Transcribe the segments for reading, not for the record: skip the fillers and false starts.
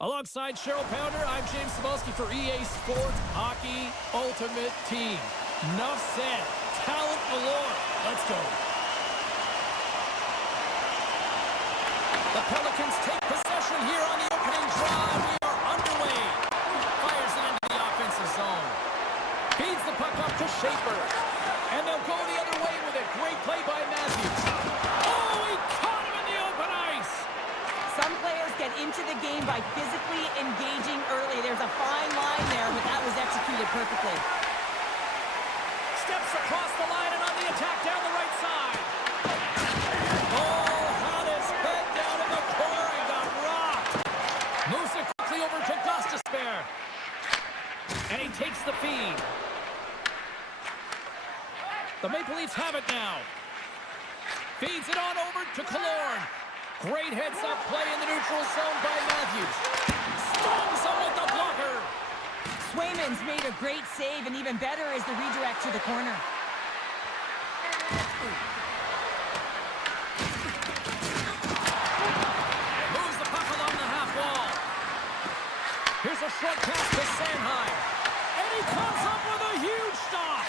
Alongside Cheryl Pounder, I'm James Cebulski for EA Sports Hockey Ultimate Team. Enough said. Talent galore. Let's go. The Pelicans take possession here on the opening draw. We are underway. Fires it into the offensive zone. Feeds the puck up to Schaefer. And they'll go the other way with it. Great play by Matthews. Oh, he caught him in the open ice. Some players get into the game by physically engaging early. There's a fine line there, but that was executed perfectly. Steps across the line and on the attack down the right side. Oh, had his head down in the corner and got rocked. Moves it quickly over to Gostisbehere. And he takes the feed. The Maple Leafs have it now. Feeds it on over to Killorn. Great heads-up play in the neutral zone by Matthews. Stones him with the blocker. Swayman's made a great save, and even better is the redirect to the corner. Moves the puck along the half wall. Here's a short pass to Sanheim. And he comes up with a huge stop.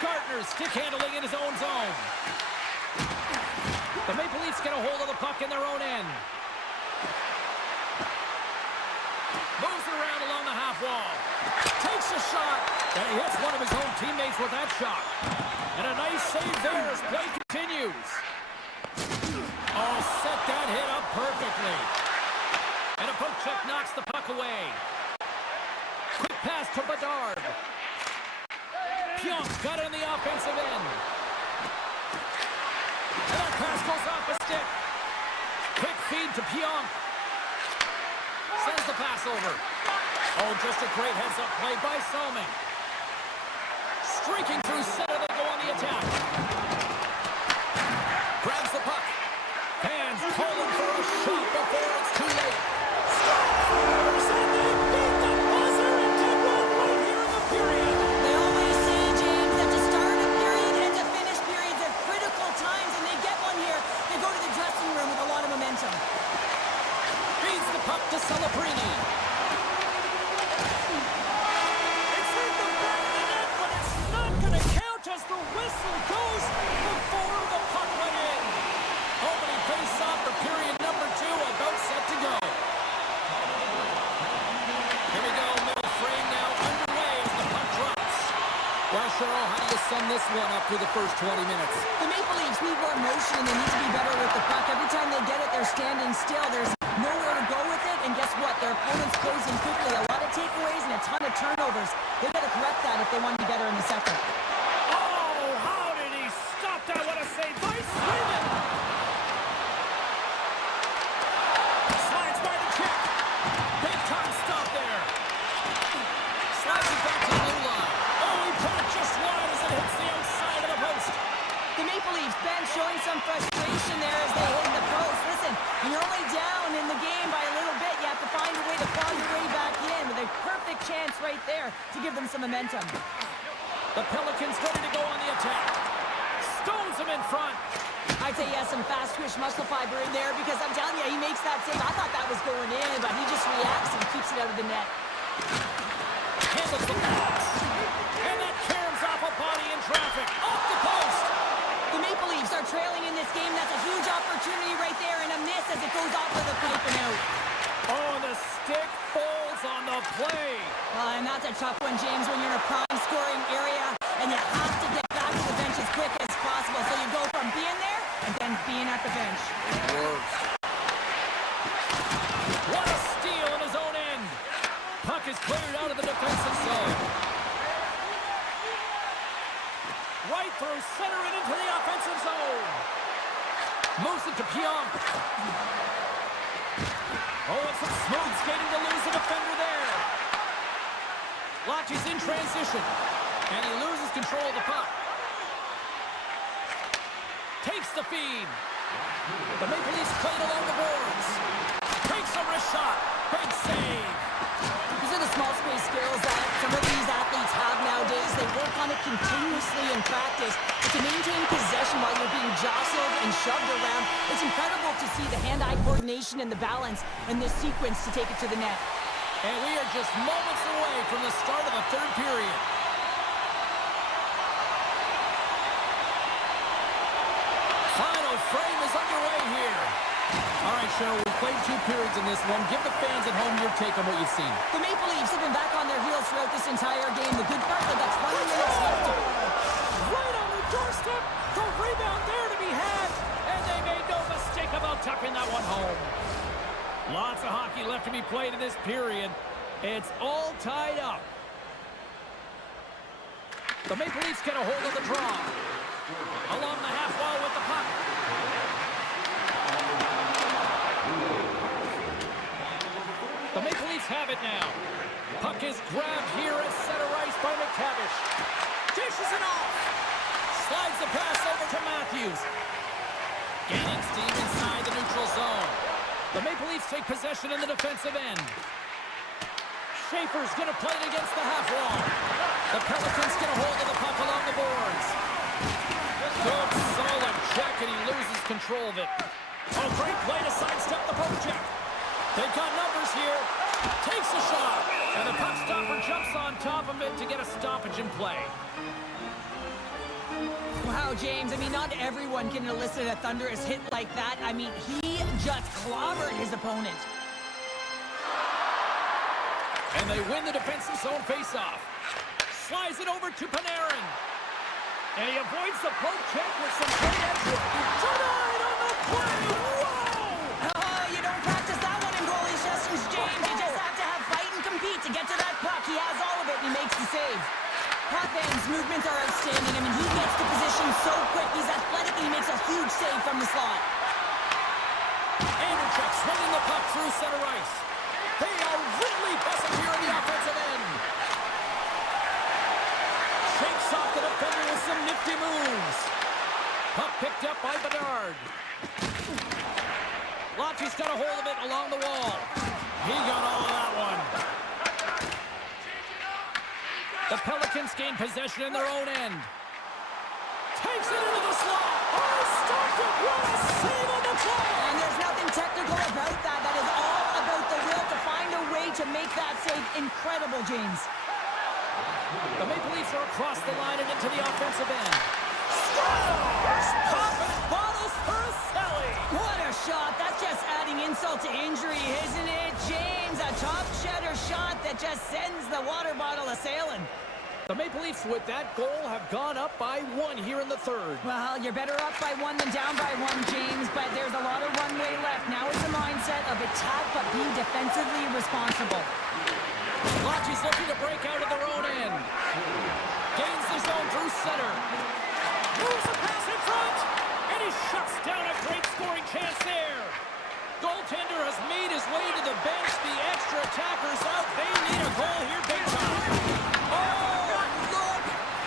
Gardner stick handling in his own zone. The Maple Leafs get a hold of the puck in their own end. Moves it around along the half wall. Takes a shot. And he hits one of his own teammates with that shot. And a nice save there as play continues. Oh, set that hit up perfectly. And a poke check knocks the puck away. Quick pass to Bedard. Pionk's got it on the offensive end. And that pass goes off a stick. Quick feed to Pionk. Sends the pass over. Oh, just a great heads-up play by Salming. Streaking through center, they go on the attack. Grabs the puck. Fans calling for a shot before it's too late. Scores! And they beat the buzzer and did one right here in the period. They always say, James, that to start a period and to finish periods at critical times, and they get one here. They go to the dressing room with a lot of momentum. Feeds the puck to Celebrini. It's in the back of the net, but it's not going to count as the whistle goes before the puck went in. Opening face-off for period number 2, about set to go. Here we go, middle frame now underway as the puck drops. Well, Cheryl, how do you sum this one up through the first 20 minutes? The Maple Leafs need more motion, and they need to be better with the puck. Every time they get it, they're standing still. There's nowhere to go with it, and guess what? Their opponent's closing quickly. A lot of takeaways and a ton of turnovers. They've got to correct that if they want to be better in the second. Oh, how did he stop that? What a save by Swayman! Slides by the kick. Big time stop there. Slides it back to the blue line. Oh, he put it just wide as it hits the outside of the post. The Maple Leafs, Ben, showing some frustration there as they hit the post. Listen, you're only down in the game by a little bit. You have to find a way to claw your way back in with a perfect chance right there to give them some momentum. The Pelicans ready to go on the attack. Stones him in front. I'd say he has some fast twitch muscle fiber in there because I'm telling you, he makes that save. I thought that was going in, but he just reacts and keeps it out of the net. Handles the pass. And that caroms off a body in traffic. Off the post. The Maple Leafs are trailing in this game. That's a huge opportunity right there, and a miss as it goes off of the pipe and out. Oh, and the stick falls on the play. And that's a tough one, James, when you're in a prime scoring area, and you have to get back to the bench as quick as possible. So you go from being there and then being at the bench. It works. What a steal in his own end. Puck is cleared out of the defensive zone. Right through center and into the offensive zone. Moves it to Pionk. Oh, and some smooth skating to lose the defender there. Lachie's in transition. And he loses control of the puck. Takes the feed. The Maple Leafs play it along the boards. Takes a wrist shot. Big save. These are the small space skills that some of these athletes have nowadays. They work on it continuously in practice. But to maintain possession while you're being jostled and shoved around, it's incredible to see the hand-eye coordination and the balance in this sequence to take it to the net. And we are just moments away from the start of the third period. Final frame is underway here. All right, Cheryl, we played 2 periods in this one. Give the fans at home your take on what you've seen. The Maple Leafs have been back on their heels throughout this entire game. The good part, they got 20 minutes left to go. Right on the doorstep. The rebound there to be had. And they made no mistake about tucking that one home. Lots of hockey left to be played in this period. It's all tied up. The Maple Leafs get a hold of the draw. Along the half wall with the puck. The Maple Leafs have it now. Puck is grabbed here at center ice by McTavish. Dishes it off. Slides the pass over to Matthews. Gaining steam inside the neutral zone. The Maple Leafs take possession in the defensive end. Schaefer's going to play it against the half wall. The Pelicans get a hold of the puck along the boards. Good, solid check, and he loses control of it. Oh, great play to sidestep the poke check. They've got numbers here. Takes a shot. And the puck stopper jumps on top of it to get a stoppage in play. Wow, James, I mean, not everyone can elicit a thunderous hit like that. I mean, he just clobbered his opponent. And they win the defensive zone faceoff. Slides it over to Panarin. And he avoids the poke check with some great edge work. Denied on the play. Whoa! Oh, you don't practice that one in goalie sessions, James. You just have to have fight and compete to get to that puck. He has all of it, and he makes the save. Potvin's movements are outstanding. I mean, he gets to position so quick. He's athletic, and he makes a huge save from the slot. Anderchuk swinging the puck through center ice. They are really buzzing here in the offensive end. Shakes off the defender with some nifty moves. Puck picked up by Bedard. Lachie's got a hold of it along the wall. He got all of that one. The Pelicans gain possession in their own end. Takes it into the slot. Oh, stopped it. What a save on the play. And there's nothing technical about that. That is all about the will to find a way to make that save incredible, James. The Maple Leafs are across the line and into the offensive end. Scores! Popping bottles for a Selly. What a shot. That's just adding insult to injury, isn't it, James? A top cheddar shot that just sends the water bottle a-sailing. The Maple Leafs, with that goal, have gone up by 1 here in the third. Well, you're better up by 1 than down by 1, James, but there's a lot of runway left. Now it's a mindset of attack, but be defensively responsible. Lachie's looking to break out of their own end. Gains the zone through center. Moves the pass in front. And he shuts down a great scoring chance there. Goaltender has made his way to the bench. The extra attackers out. They need a goal here big time. Oh, look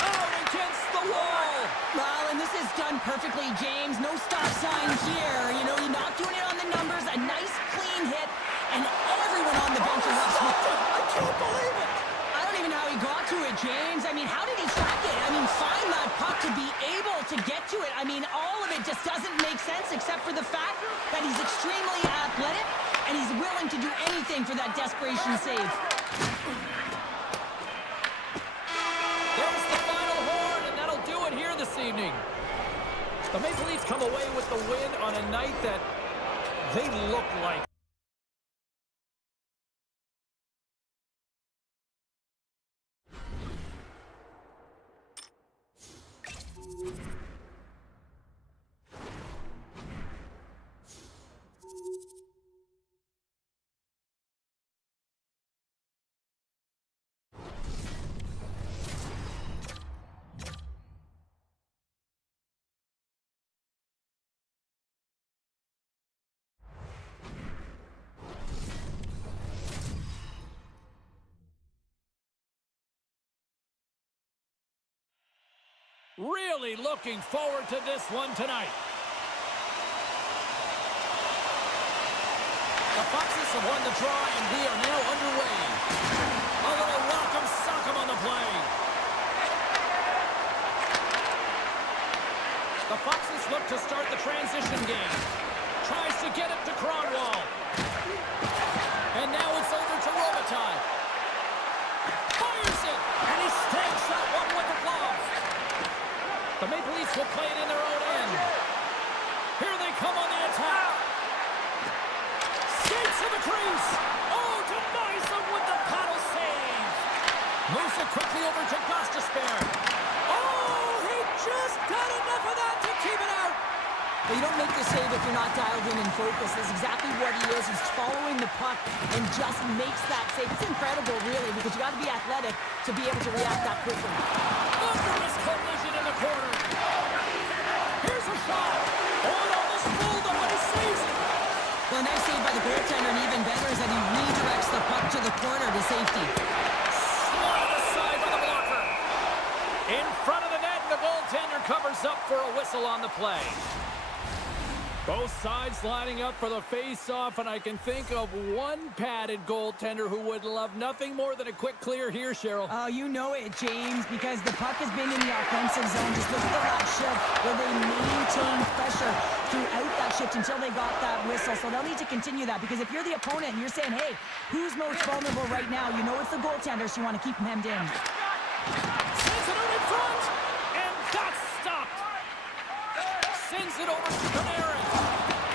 out against the wall. Well, and this is done perfectly, James. No stop sign here. You know, you're not doing it on the numbers. A nice, clean hit. And everyone on the bench is up. I can't believe it. I don't even know how he got to it, James. I mean, how did he track it? I mean, find that puck to to be able to get to it. I mean, all of it just doesn't make sense except for the fact that he's extremely athletic and he's willing to do anything for that desperation save. There's the final horn, and that'll do it here this evening. The Maple Leafs come away with the win on a night that they look like. Really looking forward to this one tonight. The Foxes have won the draw, and we are now underway. A little welcome sock'em on the play. The Foxes look to start the transition game. Tries to get it to Cronwall. And now it's over to Robitaille. Fires it, and he stakes that one with the glove. The Maple Leafs will play it in their own end. Here they come on the attack. Skates to the crease. Oh, denies them with the paddle save. Moves it quickly over to Gostisbehere. Oh, he just got enough of that to keep it out. But you don't make the save if you're not dialed in and focused. That's exactly what he is. He's following the puck and just makes that save. It's incredible, really, because you got to be athletic to be able to react that quickly. Thunderous collision in the corner. Here's a shot. Oh, it almost fooled him, but he saves it. Well, a nice save by the goaltender, and even better is that he redirects the puck to the corner to safety. Slide aside by the blocker. In front of the net, and the goaltender covers up for a whistle on the play. Both sides lining up for the face-off, and I can think of one padded goaltender who would love nothing more than a quick clear here, Cheryl. Oh, you know it, James, because the puck has been in the offensive zone. Just look at the last shift where they maintained pressure throughout that shift until they got that whistle. So they'll need to continue that, because if you're the opponent and you're saying, hey, who's most vulnerable right now? You know it's the goaltender, so you want to keep him hemmed in. Sends it out in front, and that's stopped. Sends it over to Panarin.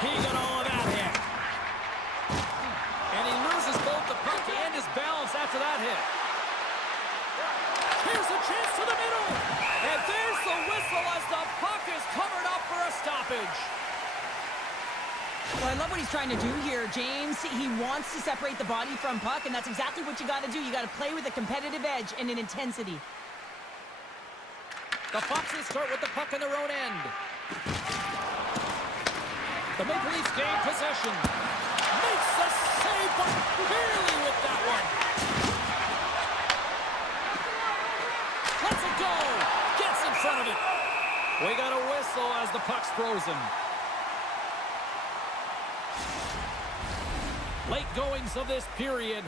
He got all of that hit. And he loses both the puck and his balance after that hit. Here's a chance to the middle. And there's the whistle as the puck is covered up for a stoppage. Well, I love what he's trying to do here, James. He wants to separate the body from puck, and that's exactly what you got to do. You got to play with a competitive edge and an intensity. The Foxes start with the puck in their own end. The Maple Leafs gain possession. Makes the save, but barely with that one. Lets it go. Gets in front of it. We got a whistle as the puck's frozen. Late goings of this period.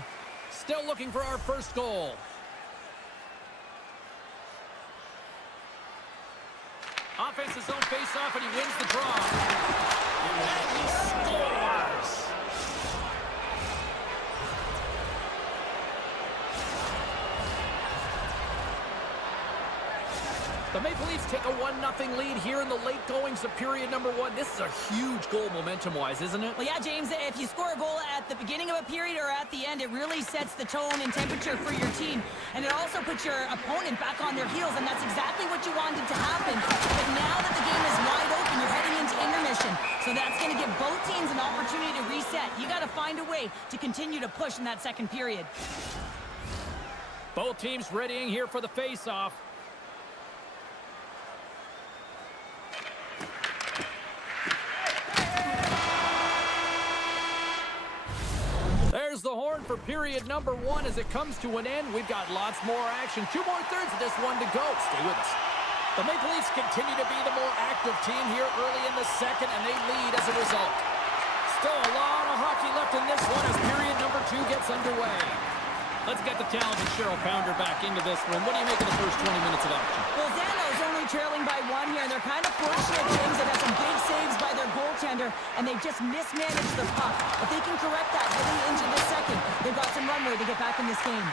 Still looking for our first goal. Offense's own face-off, and he wins the draw. And he scores! The Maple Leafs take a 1-0 lead here in the late goings of period number one. This is a huge goal momentum-wise, isn't it? Well, yeah, James, if you score a goal at the beginning of a period or at the end, it really sets the tone and temperature for your team. And it also puts your opponent back on their heels, and that's exactly what you wanted to happen. But now that the game is wide open, you're heading into intermission. So that's going to give both teams an opportunity to reset. You got to find a way to continue to push in that second period. Both teams readying here for the face-off. There's the horn for period number one as it comes to an end. We've got lots more action. 2 more thirds of this one to go. Stay with us. The Maple Leafs continue to be the more active team here early in the second, and they lead as a result. Still a lot of hockey left in this one as period number two gets underway. Let's get the talented Cheryl Pounder back into this one. What do you make of the first 20 minutes of action? Well, Zano's only trailing by there, and they're kind of fortunate, James. They've had some big saves by their goaltender, and they've just mismanaged the puck. If they can correct that heading into the second, they've got some runway to get back in this game.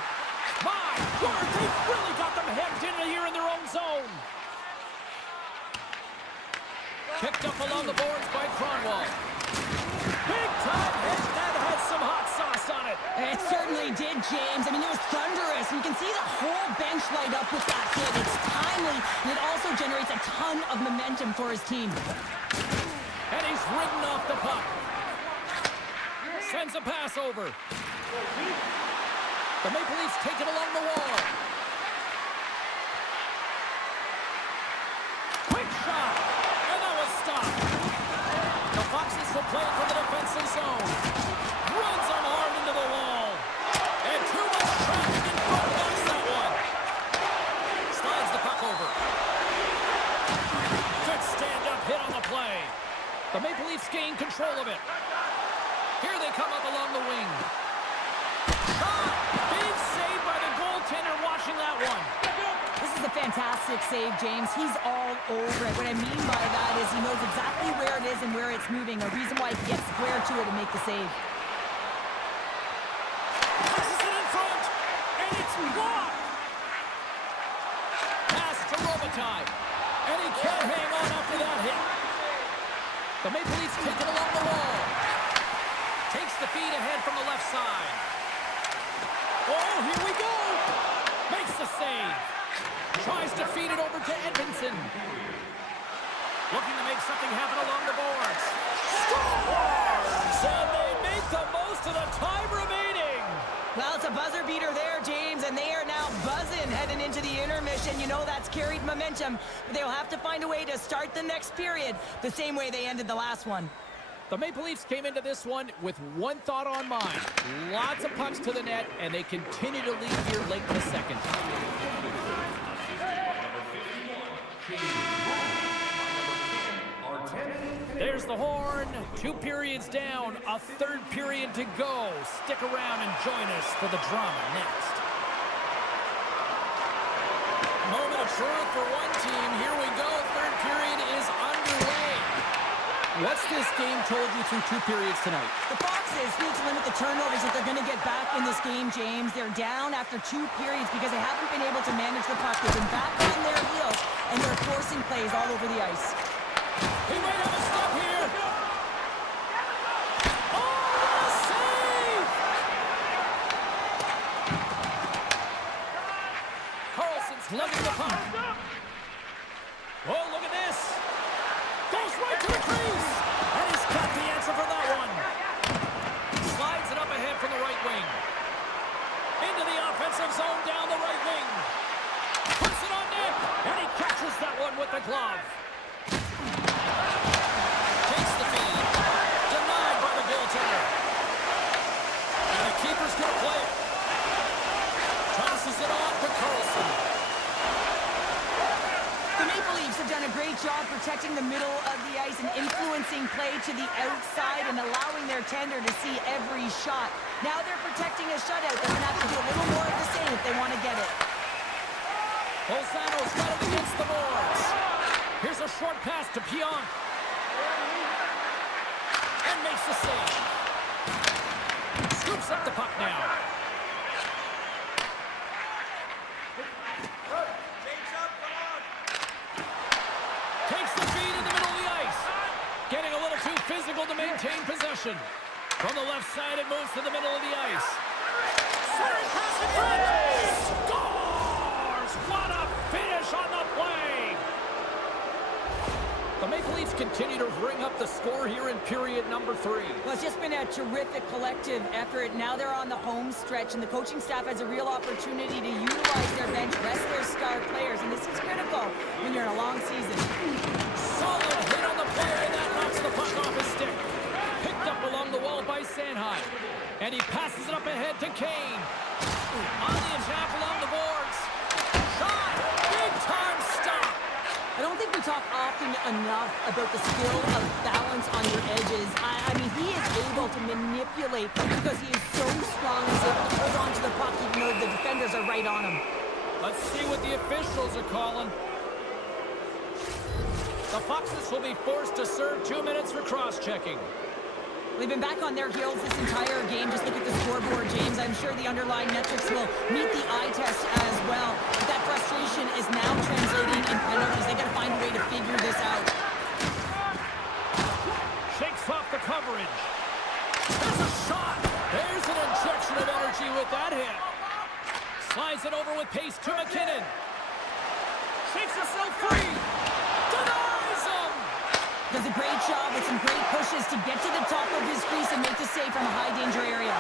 My word, they've really got them hemmed in here in their own zone. Picked up along the boards by Cronwall. Big time hit that had some hot sauce on it. It certainly did, James. I mean, it was thunderous. You can see the whole bench light up with that hit. It's timely, and it also generates a ton of momentum for his team. And he's ridden off the puck. Sends a pass over. The Maple Leafs take it along the wall. Quick shot. And that was stopped. The Foxes will play it from the defensive zone. Runs them hard into the wall. And too much traffic in front blocks that one. Slides the puck over. Good stand-up hit on the play. The Maple Leafs gain control of it. Here they come up along the wing. Shot! Big save by the goaltender watching that one. This is a fantastic save, James. He's all over it. What I mean by that is he knows exactly where it is and where it's moving. A reason why he gets square to it and make the save. Passes it in front, and it's blocked. Pass to Robitaille, and he can't hang on after that hit. The Maple Leafs take it along the wall. Takes the feed ahead from the left side. Oh, here we go. Makes the save. Tries to feed it over to Edmondson. Looking to make something happen along the boards. Scores! And they make the most of the time remaining. Well, it's a buzzer beater there, James, and they are now buzzing heading into the intermission. You know that's carried momentum. They'll have to find a way to start the next period the same way they ended the last one. The Maple Leafs came into this one with one thought on mind. Lots of pucks to the net, and they continue to lead here late in the second. There's the horn. 2 periods down. A third period to go. Stick around and join us for the drama next. Moment of truth for one team. Here we go. Third period is underway. What's this game told you through 2 periods tonight? The Foxes need to limit the turnovers if they're going to get back in this game, James. They're down after 2 periods because they haven't been able to manage the puck. They've been back on their heels, and they're forcing plays all over the ice. He might have a stop here. Oh, what a save! Carlson's lugging the puck. Oh, look at this. Goes right to the crease. And he's got the answer for that one. Slides it up ahead from the right wing. Into the offensive zone down the right wing. Puts it on net. And he catches that one with the glove. Takes the feed. Denied by the goaltender. And the keeper's going to play it. Tosses it on to Carlson. The Maple Leafs have done a great job protecting the middle of the ice and influencing play to the outside and allowing their tender to see every shot. Now they're protecting a shutout. They're going to have to do a little more of the same if they want to get it. Bolzano's got it against the boards. Here's a short pass to Pionk. And makes the save. Scoops up the puck now. Takes the feed in the middle of the ice. Getting a little too physical to maintain possession. From the left side, it moves to the middle of the ice. Centering pass in front. Scores! What a finish on the play! The Maple Leafs continue to bring up the score here in period number 3. Well, it's just been a terrific collective effort. Now they're on the home stretch, and the coaching staff has a real opportunity to utilize their bench, rest their star players, and this is critical when you're in a long season. Solid hit on the play, and that knocks the puck off his stick. Picked up along the wall by Sanheim, and he passes it up ahead to Kane. On the attack along the boards. Shot! Big time stop! I don't think we talk often enough about the skill of balance on your edges. I mean, he is able to manipulate because he is so strong and is able to hold on to the puck even though the defenders are right on him. Let's see what the officials are calling. The Foxes will be forced to serve 2 minutes for cross-checking. They've been back on their heels this entire game. Just look at the scoreboard, James. I'm sure the underlying metrics will meet the eye test as well. But that frustration is now translating in penalties. They got to find a way to figure this out. Shakes off the coverage. There's a shot. There's an injection of energy with that hit. Slides it over with pace to McKinnon. Shakes himself free. Denies him. Does a great job with some great pushes to get to the top of his crease and make the save from a high-danger area.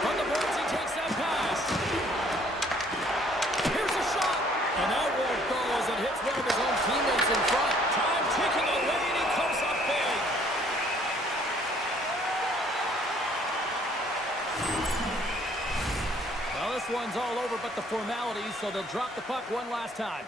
From the boards, he takes that pass. Here's a shot. And that won't go as it hits one of his own teammates in front. Time ticking away, and he comes up big. Well, this one's all over but the formalities, so they'll drop the puck one last time.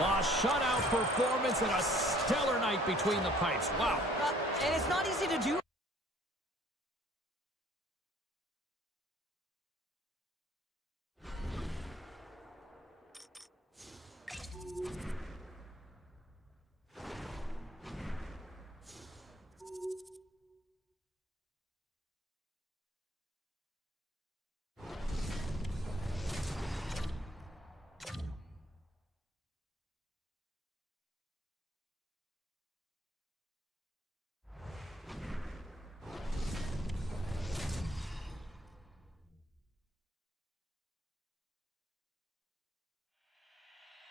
A shutout performance and a stellar night between the pipes. Wow. And it's not easy to do.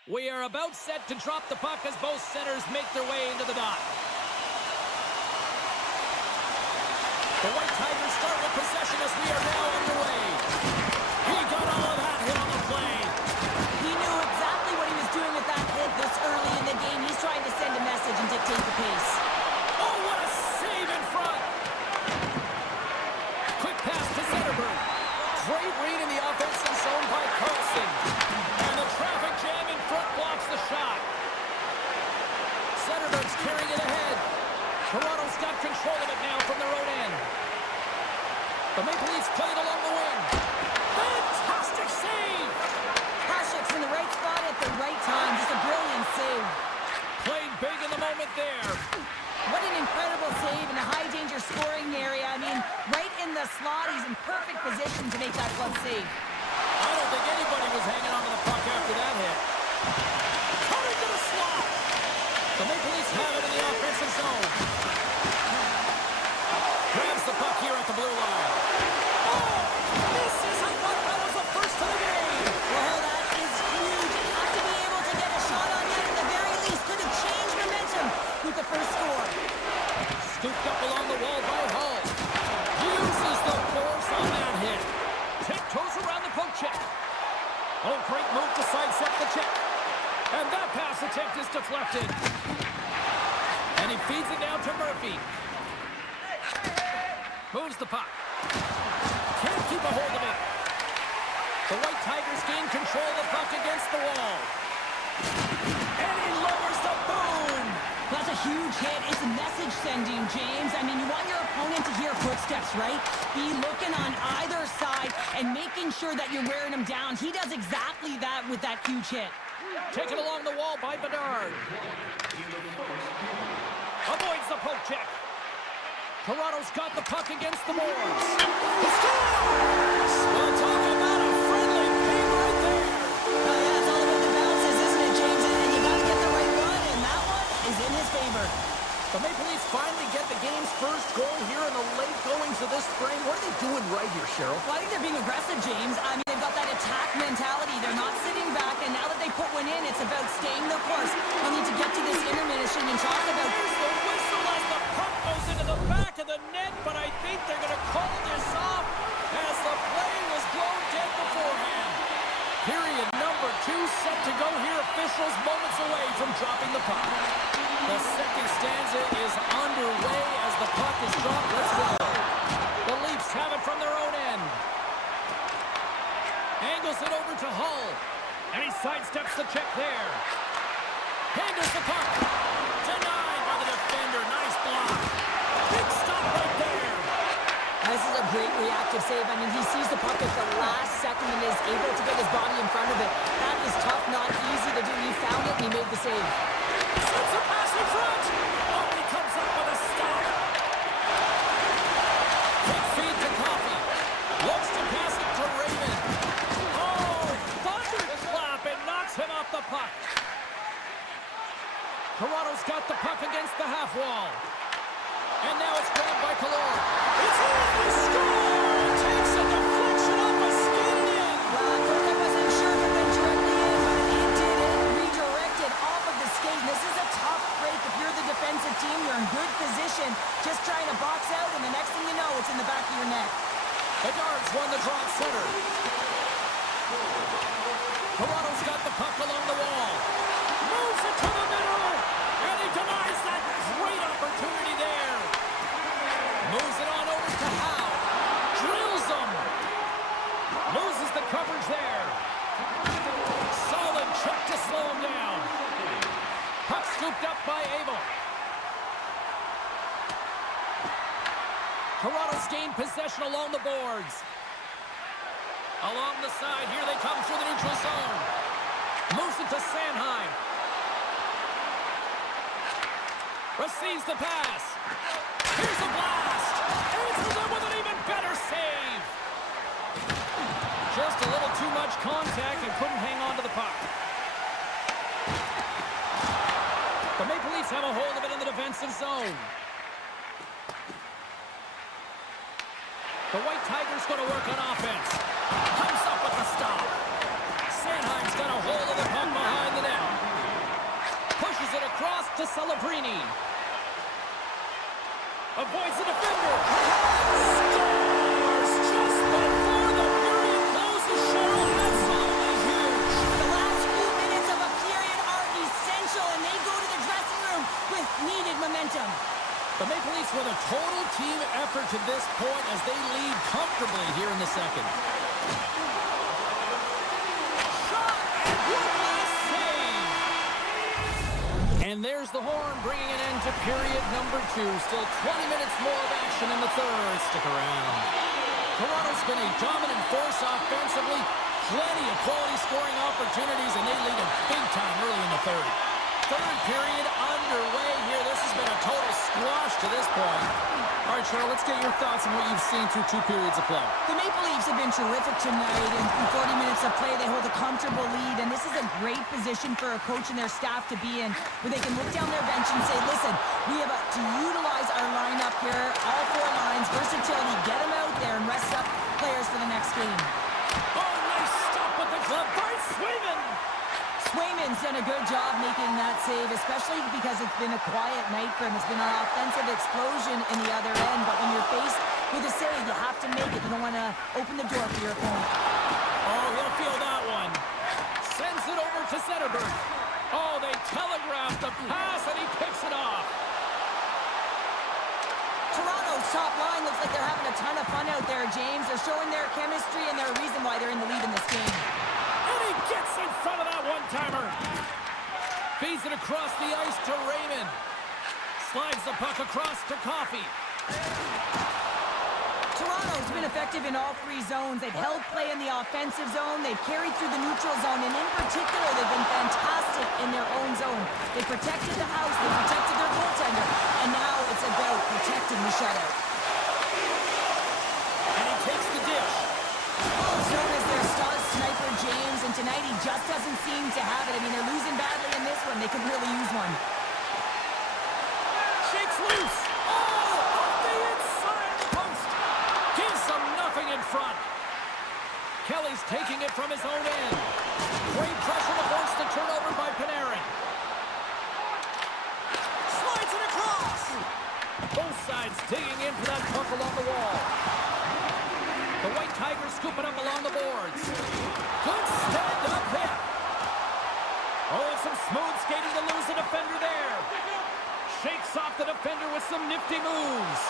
We are about set to drop the puck as both centers make their way into the dot. The White Tigers start with possession as we are now underway. He got all of that hit on the play. He knew exactly what he was doing with that hit this early in the game. He's trying to send a message and dictate the pace. Oh, what a save in front. Quick pass to Zetterberg. Great read in the offensive zone by Carlson. And the traffic jam in front blocks the shot. Zetterberg's carrying it ahead. Toronto's got control of it now from their own end. The Maple Leafs play it along the wing. Fantastic save! Hashek's in the right spot at the right time. Just a brilliant save. Played big in the moment there. What an incredible save in a high-danger scoring area. I mean, right in the slot. He's in perfect position to make that club save. I don't think anybody was hanging on to the puck after that hit. Coming to the slot. The Maple Leafs have it in the offensive zone. Grabs the puck here at the blue line. Oh, this isn't what that was the first of the game. Well, that is huge. You have to be able to get a shot on that at the very least. Could have changed momentum with the first score. Scooped up along the wall by Hull. Uses the force on that hit. Tiptoes around the poke check. Oh, great move to sidestep the check. And that pass attempt is deflected. And he feeds it down to Murphy. Moves the puck. Can't keep a hold of it. The White Tigers gain control of the puck against the wall. And he lowers the boom. That's a huge hit. It's message sending, James. I mean, you want your opponent to hear footsteps, right? Be looking on either side and making sure that you're wearing him down. He does exactly that with that huge hit. Taken along the wall by Bedard. Avoids the poke check. Toronto's got the puck against the boards. He scores! Well, talk about a friendly game right there. Oh, yeah, it's all about the bounces, isn't it, James? And you got to get the right one, and that one is in his favor. The Maple Leafs finally get the game's first goal here in the late goings of this spring. What are they doing right here, Cheryl? Well, I think they're being aggressive, James. I mean, they've got that attack mentality. They're not sitting back, and now that they put one in, it's about staying the course. They'll need to get to this intermission and talk about... There's the whistle as the puck goes into the back of the net, but I think they're going to call this off as the play was blown dead beforehand. Period number 2 set to go here. Officials moments away from dropping the puck. The second stanza is underway as the puck is dropped. Let's go. The Leafs have it from their own end. Angles it over to Hull. And he sidesteps the check there. Handles the puck. Denied by the defender. Nice block. Big stop right there. This is a great reactive save. I mean, he sees the puck at the last second and is able to get his body in front of it. That is tough, not easy to do. He found it and he made the save. Sends a pass in front. Oh, he comes up with a stop. Quick feed to Coffey. Looks to pass it to Raymond. Oh, thunderclap and knocks him off the puck. Toronto's got the puck against the half wall. And now it's grabbed by Kallur. It's in! He scores! It takes a deflection off a skated in. Well, at first I wasn't sure if it went directly in, but it did. It redirected off of the skate. This is a tough break. If you're the defensive team, you're in good position, just trying to box out, and the next thing you know, it's in the back of your net. Bedard's won the draw at center. Toronto's got the puck along the wall. Moves it to the middle, and he denies that great opportunity there. Moves it on over to Howe. Drills him. Loses the coverage there. Solid check to slow him down. Puck scooped up by Abel. Toronto's gained possession along the boards. Along the side, here they come through the neutral zone. Moves it to Sanheim. Receives the pass. Here's a blast. Answers it with an even better save. Just a little too much contact and couldn't hang on to the puck. The Maple Leafs have a hold of it in the defensive zone. The White Tigers going to work on offense. Comes up with the stop. Sanheim's got a hold of the puck behind the net. Pushes it across to Celebrini. Avoids the defender. Scores just before the period closes. Cheryl, absolutely huge. The last few minutes of a period are essential, and they go to the dressing room with needed momentum. The Maple Leafs with a total team effort to this point as they lead comfortably here in the second. Shot! What a save! And there's the horn bringing an end to period number 2. Still 20 minutes more of action in the third. Stick around. Toronto's been a dominant force offensively. Plenty of quality scoring opportunities, and they lead it big time early in the third. Third period underway here. This has been a total squash to this point. All right, Cheryl, let's get your thoughts on what you've seen through 2 periods of play. The Maple Leafs have been terrific tonight. In 40 minutes of play, they hold a comfortable lead, and this is a great position for a coach and their staff to be in, where they can look down their bench and say, listen, we have to utilize our lineup here, all 4 lines, versatility, get them out there and rest up players for the next game. Oh, nice stop with the glove by Swayman. Swayman's done a good job making that save, especially because it's been a quiet night for him. It's been an offensive explosion in the other end, but when you're faced with a save, you have to make it. You don't want to open the door for your opponent. Oh, he'll feel that one. Sends it over to Zetterberg. Oh, they telegraphed the pass, and he picks it off. Toronto's top line looks like they're having a ton of fun out there, James. They're showing their chemistry, and they're a reason why they're in the lead in this game. And he gets in front of that one-timer. Feeds it across the ice to Raymond. Slides the puck across to Coffey. Toronto's been effective in all 3 zones. They've held play in the offensive zone. They've carried through the neutral zone. And in particular, they've been fantastic in their own zone. They protected the house. They protected their goaltender. And now it's about protecting the shutout. And he takes the dish. Known as their star sniper, James, and tonight he just doesn't seem to have it. I mean, they're losing badly in this one. They could really use one. Shakes loose. Oh, off the inside of the post. Gives them nothing in front. Kelly's taking it from his own end. Great pressure to force the turnover by Panarin. Slides it across. Both sides digging in for that puck along the wall. The White Tigers scoop it up along the boards. Good stand-up hit. Oh, some smooth skating to lose the defender there. Shakes off the defender with some nifty moves.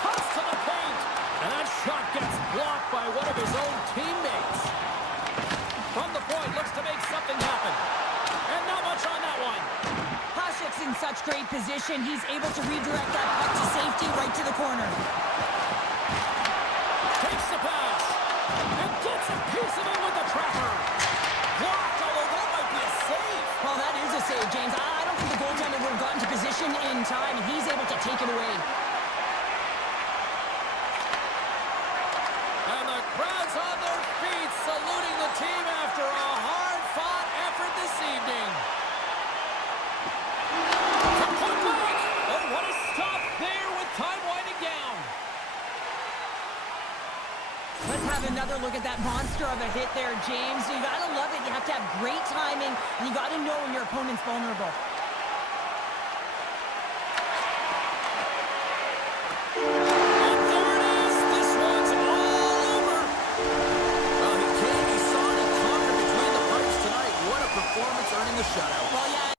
Cuts to the paint. And that shot gets blocked by one of his own teammates. From the point, looks to make something happen. And not much on that one. Hasek's in such great position. He's able to redirect that puck to safety right to the corner. it away. And the crowd's on their feet, saluting the team after a hard-fought effort this evening. From point blank. Oh, what a stop there with time winding down. Let's have another look at that monster of a hit there, James. You got to love it. You have to have great timing, and you got to know when your opponent's vulnerable. And there it is. This one's all over. Well, he came, he saw it, and conquered between the pipes tonight. What a performance, earning the shutout. Well, yeah.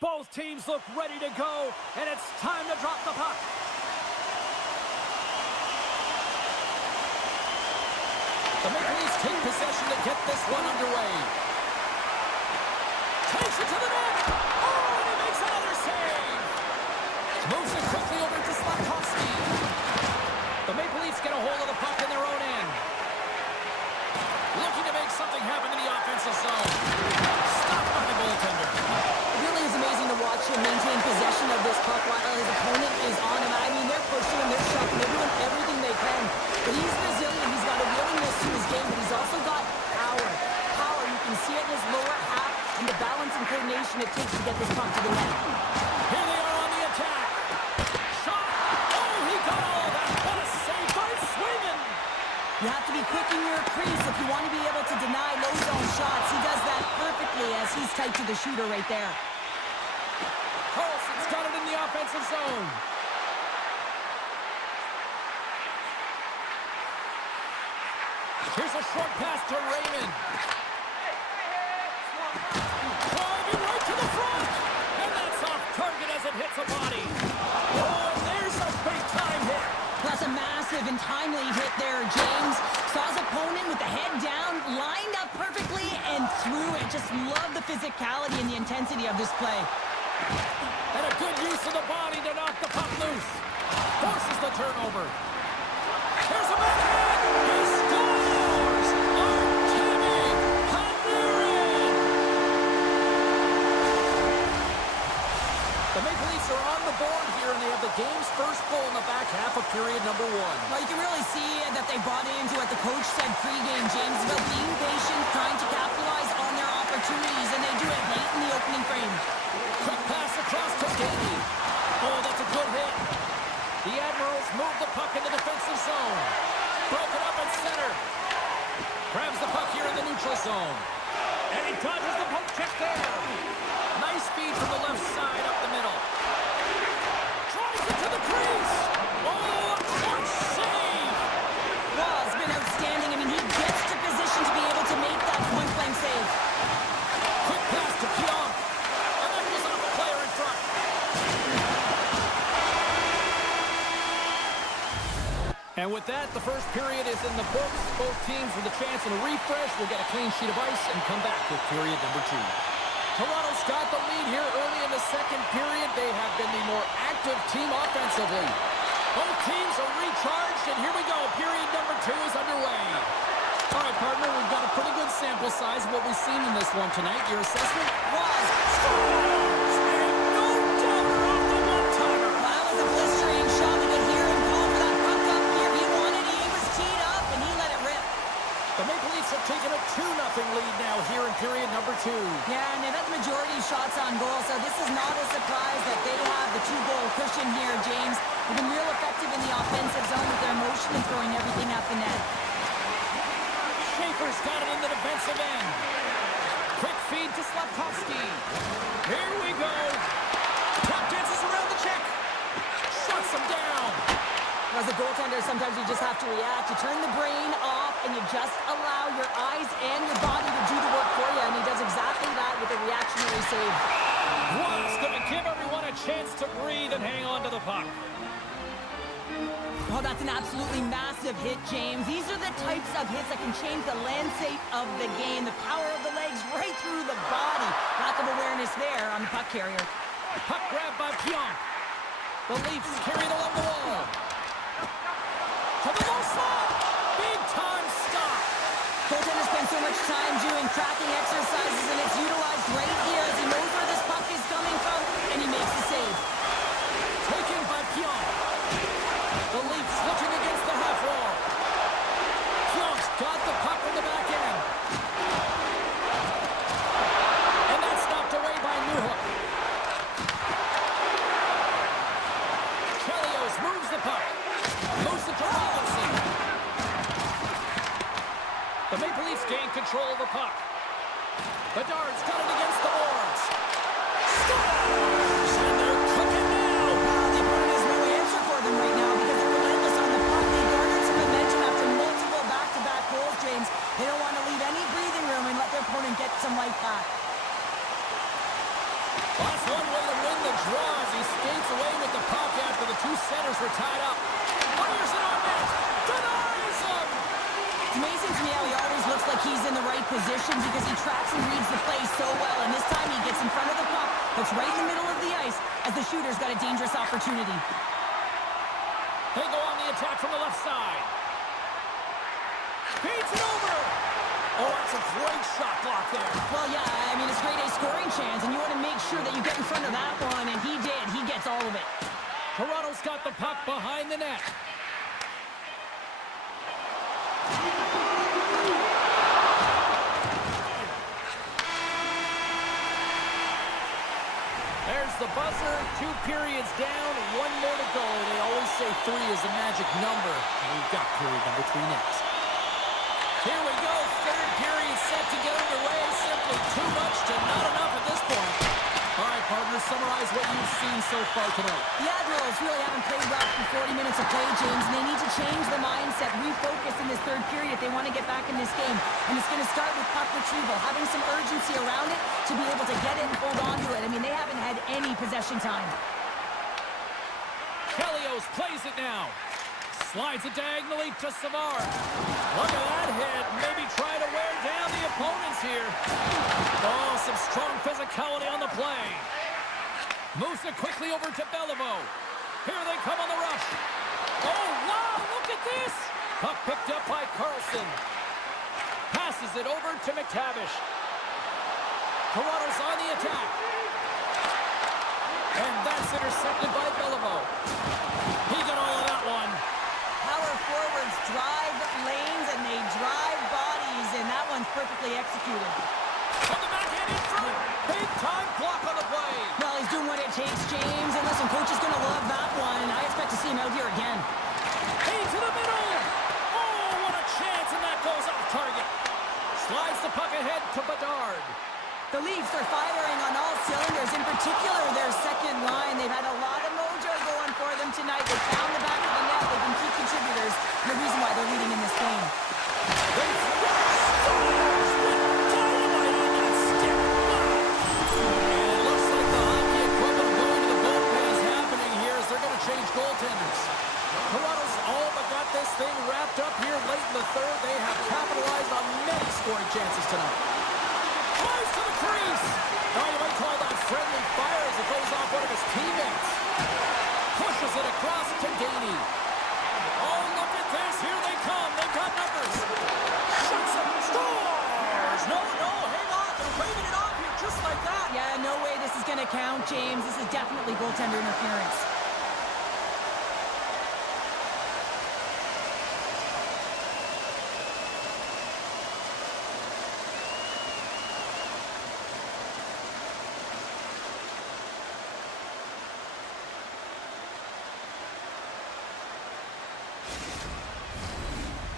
Both teams look ready to go, and it's time to drop the puck. The Maple Leafs take possession to get this one underway. Takes it to the net. Oh, and he makes another save. Moves it quickly over to Slafkovsky. The Maple Leafs get a hold of the puck in their own end. Looking to make something happen in the offensive zone. Stopped by the goaltender. It really is amazing to watch him maintain possession of this puck while his opponent is on him. I mean, they're pushing him, they're shoving, they're doing everything they can. But he's resilient, he's got a willingness to his game, but he's also got power. Power, you can see it in his lower half and the balance and coordination it takes to get this puck to the net. Here they are on the attack. Shot. Oh, he got all of that. What a save by Swayman. You have to be quick in your crease if you want to be able to deny low zone shots. He does that perfectly as he's tight to the shooter right there. Carlson's got it in the offensive zone. Here's a short pass to Raymond. Driving right to the front. And that's off target as it hits a body. Oh, and there's a big-time hit. That's a massive and timely hit there, James. Saw his opponent with the head down, lined up perfectly, and threw it. Just love the physicality and the intensity of this play. And a good use of the body to knock the puck loose. Forces the turnover. Here's a backhand. He scores! Artemi Panarin! The Maple Leafs are on the board here, and they have the game's first goal in the back half of period number 1. Well, you can really see that they bought into what the coach said pregame, James, about being patient, trying to capitalize on their opportunities, and they do it late in the opening frame. Quick pass across to Gainey. Oh, that's a good hit. The Admirals move the puck in the defensive zone. Broken up at center. Grabs the puck here in the neutral zone. And he dodges the poke check there. Nice feed from the left side up the middle. Drives it to the crease. Oh, a clutch save. Well, it's been outstanding. I mean, he gets to position to be able to make that point-blank save. Quick pass to Pionk. And that goes off the player in front. And with that, the first period is in the books. Both teams with a chance and a refresh will get a clean sheet of ice and come back with period number 2. Toronto's got the lead here early in the second period. They have been the more active team offensively. Both teams are recharged, and here we go. Period number 2 is underway. All right, partner, we've got a pretty good sample size of what we've seen in this one tonight. Your assessment? Was Scores! And no doubter off the one-timer. Well, that was a blistering shot. We could hear him call for that puck up here. He wanted it. He was teed up, and he let it rip. The Maple Leafs have taken a 2-0 lead now here in period number 2. Yeah, and they've had the majority of shots on goal, so this is not a surprise that they have the 2-goal cushion here, James. They've been real effective in the offensive zone with their motion and throwing everything at the net. Schaefer's got it in the defensive end. Quick feed to Slafkovsky. Here we go. Puck dances around the check. Shuts him down. As a goaltender, sometimes you just have to react. You turn the brain off, and you just allow your eyes and your body to do the work for you, and he does exactly that with a reactionary save. Was going to give everyone a chance to breathe and hang on to the puck. Oh, that's an absolutely massive hit, James. These are the types of hits that can change the landscape of the game. The power of the legs right through the body. Lack of awareness there on the puck carrier. Puck grab by Pionk. The Leafs carry it along the wall. To the low slot. Big time stop. Goaltender spends so much time doing tracking exercises, and it's utilized right here as he knows where this puck is coming from, and he makes the save. Taken by Pionk. The Leafs looking against the half wall. Pionk's got the puck from the back end. And that's knocked away by Newhook. Chelios moves the puck. Moves it to Robinson. The Maple Leafs gain control of the puck. Bedard's got it against the boards. Scores! And they're cooking now. The opponent has no answer for them right now because they're relentless on the puck. They garnered some momentum after multiple back-to-back goals, James. They don't want to leave any breathing room and let their opponent get some life back. That's one way to win the draw as he skates away with the puck after the two centers were tied up. Fires it on net. Denies him. It's amazing to me how he always looks like he's in the right position because he tracks and reads the play so well. And this time he gets in front of the puck, looks right in the middle of the ice as the shooter's got a dangerous opportunity. They go on the attack from the left side. Beats it over. Oh, that's a great shot block there. Well, yeah, I mean, it's grade A scoring chance, and you want to make sure that you get in front of that one, and he did. He gets all of it. Toronto's got the puck behind the net. There's the buzzer. 2 periods down, 1 more to go. They always say 3 is the magic number. We've got period number 3 next. Here we go. 3rd period set to get underway. Simply too much to not enough at this point. All right, partners, summarize what you've seen so far tonight. The Admirals really haven't played well for 40 minutes of play, James, and they need to change the mindset, refocus in this 3rd period if they want to get back in this game. And it's going to start with puck retrieval, having some urgency around it to be able to get it and hold on to it. I mean, they haven't had any possession time. Chelios plays it now. Slides it diagonally to Savard. Look at that hit. Maybe try to wear down the opponents here. Oh, some strong physicality on the play. Moves it quickly over to Beliveau. Here they come on the rush. Oh, wow, look at this. Puck picked up by Carlson. Passes it over to McTavish. Toronto's on the attack. And that's intercepted by Beliveau. He got all of that one. Power forwards drive lanes and they drive bodies, and that one's perfectly executed. On the backhand in front. Big time block on the play. Well, he's doing what it takes, James. And listen, coach is going to love that one, and I expect to see him out here again. Hey, to the middle. Oh, what a chance, and that goes off target. Slides the puck ahead to Bedard. The Leafs are firing on all cylinders, in particular their second line. They've had a lot of mojo going for them tonight. They found the back of the net. They've been key contributors, and the reason why they're leading in this game. They scores with dynamite on that stick. And it looks like the hockey equivalent of going to the bullpen is happening here as they're going to change goaltenders. Toronto's all but got this thing wrapped up here late in the 3rd. They have capitalized on many scoring chances tonight. Close to the crease. Now you might call that friendly fire as it goes off one of his teammates. Pushes it across to Gainey. Oh, look at this. Here they come. They've got numbers. Shuts it. Scores. No, hang on. They're waving it off here just like that. Yeah, no way this is going to count, James. This is definitely goaltender interference.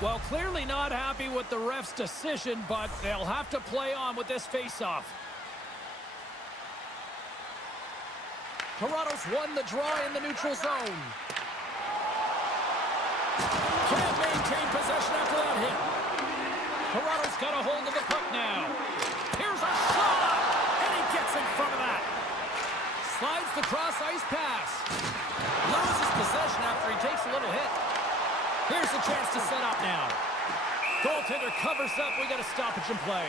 Well, clearly not happy with the ref's decision, but they'll have to play on with this face-off. Toronto's won the draw in the neutral zone. regain possession after that hit. Toronto's got a hold of the puck now. Here's a shot, and he gets in front of that. Slides the cross-ice pass. Loses possession after he takes a little hit. Here's a chance to set up now. Goaltender covers up. We got a stoppage in play.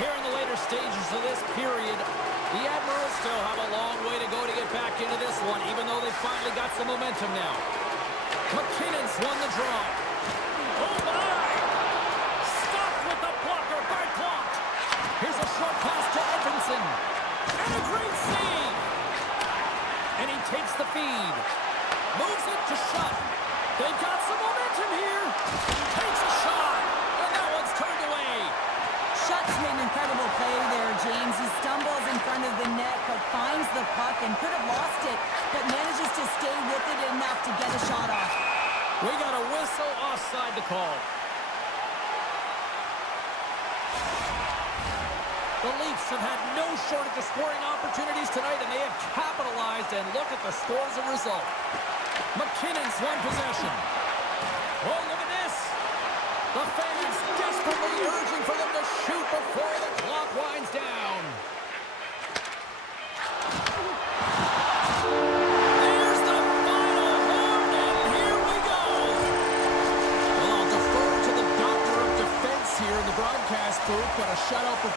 Here in the later stages of this period, the Admirals still have a long way to go to get back into this one, even though they've finally got some momentum now. McKinnon's won the draw. Oh, my! Stopped with the blocker by Plot. Here's a short pass to Edmondson. And a great save! And he takes the feed. Moves it to Shutt. They've got some momentum here. Takes a shot. And that one's turned away. Shutt's made an incredible play there, James. He stumbles in front of the net, but finds the puck and could have lost it, but manages to stay with it enough to get a shot off. We got a whistle offside to call. The Leafs have had no shortage of scoring opportunities tonight, and they have capitalized, and look at the score as a result. McKinnon's won possession. Oh, look at this. The fans desperately urging for them to shoot before the clock winds down. There's the final horn, and here we go. Well, I'll defer to the doctor of defense here in the broadcast booth, but a shutout.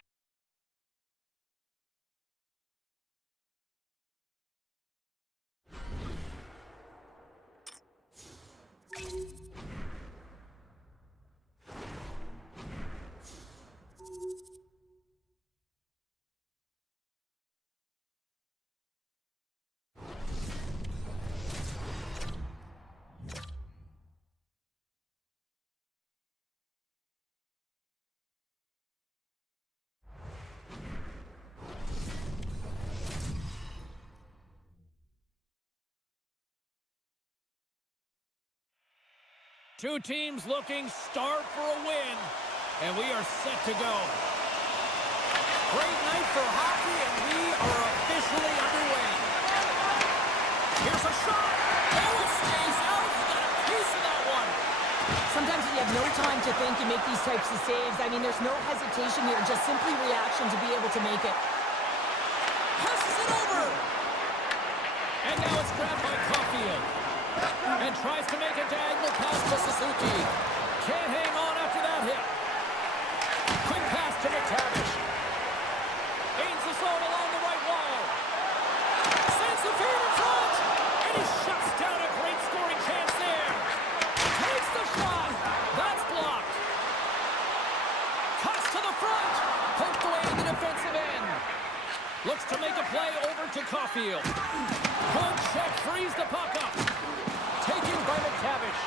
Two teams looking starved for a win, and we are set to go. Great night for hockey, and we are officially underway. Here's a shot. Oh, it stays out. He got a piece of that one. Sometimes when you have no time to think, you make these types of saves. I mean, there's no hesitation here, just simply reaction to be able to make it. Passes it over. And now it's grabbed by Caulfield. And tries to make a diagonal pass to Suzuki. Can't hang on after that hit. Quick pass to McTavish. Aims the zone along the right wall. Sends the feed in front. And he shuts down a great scoring chance there. Takes the shot. That's blocked. Cuts to the front. Poked away in the defensive end. Looks to make a play over to Caulfield. Good check. Frees the puck up. Taken by McTavish.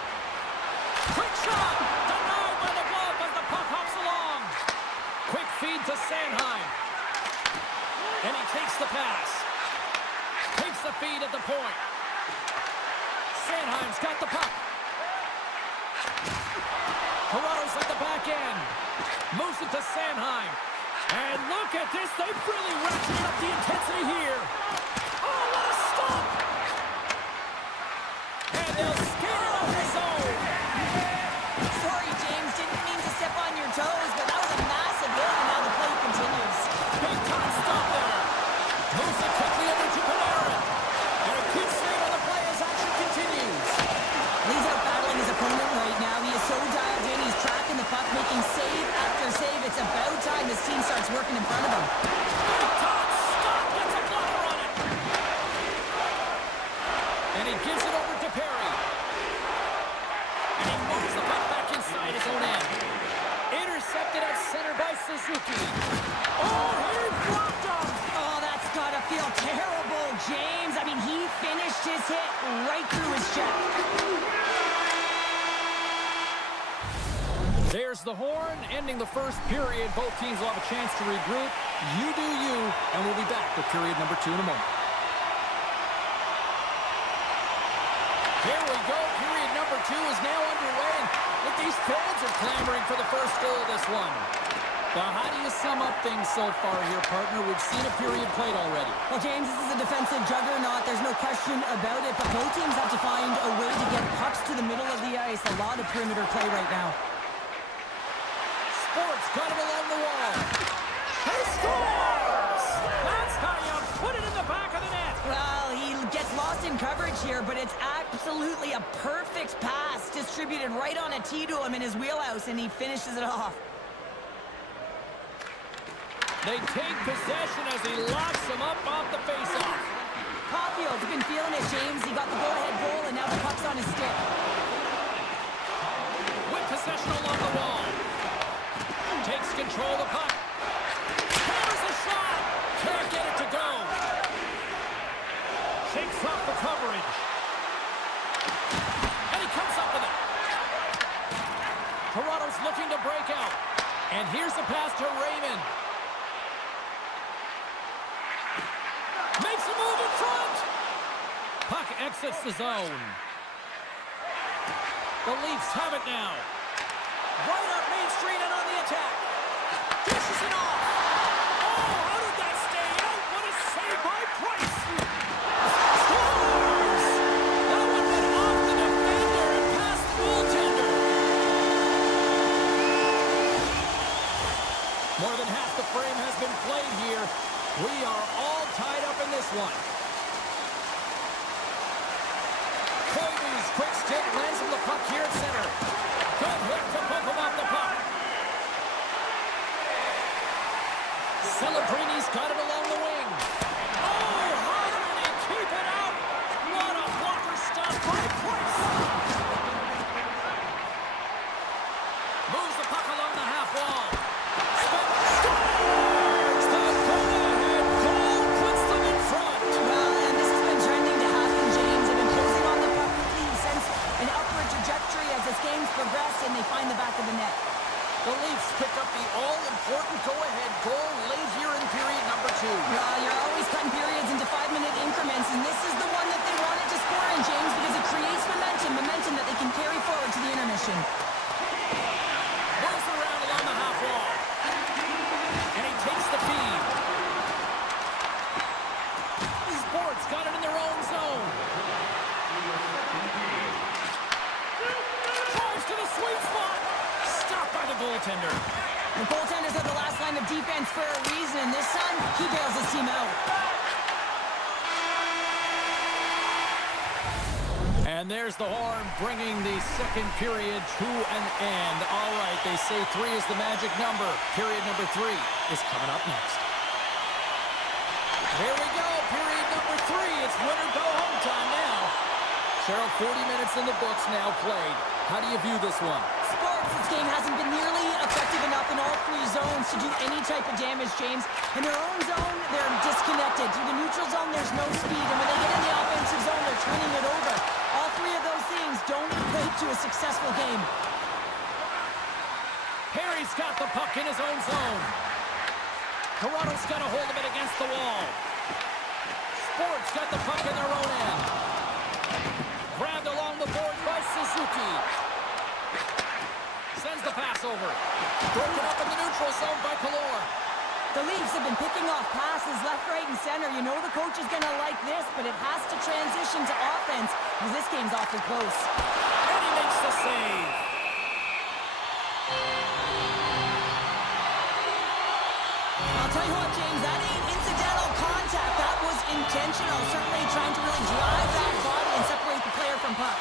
Quick shot! Denied by the glove as the puck hops along. Quick feed to Sanheim. And he takes the pass. Takes the feed at the point. Sanheim's got the puck. Toronto's at the back end. Moves it to Sanheim. And look at this. They've really ratcheted up the intensity here. Oh, what a stop! And they'll skate it off the zone. Sorry, James, didn't mean to step on your toes, but that was a massive hit, and now the play continues. Big time stop there. Moves it quickly over to Panarin. And a good save on the play as action continues. He's out battling his opponent right now. He is so dialed in. He's tracking the puck, making save after save. It's about time this team starts working in front of him. Big time stop. Gets a blocker on it. And he gives it over to Perry. And he moves the puck back inside his own end. Intercepted at center by Suzuki. Oh, he blocked him. Oh, that's got to feel terrible, James. I mean, he finished his hit right through his check. There's the horn, ending the first period. Both teams will have a chance to regroup. You do you, and we'll be back with period number 2 in a moment. Here we go. Period number 2 is now underway. And look, these fans are clamoring for the first goal of this one. Well, how do you sum up things so far here, partner? We've seen a period played already. Well, James, this is a defensive juggernaut. There's no question about it, but both teams have to find a way to get pucks to the middle of the ice. A lot of perimeter play right now. Sports got it along the wall. He scores! That's how you put it in the back of the net. Well, he gets lost in coverage here, but it's absolutely a perfect pass distributed right on a tee to him in his wheelhouse, and he finishes it off. They take possession as he locks him up off the faceoff. Caulfield's been feeling it, James. He got the go-ahead goal, and now the puck's on his stick. With possession along the wall. Takes control of the puck. There's a shot. Can't get it to go. Shakes off the coverage. And he comes up with it. Toronto's looking to break out. And here's the pass to Raymond. Makes a move in front. Puck exits the zone. The Leafs have it now. Right up Main Street and on the attack. Dishes it off. Oh, how did that stay out? What a save by Price. Scores! That one went off the defender and past the goaltender. More than half the frame has been played here. We are all tied up in this one. Koivu's quick stick lands him the puck here at center. Good hit to poke him off the puck. Celebrini's got it along the wing. Oh, how did he keep it out? What a blocker stop by Price. Moves the puck along the half wall. Scores! The go-ahead goal puts them in front. Well, and this has been trending to happen, James. They've been closing on the puck quickly. He sends an upward trajectory as this game's progressed, and they find the back of the net. The Leafs pick up the all-important go-ahead goal late here in period number 2. Well, you're always cutting periods into 5-minute increments, and this is the one that they wanted to score in, James, because it creates momentum that they can carry forward to the intermission. Moves around along the half wall. And he takes the feed. Sports got it in their own zone. Drives to the sweet spot. Stopped by the goaltender. The goaltenders are the last line of defense for a reason, and this time, he bails his team out. And there's the horn bringing the second period to an end. All right, they say 3 is the magic number. Period number 3 is coming up next. Here we go, period number 3. It's win or go home time now. Cheryl, 40 minutes in the books now played. How do you view this one? Sports, this game hasn't been nearly effective enough in all 3 zones to do any type of damage, James. In their own zone, they're disconnected. Through the neutral zone, there's no speed. And when they get in the offensive zone, they're turning it over. All 3 of those things don't equate to a successful game. Perry's got the puck in his own zone. Toronto's got a hold of it against the wall. Sports got the puck in their own end. Grabbed along the board by Suzuki. Sends the pass over. Broken up in the neutral zone by Kalor. The Leafs have been picking off passes left, right, and center. You know the coach is going to like this, but it has to transition to offense because this game's awfully close. And he makes the save. I'll tell you what, James, that ain't incidental contact. That was intentional. Certainly trying to really drive that body and separate the player from puck.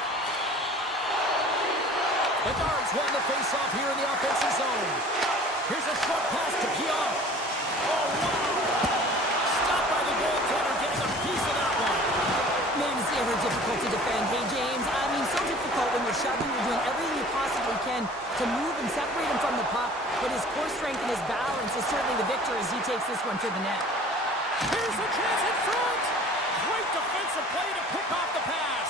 The Guards won the face-off here in the offensive zone. Here's a short pass to Keon. Oh, wow! Stopped by the goaltender, getting a piece of that one. Man, it's ever difficult to defend. Hey, James, I mean, so difficult when you're shoving, you're doing everything you possibly can to move and separate him from the puck. But his core strength and his balance is certainly the victor as he takes this one to the net. Here's a chance in front. Great defensive play to pick off the pass.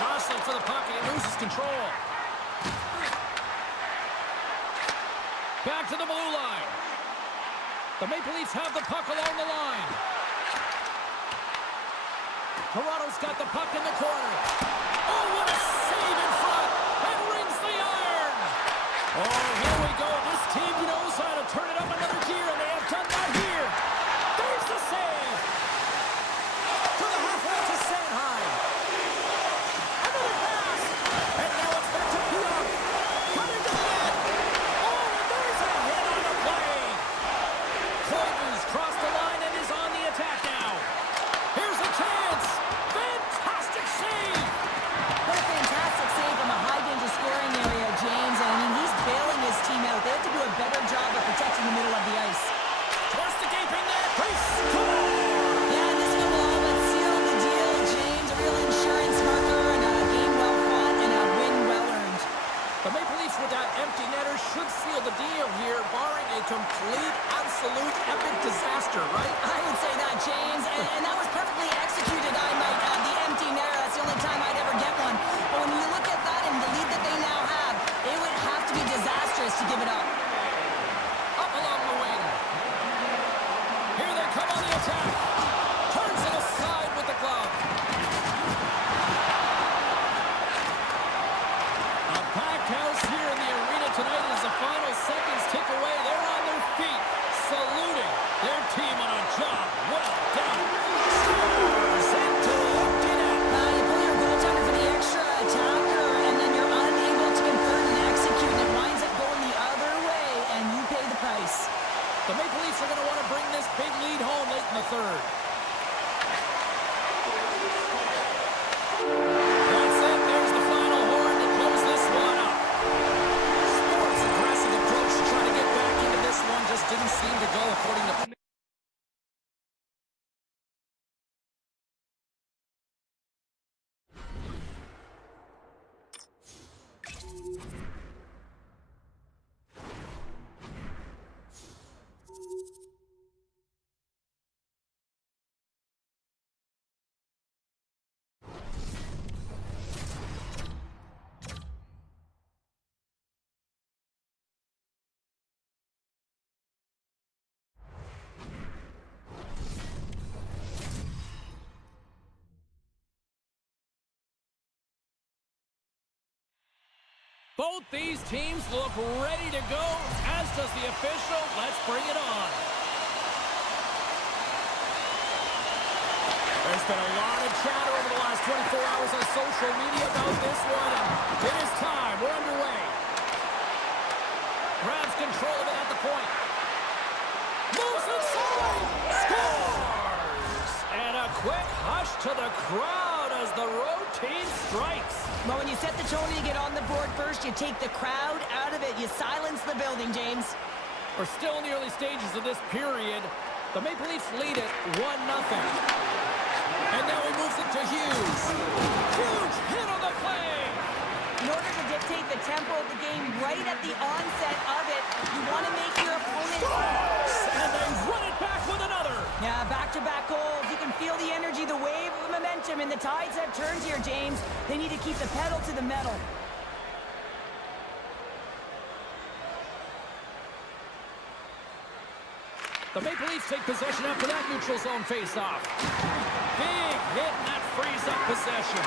Jostling for the puck and he loses control. Back to the blue line. The Maple Leafs have the puck along the line. Toronto's got the puck in the corner. Oh, what a save in front. And rings the iron. Oh, here we go. This team knows how to turn it up another gear, and they have done that here. There's the save. To the half wall to Sanheim. Another pass. And now it's back to Pionk. Coming to the net. Oh, and there's a hit on the play. Clayton's crossed the line and is on the attack now. Here's a chance. Fantastic save. What a fantastic save from a high-danger scoring area, James. I mean, he's bailing his team out. They have to do a better job of protecting the middle of the ice. Towards the gaping net. They score. Yeah, this one will all but seal the deal, James. A real insurance marker and a game well fought and a win well earned. The Maple Leafs with that empty netter should seal the deal here, barring a complete, absolute, epic disaster, right? I would say that, James, and that was perfectly executed, I might add. The empty netter, that's the only time I'd ever get one. But when you look at that and the lead that they now have, it would have to be disastrous to give it up. Up along the wing. Here they come on the attack. Turns it aside with the glove. A packed house here in the arena tonight as the final seconds tick away. They're on their feet, saluting their team on a job well done. Scores into the empty net. You pull your goaltender for the extra attacker, and then you're unable to convert and execute, and it winds up going the other way, and you pay the price. The Maple Leafs are going to want to bring this big lead home late in the third. That's it. There's the final horn to close this one up. Sports' aggressive approach to try to get back into this one just didn't seem to go according to... Both these teams look ready to go, as does the official. Let's bring it on. There's been a lot of chatter over the last 24 hours on social media about this one, and it is time. We're underway. Grabs control of it at the point. Moves inside. Scores! And a quick hush to the crowd as the road team strikes. Well, when you set the tone and you get on the board first, you take the crowd out of it. You silence the building, James. We're still in the early stages of this period. The Maple Leafs lead it 1-0. And now he moves it to Hughes. Huge hit on the play. In order to dictate the tempo of the game right at the onset of it, you want to make your opponent... And they run it back with another. Yeah, back-to-back goals. You can feel the energy, the wave of momentum, and the tides have turned here, James. They need to keep the pedal to the metal. The Maple Leafs take possession after that neutral zone face-off. Big hit, and that frees up possession.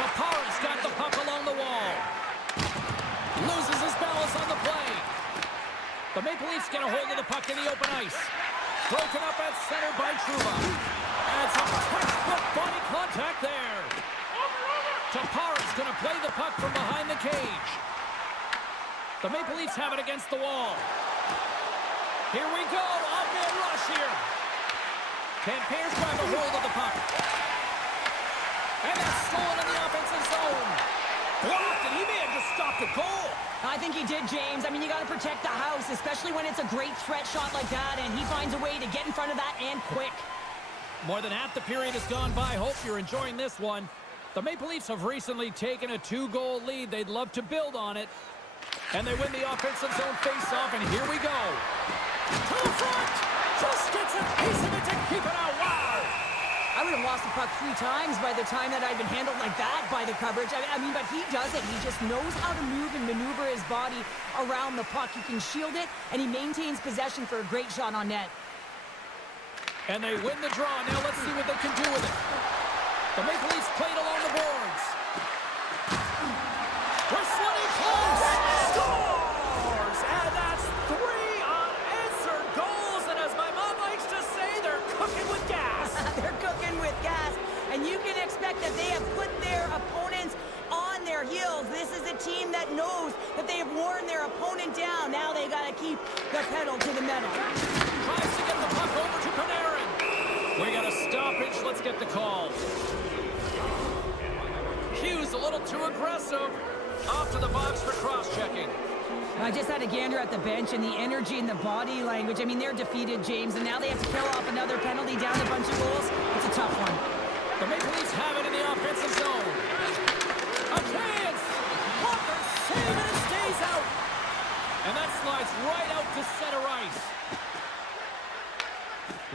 Tapara's got the puck along the wall. Loses his balance on the play. The Maple Leafs get a hold of the puck in the open ice. Broken up at center by Trouba. And some textbook body contact there. Tapara's going to play the puck from behind the cage. The Maple Leafs have it against the wall. Here we go, on mid-rush here. Campaign's grab a hold of the puck. And that's stolen in the offensive zone. Blocked, and he may have just stopped a goal. I think he did, James. I mean, you got to protect the house, especially when it's a great threat shot like that, and he finds a way to get in front of that and quick. More than half the period has gone by. Hope you're enjoying this one. The Maple Leafs have recently taken a 2-goal lead. They'd love to build on it. And they win the offensive zone face-off, and here we go. To the front! Just gets a piece of it to keep it out. Wow! I would have lost the puck 3 times by the time that I'd been handled like that by the coverage. I mean, but he does it. He just knows how to move and maneuver his body around the puck. He can shield it, and he maintains possession for a great shot on net. And they win the draw. Now let's see what they can do with it. The Maple Leafs played along the boards. We're sweating close. team that knows that they have worn their opponent down. Now they got to keep the pedal to the metal. Tries to get the puck over to Panarin. We got a stoppage. Let's get the call. Hughes a little too aggressive. Off to the box for cross-checking. I just had a gander at the bench and the energy and the body language. I mean, they're defeated, James, and now they have to kill off another penalty, down a bunch of goals. It's a tough one. The Maple Leafs have it in the offensive zone. A chance! Walker save it and stays out. And that slides right out to center ice.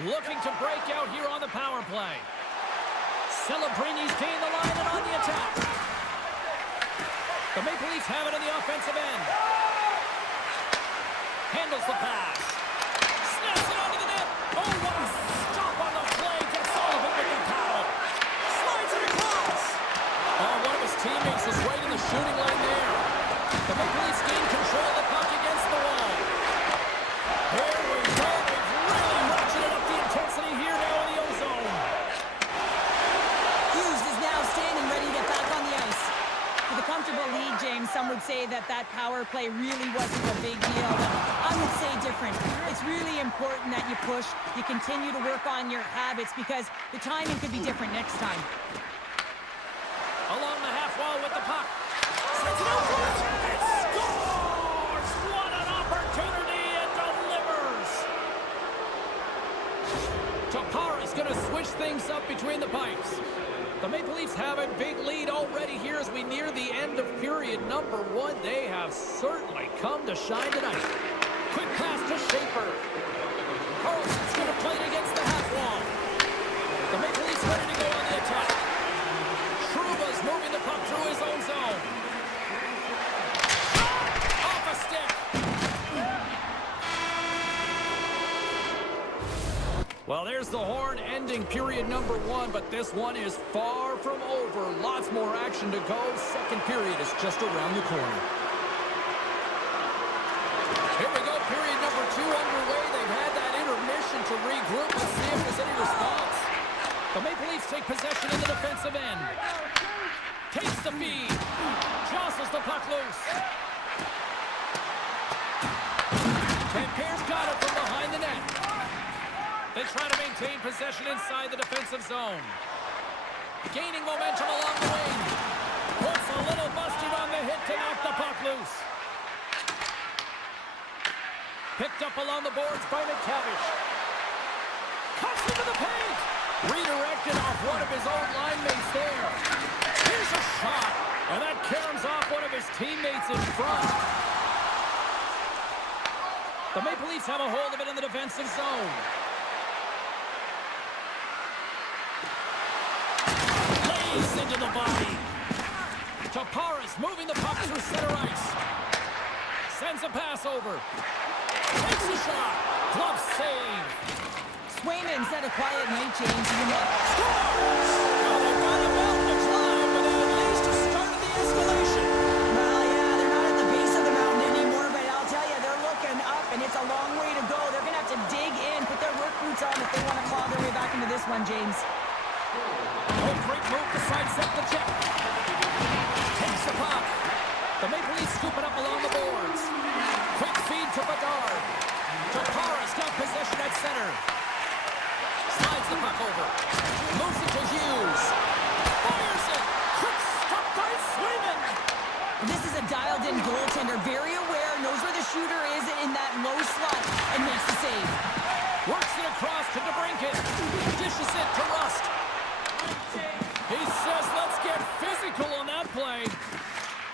Looking to break out here on the power play. Celebrini's gained the line and on the attack. The Maple Leafs have it in the offensive end. Handles the pass. Snaps it onto the net. Oh, what a stop on the play. Gets all of it with the paddle. Slides it across. Oh, one of his teammates is right in the shooting line there. The Maple Leafs gain control of the puck against the wall. Here we go. They've really ratcheted up the intensity here now in the O-zone. Hughes is now standing ready to get back on the ice. With a comfortable lead, James, some would say that power play really wasn't a big deal. But I would say different. It's really important that you push, you continue to work on your habits because the timing could be different next time. Along the half wall with the puck. Sends it over. It scores! What an opportunity and delivers! Tapara's going to switch things up between the pipes. The Maple Leafs have a big lead already here as we near the end of period number 1. They have certainly come to shine tonight. Quick pass to Schaefer. Carlson's going to play it against the half wall. The Maple Leafs ready to go on the attack. Trouba's moving the puck through his own zone. Off a stick. Well, there's the horn ending period number 1, but this one is far from over. Lots more action to go. Second period is just around the corner. Here we go, period number 2 underway. They've had that intermission to regroup. Let's see if there's any response. The Maple Leafs take possession in the defensive end. Takes the feed. Jostles the puck loose. Tampierre's got it from behind the net. They try to maintain possession inside the defensive zone. Gaining momentum along the wing. Puts a little busted on the hit to knock the puck loose. Picked up along the boards by McTavish. Cuts into the paint. Redirected off one of his own line mates there. Here's a shot. And that caroms off one of his teammates in front. The Maple Leafs have a hold of it in the defensive zone. Into the body. Taparis moving the puck through center ice. Sends a pass over. Takes a shot. Glove save. Swayman's had a quiet night, James. Scores! Well, they've got a mountain to climb, but they at least started the escalation. Well, yeah, they're not at the base of the mountain anymore, but I'll tell you, they're looking up, and it's a long way to go. They're going to have to dig in, put their work boots on if they want to claw their way back into this one, James. Oh, great move to sidestep the check. Takes the puck. The Maple Leafs scoop it up along the boards. Quick feed to Bedard. Tapara's got possession at center. Slides the puck over. Moves it to Hughes. Fires it. Quick stop by Swayman. This is a dialed-in goaltender. Very aware, knows where the shooter is in that low slot, and makes the save. Works it across to DeBrincat. Dishes it to Rust. He says, let's get physical on that play.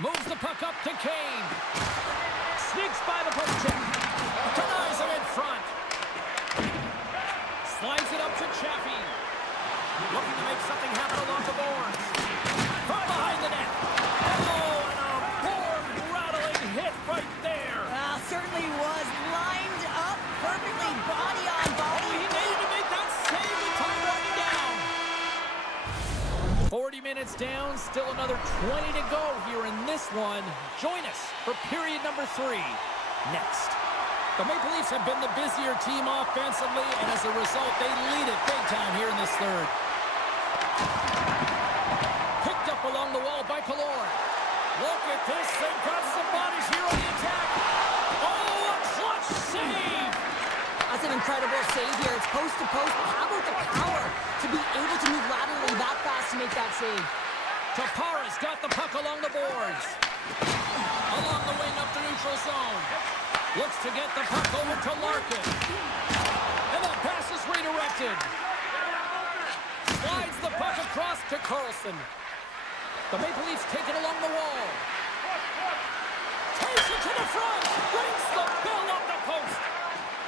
Moves the puck up to Kane. Sneaks by the post check. Denies him in front. Slides it up to Chaffee. Looking to make something happen along the boards. From behind the net. Oh, and a board-rattling hit right there. Certainly was lined up perfectly, body on body. Oh, he needed to make that save with time running down. 40 minutes down, still another 20 to go here in this one. Join us for period number 3 next. The Maple Leafs have been the busier team offensively, and as a result, they lead it big time here in this third. Picked up along the wall by Killorn. Walker at this. They've got some bodies here on the attack. Oh, a clutch save. That's an incredible save here. It's post to post. How about the power to be able to move laterally that fast to make that save? Tapara's got the puck along the boards. Along the wing up the neutral zone. Looks to get the puck over to Larkin. And the pass is redirected. Slides the puck across to Carlson. The Maple Leafs take it along the wall. Takes it to the front. Brings the bill up the post.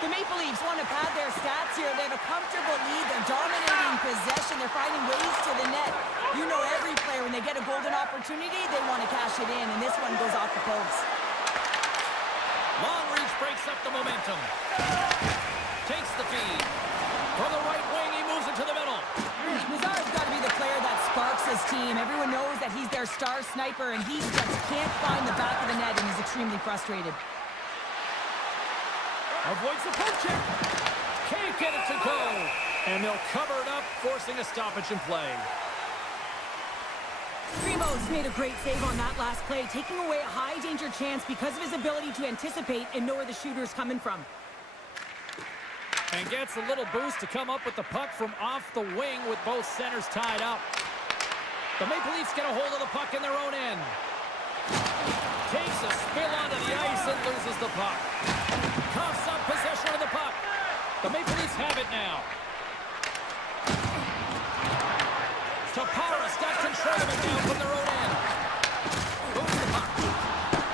The Maple Leafs want to pad their stats here. They have a comfortable lead. They're dominating possession. They're finding ways to the net. You know every player, when they get a golden opportunity, they want to cash it in, and this one goes off the post. Long reach breaks up the momentum. Takes the feed. From the right wing, he moves it to the middle. Nazar's got to be the player that sparks his team. Everyone knows that he's their star sniper, and he just can't find the back of the net, and he's extremely frustrated. Avoids the poke check. Can't get it to go. And they'll cover it up, forcing a stoppage in play. Primo's made a great save on that last play, taking away a high-danger chance because of his ability to anticipate and know where the shooter's coming from. And gets a little boost to come up with the puck from off the wing with both centers tied up. The Maple Leafs get a hold of the puck in their own end. Takes a spill onto the ice and loses the puck. Coughs up possession of the puck. The Maple Leafs have it now. Tapara's got control of it now from their own end. Moves the puck.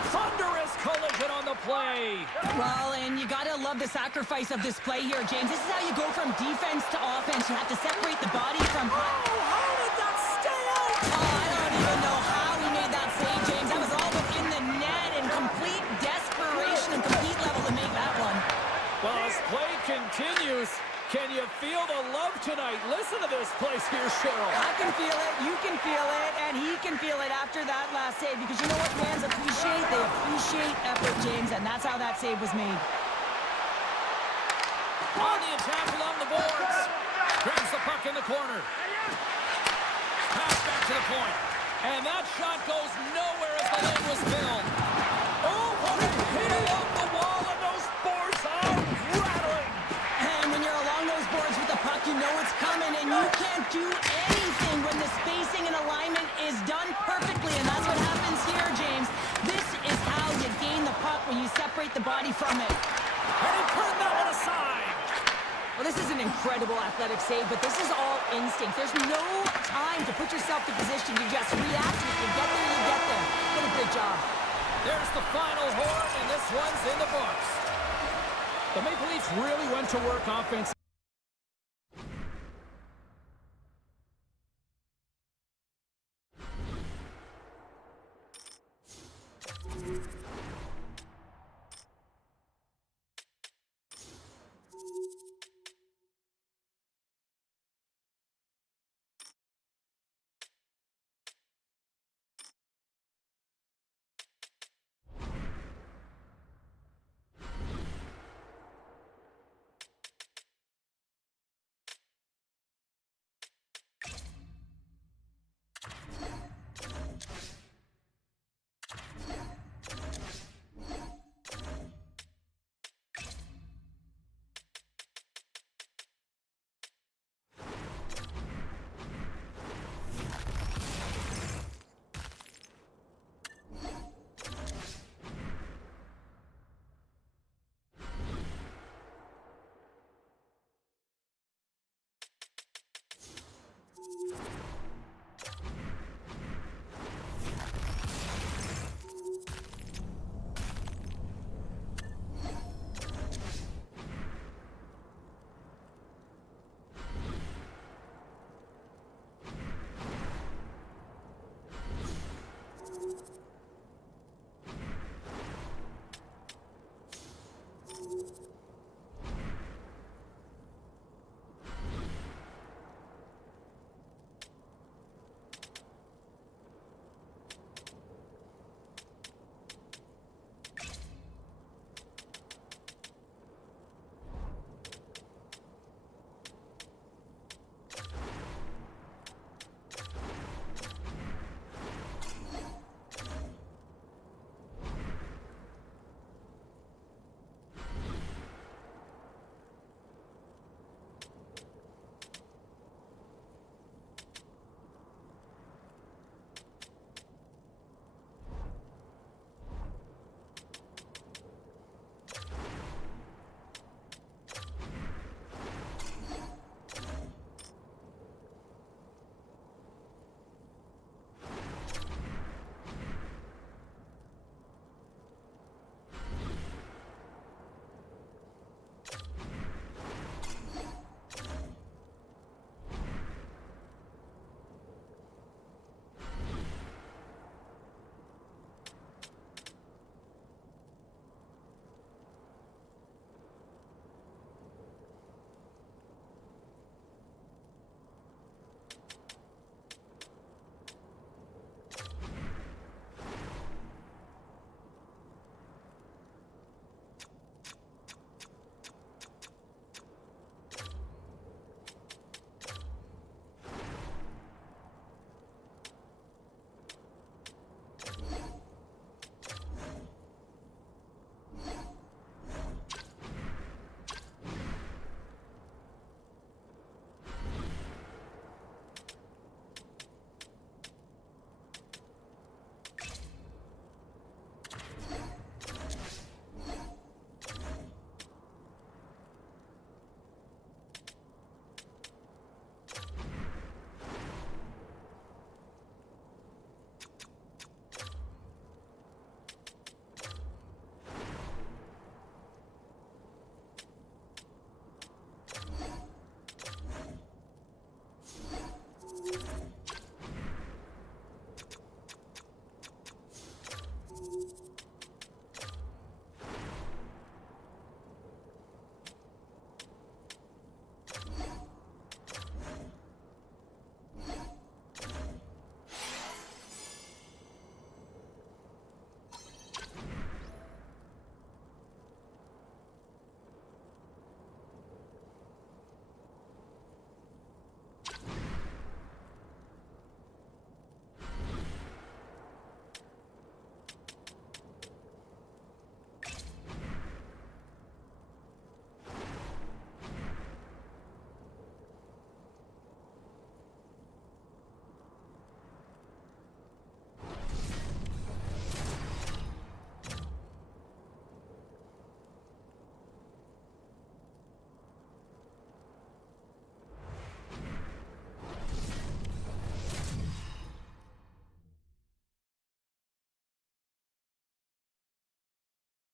Thunderous collision on the play. Well, and you gotta love the sacrifice of this play here, James. This is how you go from defense to offense. You have to separate the body from... Oh, how did that stay out? Oh, I don't even know how he made that save, James. That was all but in the net and complete desperation and complete level to make that one. Well, as play continues, can you feel the love tonight? Listen to this place here, Cheryl. I can feel it, you can feel it, and he can feel it after that last save, because you know what fans appreciate? They appreciate effort, James, and that's how that save was made. On the attack along the boards. Grabs the puck in the corner. Pass back to the point. And that shot goes nowhere as the lane was filled. Oh, what a hit along the wall, and those boards are rattling. And when you're along those boards with the puck, you know it's coming, and you can't do anything when the spacing and alignment is done perfectly, and that's what happens here, James. This is how you gain the puck, when you separate the body from it. And he turned that one aside. Well, this is an incredible athletic save, but this is all instinct. There's no time to put yourself in position. You just react. If you get there, you get there. What a great job. There's the final horn, and this one's in the books. The Maple Leafs really went to work offense.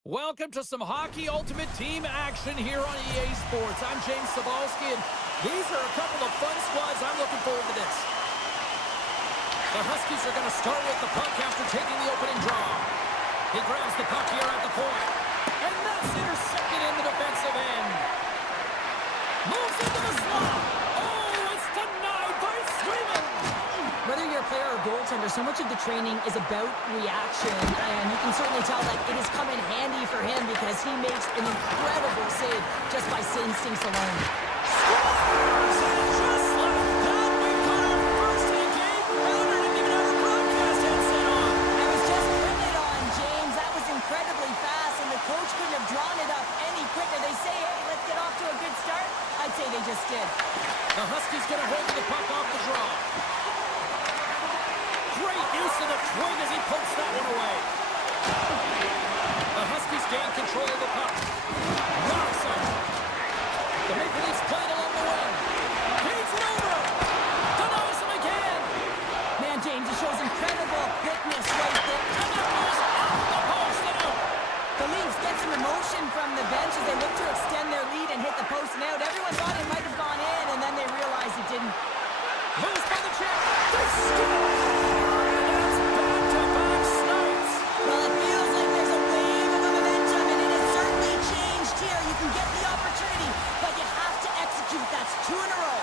Welcome to some Hockey Ultimate Team action here on EA Sports. I'm James Cybulski, and these are a couple of fun squads. I'm looking forward to this. The Huskies are going to start with the puck after taking the opening draw. He grabs the puck here at the point, and that's intercepted in the defensive end. Moves into the slot. Oh, it's denied by Swayman. Whether you're a player or goaltender, so much of the training is about reaction, and you can certainly tell that it has come in handy for him because he makes an incredible save just by instincts alone. Scores! And just like that, we've got our first hit game. Rounder didn't even have a broadcast headset on. I was just putting it on, James. That was incredibly fast, and the coach couldn't have drawn it up any quicker. They say, hey, let's get off to a good start. I'd say they just did. The Huskies get a hold of the puck off the draw. Great use of the twig as he pokes that one away. The Huskies gain control of the puck. Rocks him. The Maple Leafs playing along the wing. Feeds it over. Denies him again. Man, James, it shows incredible quickness right there. And that goes off the post and out. The Leafs get some emotion from the bench as they look to extend their lead and hit the post and out. Everyone thought it might have gone in, and then they realized it didn't. Moves by the check. They score! And that's back-to-back snipes. Well, it feels like there's a wave of momentum, and it has certainly changed here. You can get the opportunity, but you have to execute. That's 2 in a row.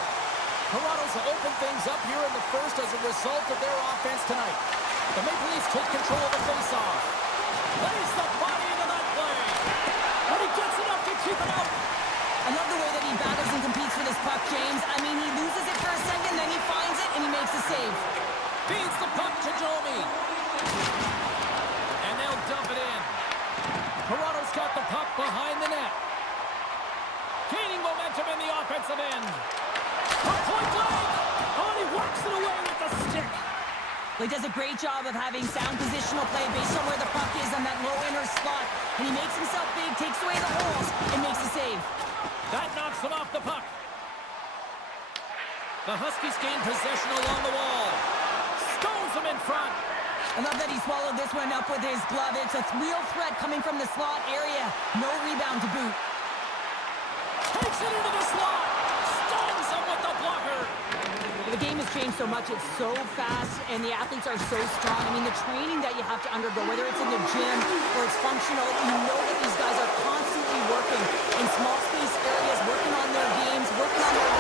Toronto's opened things up here in the first as a result of their offense tonight. The Maple Leafs take control of the faceoff. Lays the body into that play. And he gets enough to keep it out. I love the way that he battles and competes for this puck, James. I mean, he loses it for a second, then he finds it, and he makes the save. Feeds the puck to Domi. And they'll dump it in. Toronto's got the puck behind the net. Gaining momentum in the offensive end. Point blank. Oh, and he whacks it away with the stick. Well, he does a great job of having sound positional play based on where the puck is on that low inner slot. And he makes himself big, takes away the holes, and makes the save. That knocks him off the puck. The Huskies gain possession along the wall. Stones him in front. I love that he swallowed this one up with his glove. It's a real threat coming from the slot area. No rebound to boot. Takes it into the slot. Stones him with the blocker. The game has changed so much. It's so fast, and the athletes are so strong. I mean, the training that you have to undergo, whether it's in the gym or it's functional, you know that these guys are constantly working in small space areas, working on their games, working on their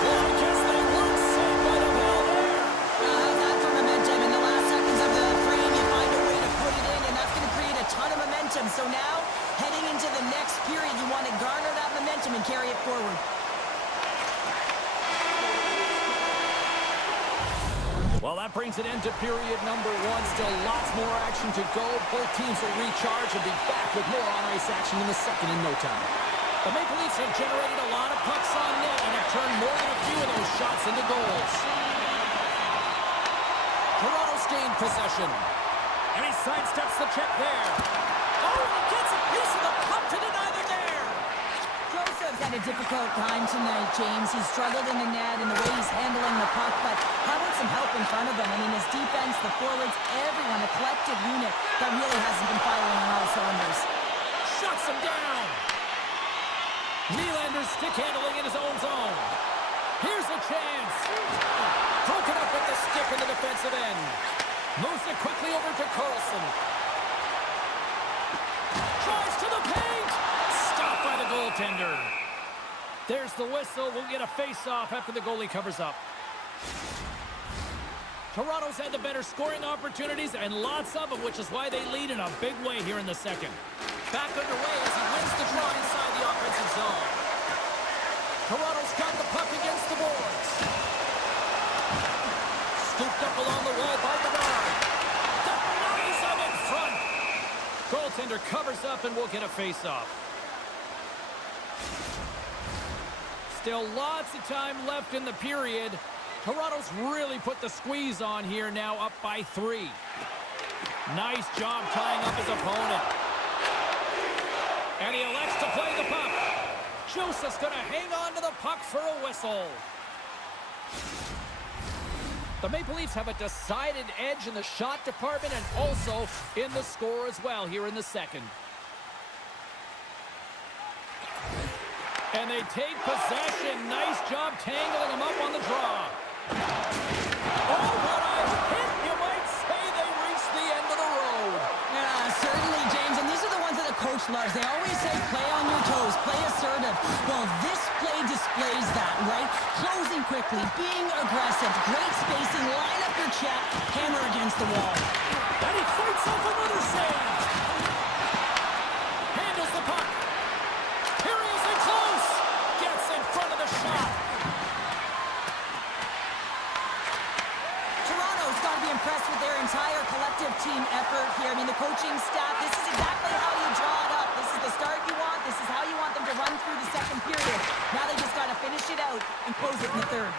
Well, I guess they weren't saved by the ball there. how's that for momentum? In the last seconds of the frame, you find a way to put it in, and that's going to create a ton of momentum. So now, heading into the next period, you want to garner that momentum and carry it forward. Well, that brings it into period number 1. Still lots more action to go. Both teams will recharge and be back with more on-ice action in the second in no time. The Maple Leafs have generated a lot of pucks on net and have turned more than a few of those shots into goals. Toronto's gained possession. And he sidesteps the check there. Oh, he gets a piece of the puck to deny them there. Joseph's had a difficult time tonight, James. He's struggled in the net and the way he's handling the puck, but how about some help in front of him? I mean, his defense, the forwards, everyone, a collective unit that really hasn't been firing on all cylinders. Shuts him down. Nylander's stick handling in his own zone. Here's a chance. Broken up with the stick in the defensive end. Moves it quickly over to Carlson. Drives to the paint. Stopped by the goaltender. There's the whistle. We'll get a face-off after the goalie covers up. Toronto's had the better scoring opportunities and lots of them, which is why they lead in a big way here in the second. Back underway as he wins the draw inside the offensive zone. Toronto's got the puck against the boards. Scooped up along the wall by Bernard. Denies him in front. Goaltender covers up and we'll get a face-off. Still lots of time left in the period. Toronto's really put the squeeze on here now, up by 3. Nice job tying up his opponent. And he elects to play the puck. Joseph's going to hang on to the puck for a whistle. The Maple Leafs have a decided edge in the shot department and also in the score as well here in the second. And they take possession. Nice job tangling them up on the draw. Oh, what a hit! You might say they reached the end of the road. Yeah, certainly, James. And these are the ones that the coach loves. They always say play on your toes, play assertive. Well, this play displays that, right? Closing quickly, being aggressive, great spacing, line up your check, hammer against the wall. And he fights off another save. Handles the puck. Here he is in close. Gets in front of the shot. Toronto's got to be impressed with their entire collective team effort here. I mean, the coaching staff, this is exactly how you draw it up. This is the start you want. This is how you want them to run through the second period. Now they just got to finish it out and close it in the third.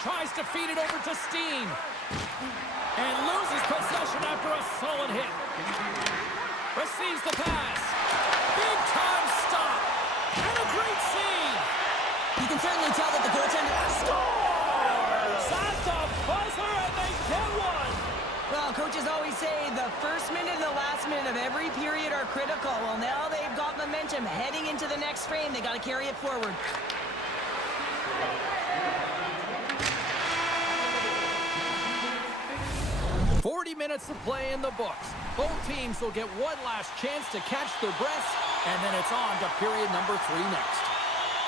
Tries to feed it over to Steen. And loses possession after a solid hit. Receives the pass. Big time stop. And a great save. You can certainly tell that the goaltender Scores! At the buzzer, and they get one. Well, coaches always say the first minute and the last minute of every period are critical. Well, now they've got momentum heading into the next frame. They got to carry it forward. 40 minutes of play in the books. Both teams will get one last chance to catch their breaths, and then it's on to period number 3 next.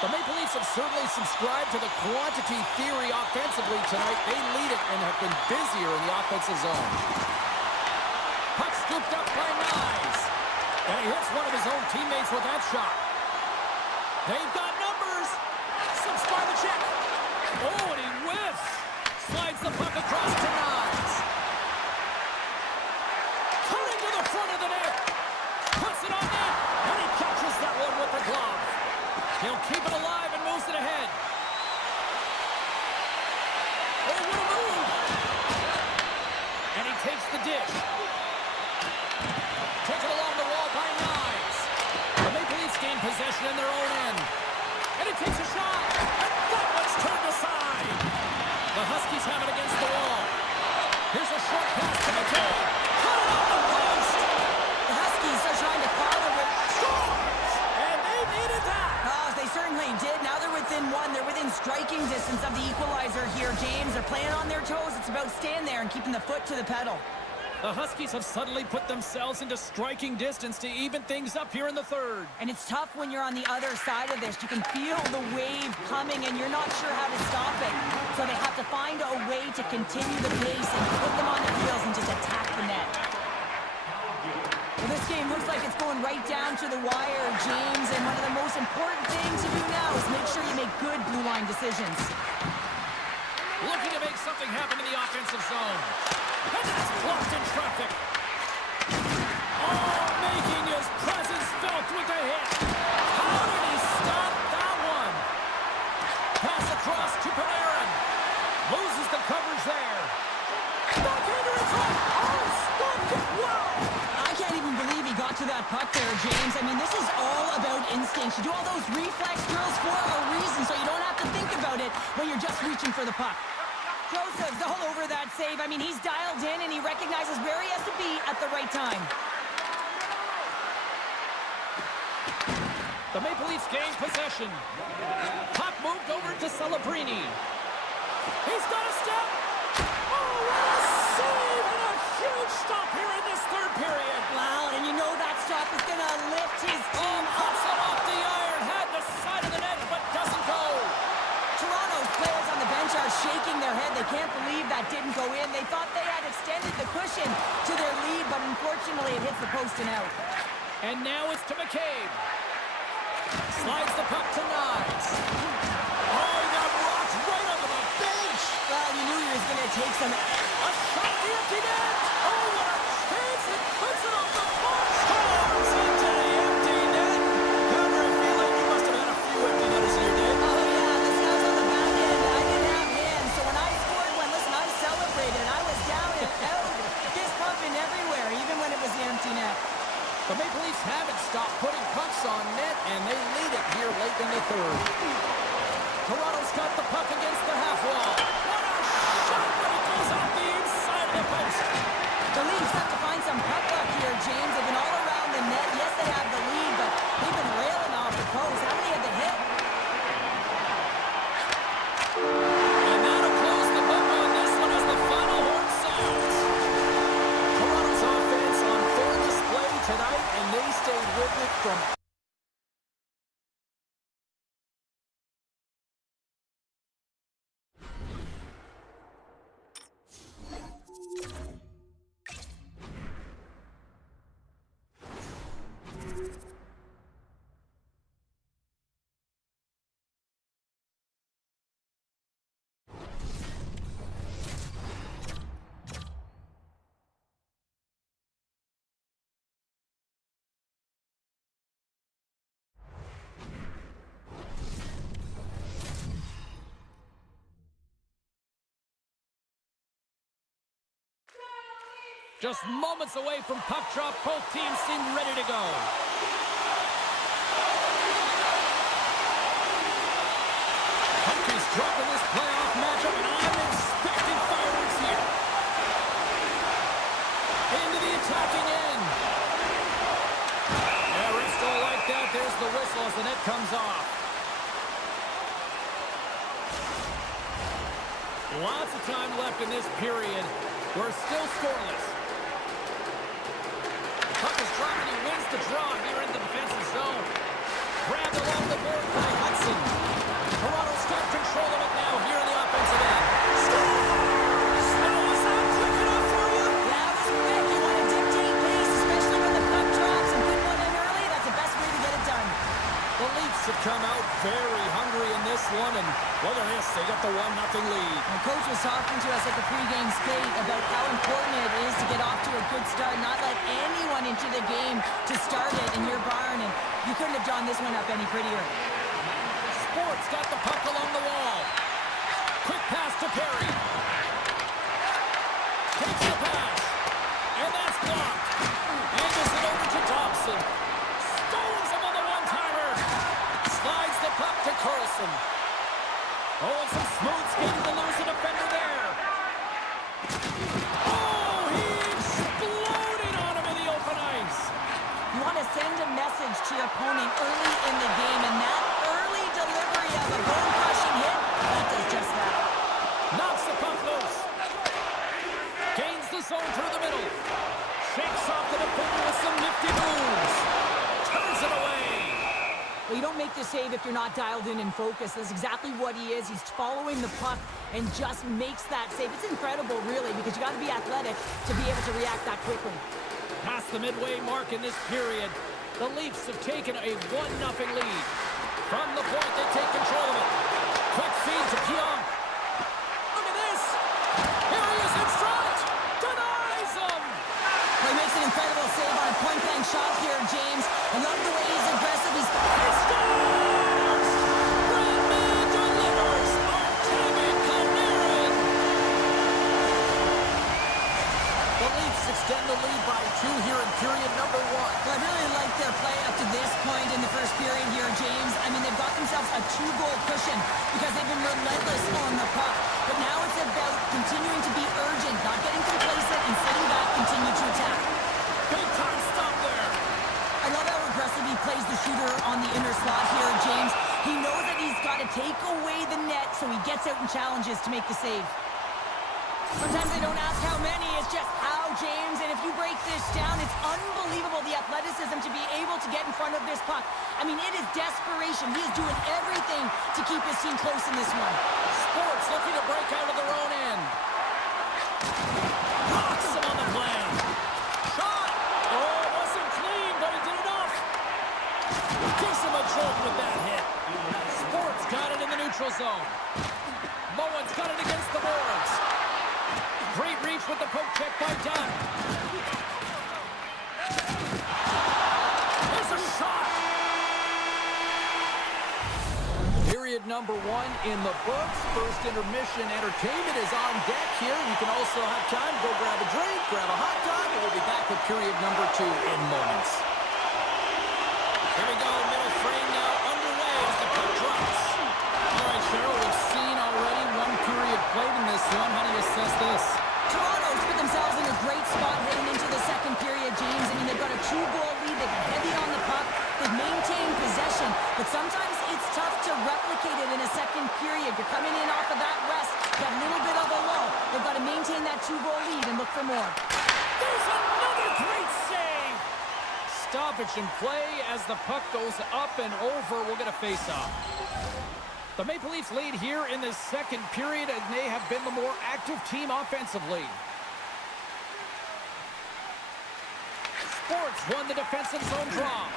The Maple Leafs have certainly subscribed to the quantity theory offensively tonight. They lead it and have been busier in the offensive zone. Puck scooped up by Nyes. And he hits one of his own teammates with that shot. They've got numbers. Subscribe the check. Oh, and he whiffs. Slides the puck across to Nyes. Cutting to the front of the net. Puts it on net. And he catches that one with the glove. He'll keep it alive and moves it ahead. Oh, what a move. And he takes the dish. Taken along the wall by Nyes. The Maple Leafs gain possession in their own end. And he takes a shot. And that one's turned aside. The Huskies have it against the wall. Here's a short pass to McKay. Cut it off the post. The Huskies are trying to follow it. Scores! And they needed that. Oh, they certainly did. Now they're within one. They're within striking distance of the equalizer here, James. They're playing on their toes. It's about staying there and keeping the foot to the pedal. The Huskies have suddenly put themselves into striking distance to even things up here in the third. And it's tough when you're on the other side of this. You can feel the wave coming, and you're not sure how to stop it. So they have to find a way to continue the pace and put them on their heels and just attack the net. Well, this game looks like it's going right down to the wire, James. And one of the most important things to do now is make sure you make good blue line decisions. Looking to make something happen in the offensive zone. And that's blocked in traffic. Oh, making his presence felt with the hit. How did he stop that one? Pass across to Panarin. Loses the coverage there. Backhander in front. Oh, stopped it well. I can't even believe he got to that puck there, James. I mean, this is all about instinct. You do all those reflex drills for a reason, so you don't have to think about it when you're just reaching for the puck. Joseph's all over that save. I mean, he's dialed in and he recognizes where he has to be at the right time. The Maple Leafs gain possession. Puck moved over to Celebrini. He's got a step. Oh, what a save and a huge stop here in this third period. Wow, and you know that stop is going to lift his team up. Puts it off the iron. Had the side of the net, but doesn't go. Toronto's players on the bench are shaking their head. They can't believe that didn't go in. They thought they had extended the cushion to their lead, but unfortunately it hits the post and out. And now it's to McCabe. Slides the puck to Nyes. Oh, he got rocked right under the bench. Well, you knew he was going to take some... A shot at the empty net. Oh, what a chance. It puts it off the mark. Scores into the empty net. Connor, I feel like you must have had a few empty netters in your day. Oh, yeah, the sounds on the back end. I didn't have hands, so when I scored one, listen, I celebrated. I was down and out, fist pumping everywhere, even when it was the empty net. The Maple Leafs haven't stopped putting pucks on net, and they lead it here late in the third. Toronto's got the puck against the half wall. What a shot, but it goes off the inside of the post. The Leafs have to find some puck luck here, James. They've been all around the net. Yes, they have the lead, but they've been railing off the post. How many have tonight, and they stayed with it from... Just moments away from puck drop, both teams seem ready to go. Puck is dropping this playoff matchup, and I'm expecting fireworks here. Into the attacking end. Yeah, refs don't like that. There's the whistle as the net comes off. Lots of time left in this period. We're still scoreless. Puck is dropping. He wins the draw here in the defensive zone. Grabbed along the board by Hudson. Toronto's got control of it now here in the offensive end. Score! Snow, is that quick enough for you? That was quick. You want to dictate pace, especially when the puck drops and put one in early. That's the best way to get it done. The Leafs have come out very hungry in this one, and look at this. They got the 1-0 lead. The coach was talking to us at the pregame skate about how important it is to get off to a good start, not let anyone into the game to start it in your barn, and you couldn't have drawn this one up any prettier. Sports got the puck along the wall. Quick pass to Perry. Takes the pass. And that's blocked. Angles it over to Thompson. Stones him on the one-timer. Slides the puck to Carlson. Oh, and some smooth skating to lose a defender there. Oh, he exploded on him in the open ice. You want to send a message to your opponent early in the game, and that early delivery of a bone-crushing hit, that does just that. Knocks the puck loose. Gains the zone through the middle. Shakes off the defender with some nifty moves. Turns it away. Well, you don't make the save if you're not dialed in and focused. That's exactly what he is. He's following the puck and just makes that save. It's incredible, really, because you got to be athletic to be able to react that quickly. Past the midway mark in this period, the Leafs have taken a 1-0 lead. From the point, they take control of it. Quick feed to Pionk. Look at this. Here he is in front. Denies him. Well, he makes an incredible save on a point-blank shot here, James. I love the way he's aggressive. He scores! Bradman delivers. Artemi Panarin. The Leafs extend the lead by 2 here in period number 1. Well, I really like their play up to this point in the first period here, James. I mean, they've got themselves a 2-goal cushion because they've been relentless on the puck. But now it's about continuing to be urgent, not getting complacent, and sitting back, continue to attack. Big time stop there. I love how aggressive he plays the shooter on the inner slot here, James. He knows that he's got to take away the net, so he gets out and challenges to make the save. Sometimes they don't ask how many, it's just how, James. And if you break this down, it's unbelievable the athleticism to be able to get in front of this puck. I mean, it is desperation. He is doing everything to keep his team close in this one. Sports looking to break out of their own end. Knocks him on the plan. Shot! Oh, it wasn't clean, but he did enough. Gives him a jolt with that hit. Sports got it in the neutral zone. Bowen's got it against the boards. Great reach with the poke check by Dunn. There's a shot. Period number 1 in the books. First intermission entertainment is on deck here. You can also have time to go grab a drink, grab a hot dog, and we'll be back with period number 2 in moments. Here we go, middle frame now underway as the puck drops. All right, Cheryl, we've seen already 1 period played in this one. How do you assess this? Toronto's put themselves in a great spot heading into the second period, James. I mean, they've got a 2-goal lead. They've been heavy on the puck. They've maintained possession. But sometimes it's tough to replicate it in a second period. You're coming in off of that rest. You have a little bit of a lull. They've got to maintain that 2-goal lead and look for more. There's another great save. stoppage in play as the puck goes up and over. We'll get a face-off. The Maple Leafs lead here in the second period, and they have been the more active team offensively. Sports won the defensive zone draw.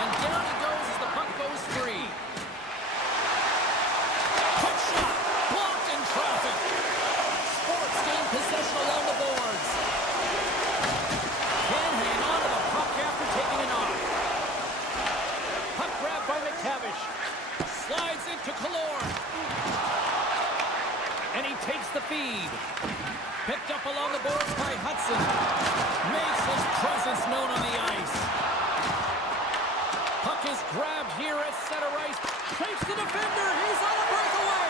And down he goes as the puck goes free. Quick shot, blocked in traffic. Sports gain possession along the boards. Can hang on to the puck after taking a knock. Puck grabbed by McTavish. Slides into Killorn. And he takes the feed. Picked up along the boards by Hudson. Makes his presence known on the ice. Puck is grabbed here at center ice. Takes the defender. He's on a breakaway.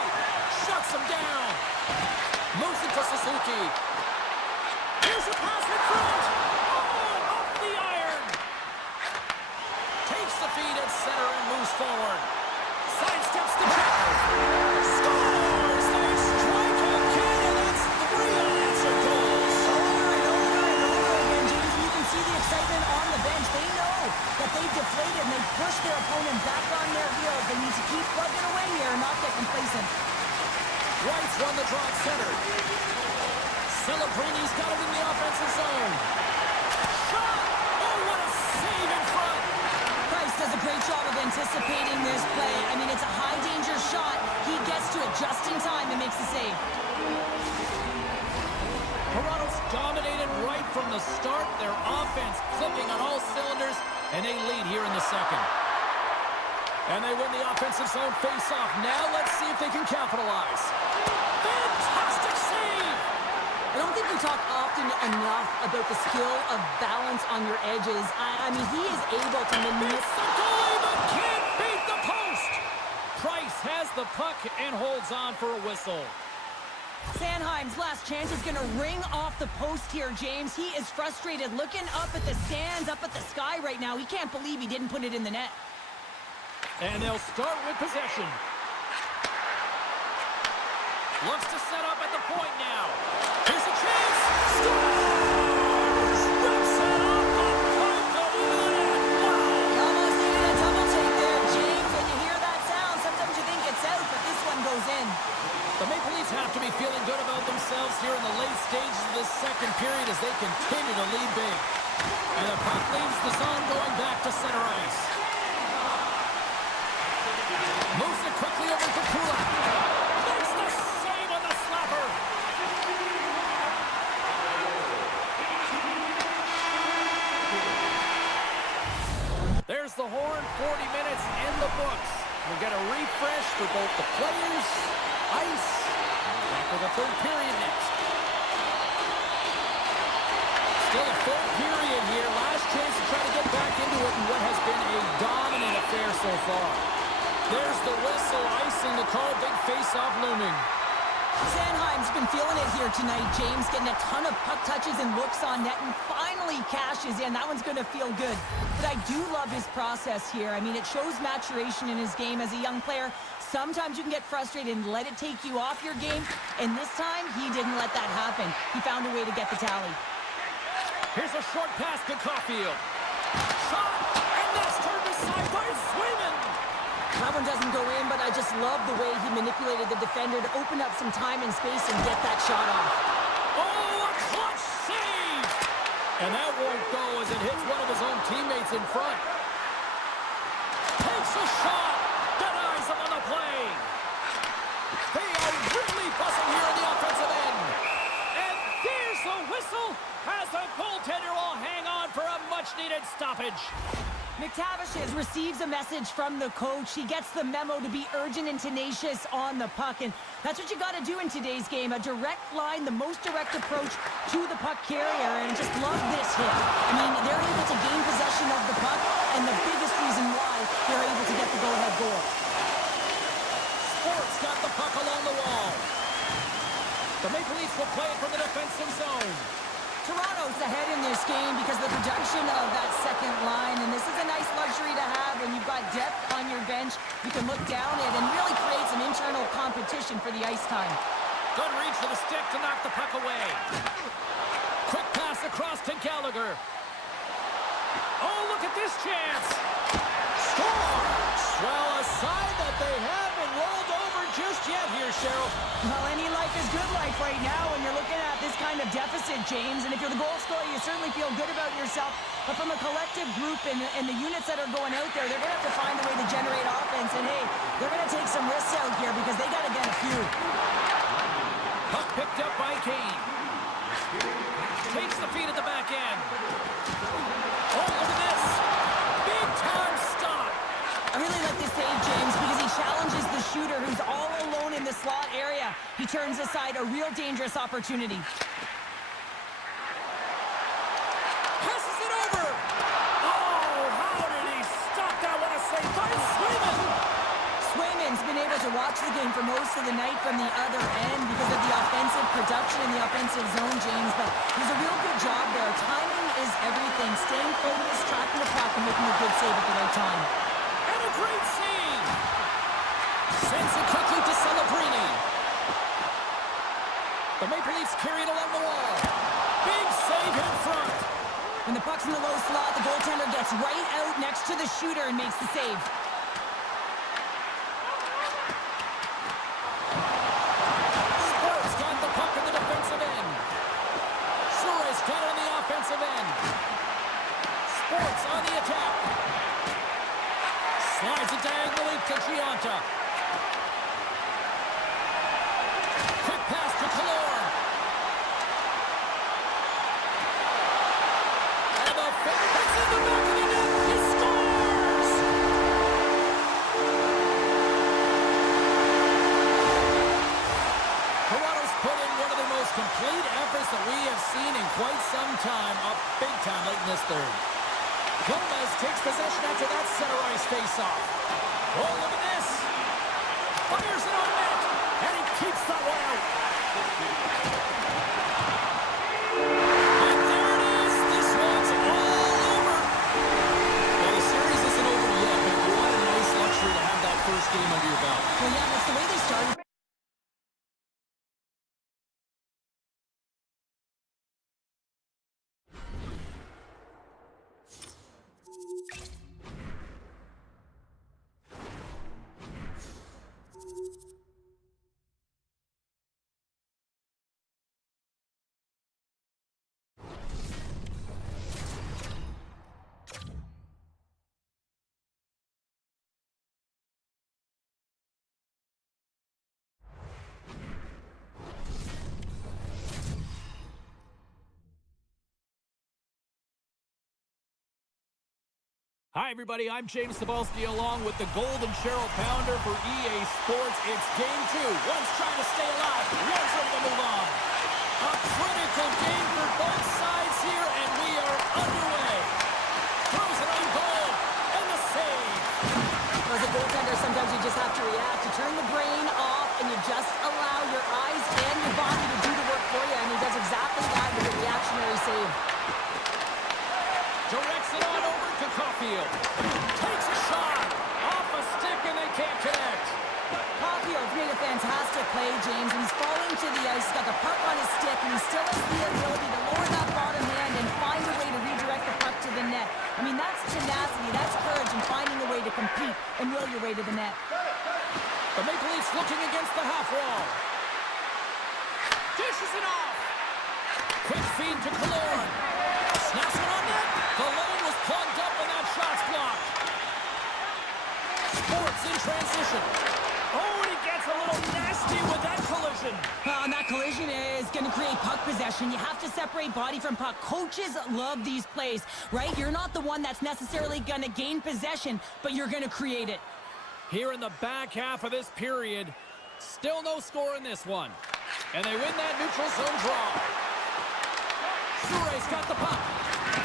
Shuts him down. Moves it to Suzuki. Here's a pass in front. Oh, off the iron. Takes the feed at center and moves forward. Sidesteps the check. Scores! They strike again, and that's 3 unanswered goals. Over and over and over again, James. You can see the excitement on the bench. They know that they deflated and they pushed their opponent back on their heels. They need to keep plugging away here and not get complacent. Wright's won the draw at center. Celebrini's got it in the offensive zone. Shot! Oh, what a save in front! Price does a great job of anticipating this play. I mean, it's a high-danger shot. He gets to it just in time and makes the save. Toronto's dominated right from the start. Their offense clicking on all cylinders, and they lead here in the second. And they win the offensive zone face-off. Now let's see if they can capitalize. Fantastic save! I don't think we talk often enough about the skill of balance on your edges. I mean, he is able to manipulate. It's the goalie, but can't beat the post! Price has the puck and holds on for a whistle. Sanheim's last chance is going to ring off the post here, James. He is frustrated, looking up at the stands, up at the sky right now. He can't believe he didn't put it in the net. And they'll start with possession. Looks to set up at the point now. Here's a chance. Scores! Rips it off the pipe. Wow! Almost needed a double take there, James. When you hear that sound, sometimes you think it's out, but this one goes in. The Maple Leafs have to be feeling good about themselves here in the late stages of this second period as they continue to lead big. And the puck leaves the zone going back to center ice. Moves it quickly over to Kulak. Makes the save on the slapper. There's the horn. 40 minutes in the books. We'll get a refresh for both the players, ice, and back to the third period next. Still a full period here. Last chance to try to get back into it in what has been a dominant affair so far. There's the whistle, icing the call, big face-off looming. Sanheim's been feeling it here tonight, James, getting a ton of puck touches and looks on net, and finally cashes in. That one's going to feel good. But I do love his process here. I mean, it shows maturation in his game as a young player. Sometimes you can get frustrated and let it take you off your game, and this time, he didn't let that happen. He found a way to get the tally. Here's a short pass to Caulfield. Shot, and that's turned aside by Swayman. That one doesn't go in, but I just love the way he manipulated the defender to open up some time and space and get that shot off. Oh, a clutch save! And that won't go as it hits one of his own teammates in front. Takes a shot, denies him on the play. They are really buzzing here in the offensive end. And there's the whistle as the goaltender will hang on for a much-needed stoppage. McTavish receives a message from the coach. He gets the memo to be urgent and tenacious on the puck, and that's what you got to do in today's game. A direct line, the most direct approach to the puck carrier, and just love this hit. I mean, they're able to gain possession of the puck, and the biggest reason why they're able to get the go-ahead goal. Sports got the puck along the wall. The Maple Leafs will play it from the defensive zone. Toronto's ahead in this game because of the production of that second line, and this is a nice luxury to have when you've got depth on your bench. You can look down it and really create some internal competition for the ice time. Good reach for the stick to knock the puck away. Quick pass across to Gallagher. Oh, look at this chance. Scores! Well, a sign that they haven't rolled over just yet here, Cheryl. Well, any life is good life right now when you're looking at this kind of deficit, James. And if you're the goal scorer, you certainly feel good about yourself. But from a collective group and the units that are going out there, they're going to have to find a way to generate offense. And, hey, they're going to take some risks out here because they got to get a few. Puck picked up by Kane. Takes the feed at the back end. Oh, look at this. Big time stop. I really like this save, James, because he challenges the shooter who's all alone in the slot area. He turns aside a real dangerous opportunity. Passes it over. Oh, how did he stop that? What a save by Swayman. Swayman's been able to watch the game for most of the night from the other end because of the offensive production in the offensive zone, James. But he's a real good job there. Timing is everything. Staying focused, tracking the puck, and making a good save at the right time. And a great save. Sends it quickly to Celebrini. The Maple Leafs carry it along the wall. Big save in front. When the puck's in the low slot, the goaltender gets right out next to the shooter and makes the save. Sports got the puck in the defensive end. Suarez got it on the offensive end. Sports on the attack. Slides it diagonally to Gianta. Quick pass to Killorn. And the puck is in the back of the net. He scores! Toronto's put in one of the most complete efforts that we have seen in quite some time, up big time late in this third. Gomez takes possession after that center ice face-off. Oh, look at this. Fires it on net, and he keeps that one out. And there it is. This one's all over. Well, the series isn't over yet, but what a nice luxury to have that first game under your belt. Well, yeah, that's the way they started. Hi, everybody. I'm James Cebulski along with the Golden Cheryl Pounder for EA Sports. It's game two. One's trying to stay alive. One's ready to move on. A critical game for both sides here, and we are underway. Throws it on goal, and the save. As a goaltender, sometimes you just have to react. You turn the brain off, and you just allow your eyes and your body to do the work for you, and he does exactly that with a reactionary save. Directs it on over to Caulfield. Takes a shot. Off a stick, and they can't connect. Caulfield's made a fantastic play, James, and he's falling to the ice. He's got the puck on his stick, and he still has the ability to lower that bottom hand and find a way to redirect the puck to the net. I mean, that's tenacity, that's courage, and finding a way to compete and will your way to the net. The Maple Leafs looking against the half wall. Dishes it off. Quick feed to Killorn. Snaps it on net. The lane was plugged up and that shot's blocked. Sports in transition. Oh, and he gets a little nasty with that collision. And that collision is going to create puck possession. You have to separate body from puck. Coaches love these plays, right? You're not the one that's necessarily going to gain possession, but you're going to create it. Here in the back half of this period, still no score in this one. And they win that neutral zone draw. Suarez got the puck.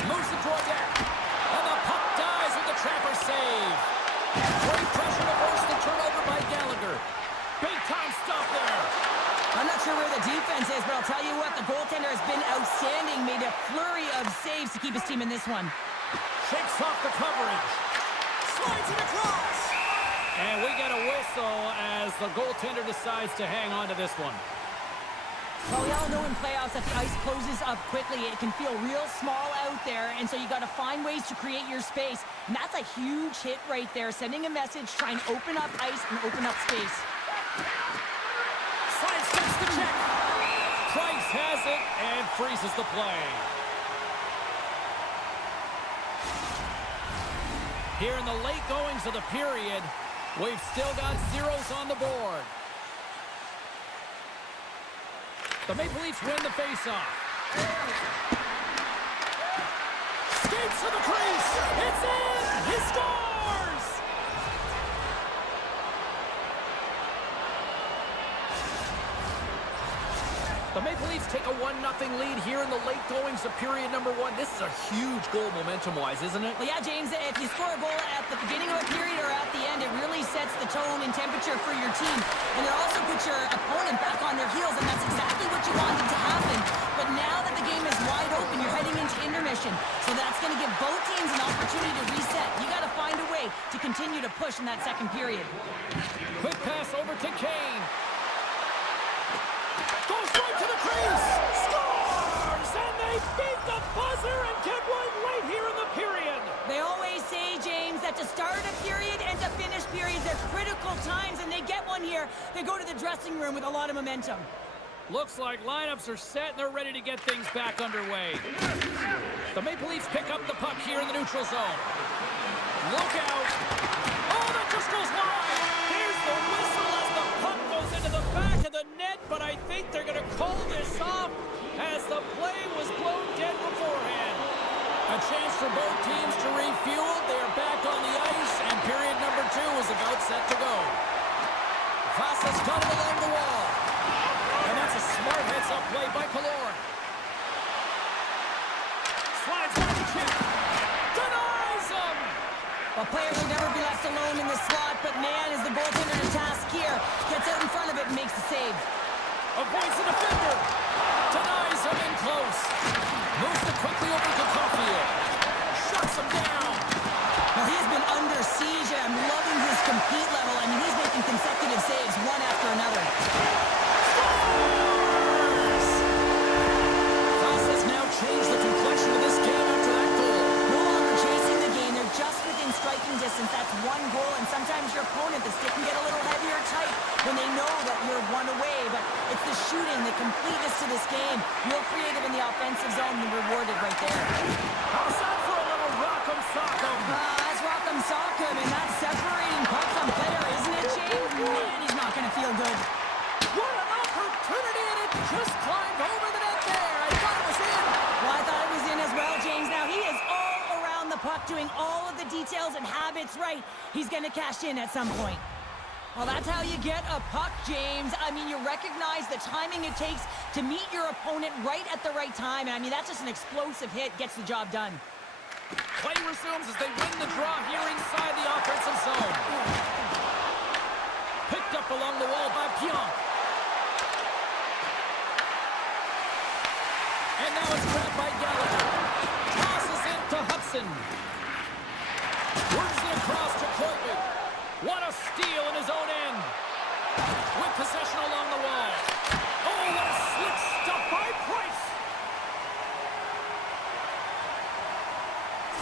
Moves it toward net. And the puck dies with the trapper save. Great pressure to force the turnover by Gallagher. Big time stop there. I'm not sure where the defense is, but I'll tell you what, the goaltender has been outstanding. Made a flurry of saves to keep his team in this one. Shakes off the coverage. Slides it across. And we get a whistle as the goaltender decides to hang on to this one. Well, we all know in playoffs that the ice closes up quickly. It can feel real small out there, and so you got to find ways to create your space. And that's a huge hit right there, sending a message, trying to open up ice and open up space. Side steps the check. Price has it and freezes the play. Here in the late goings of the period, we've still got zeros on the board. The Maple Leafs win the faceoff. Skates to the crease. It's in. He scores. The Maple Leafs take a 1-0 lead here in the late goings of period number 1. This is a huge goal momentum-wise, isn't it? Well, yeah, James, if you score a goal at the beginning of a period or at the end, it really sets the tone and temperature for your team. And it also puts your opponent back on their heels, and that's exactly what you wanted to happen. But now that the game is wide open, you're heading into intermission. So that's going to give both teams an opportunity to reset. You got to find a way to continue to push in that second period. Quick pass over to Kane. Goes right to the crease. Scores! And they beat the buzzer and get one right here in the period. They always say, James, that to start a period and to finish periods are critical times, and they get one here. They go to the dressing room with a lot of momentum. Looks like lineups are set and they're ready to get things back underway. The Maple Leafs pick up the puck here in the neutral zone. Look out. Oh, that just goes wide. Here's the whistle as the puck goes into the back of the net, but I think they're going to call this off as the play was blown dead beforehand. A chance for both teams to refuel. They're back on the ice, and period number 2 is about set to go. Vasa's got it along the wall. And that's a smart heads-up play by Killorn. Slides by the chip. Denies him! Well, players will never be left alone in the slot, but man, is the goaltender to task here. Gets out in front of it and makes the save. Avoids the defender. Denies him in close. Moves it quickly over to Caulfield. Shuts him down. Well, he has been under siege, and I'm loving his compete level. I mean, he's making consecutive saves, one after another. Vasa's now changed the complexion of this game after that goal. No longer chasing the game, they're just within striking distance. That's one goal, and sometimes your opponent, the stick can get a little heavier tight when they know that you're one away, but it's the shooting, the completeness to this game. Real creative in the offensive zone and rewarded right there. How's that for a little rock'em sock'em? That's rock'em sock'em, and that's separating puck from player, isn't it, Shane? Man, he's not going to feel good. What an opportunity, and it just climbed over the net there. I thought it was in. Well, I thought it was in as well, James. Now, he is all around the puck, doing all of the details and habits right. He's going to cash in at some point. Well, that's how you get a puck, James. I mean, you recognize the timing it takes to meet your opponent right at the right time. And I mean, that's just an explosive hit, gets the job done. Play resumes as they win the draw here inside the offensive zone. Picked up along the wall by Pionk. And now it's grabbed by Gallagher. Tosses it to Hudson. Works it across to Corbett. What a steal in his own end. With possession along the wall. Oh, what a slick stop by Price.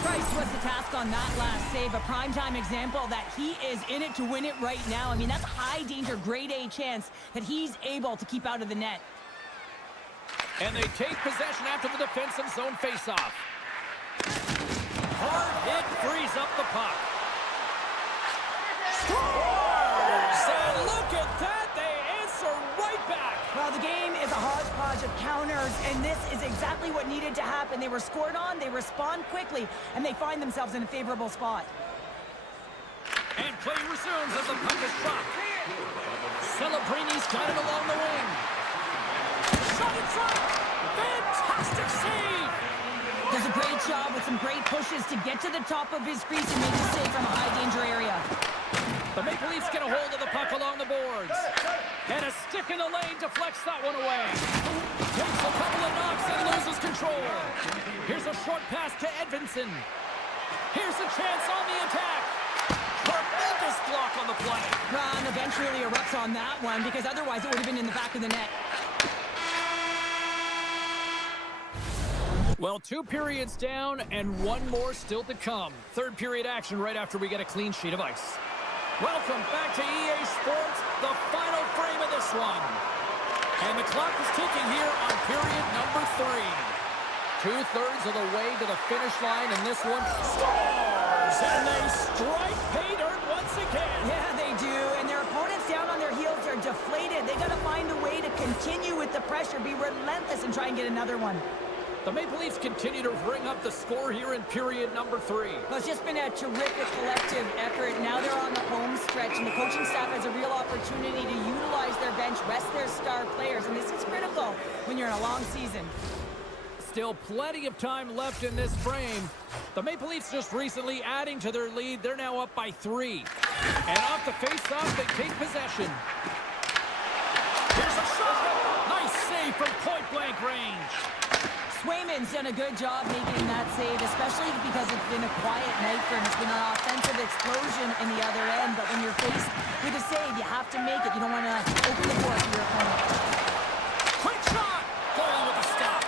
Price was the task on that last save. A primetime example that he is in it to win it right now. I mean, that's a high-danger, grade-A chance that he's able to keep out of the net. And they take possession after the defensive zone faceoff. Hard hit frees up the puck. Scores! And look at that, they answer right back. Well, the game is a hodgepodge of counters, and this is exactly what needed to happen. They were scored on, they respond quickly, and they find themselves in a favorable spot. And play resumes as the puck is dropped. Celebrini's got it along the wing. Shot in front! Fantastic save! Does a great job with some great pushes to get to the top of his crease and make a save from a high-danger area. The Maple Leafs get a hold of the puck along the boards. And a stick in the lane deflects that one away. Takes a couple of knocks and loses control. Here's a short pass to Edvinsson. Here's a chance on the attack. Tremendous block on the play. And the bench really erupts on that one because otherwise it would have been in the back of the net. Well, 2 periods down and 1 more still to come. Third period action right after we get a clean sheet of ice. Welcome back to EA Sports, the final frame of this one. And the clock is ticking here on period number 3. 2/3 of the way to the finish line, and this one scores! And they strike pay dirt once again. Yeah, they do. And their opponents down on their heels are deflated. They got to find a way to continue with the pressure, be relentless, and try and get another one. The Maple Leafs continue to bring up the score here in period number 3. Well, it's just been a terrific collective effort. Now they're on the home stretch, and the coaching staff has a real opportunity to utilize their bench, rest their star players, and this is critical when you're in a long season. Still plenty of time left in this frame. The Maple Leafs just recently adding to their lead. They're now up by 3. And off the face-off, they take possession. Here's a shot! Nice save from point-blank range. Swayman's done a good job making that save, especially because it's been a quiet night for him. It's been an offensive explosion in the other end, but when you're faced with a save, you have to make it. You don't want to open the door for your opponent. Quick shot! Goalie with a stop.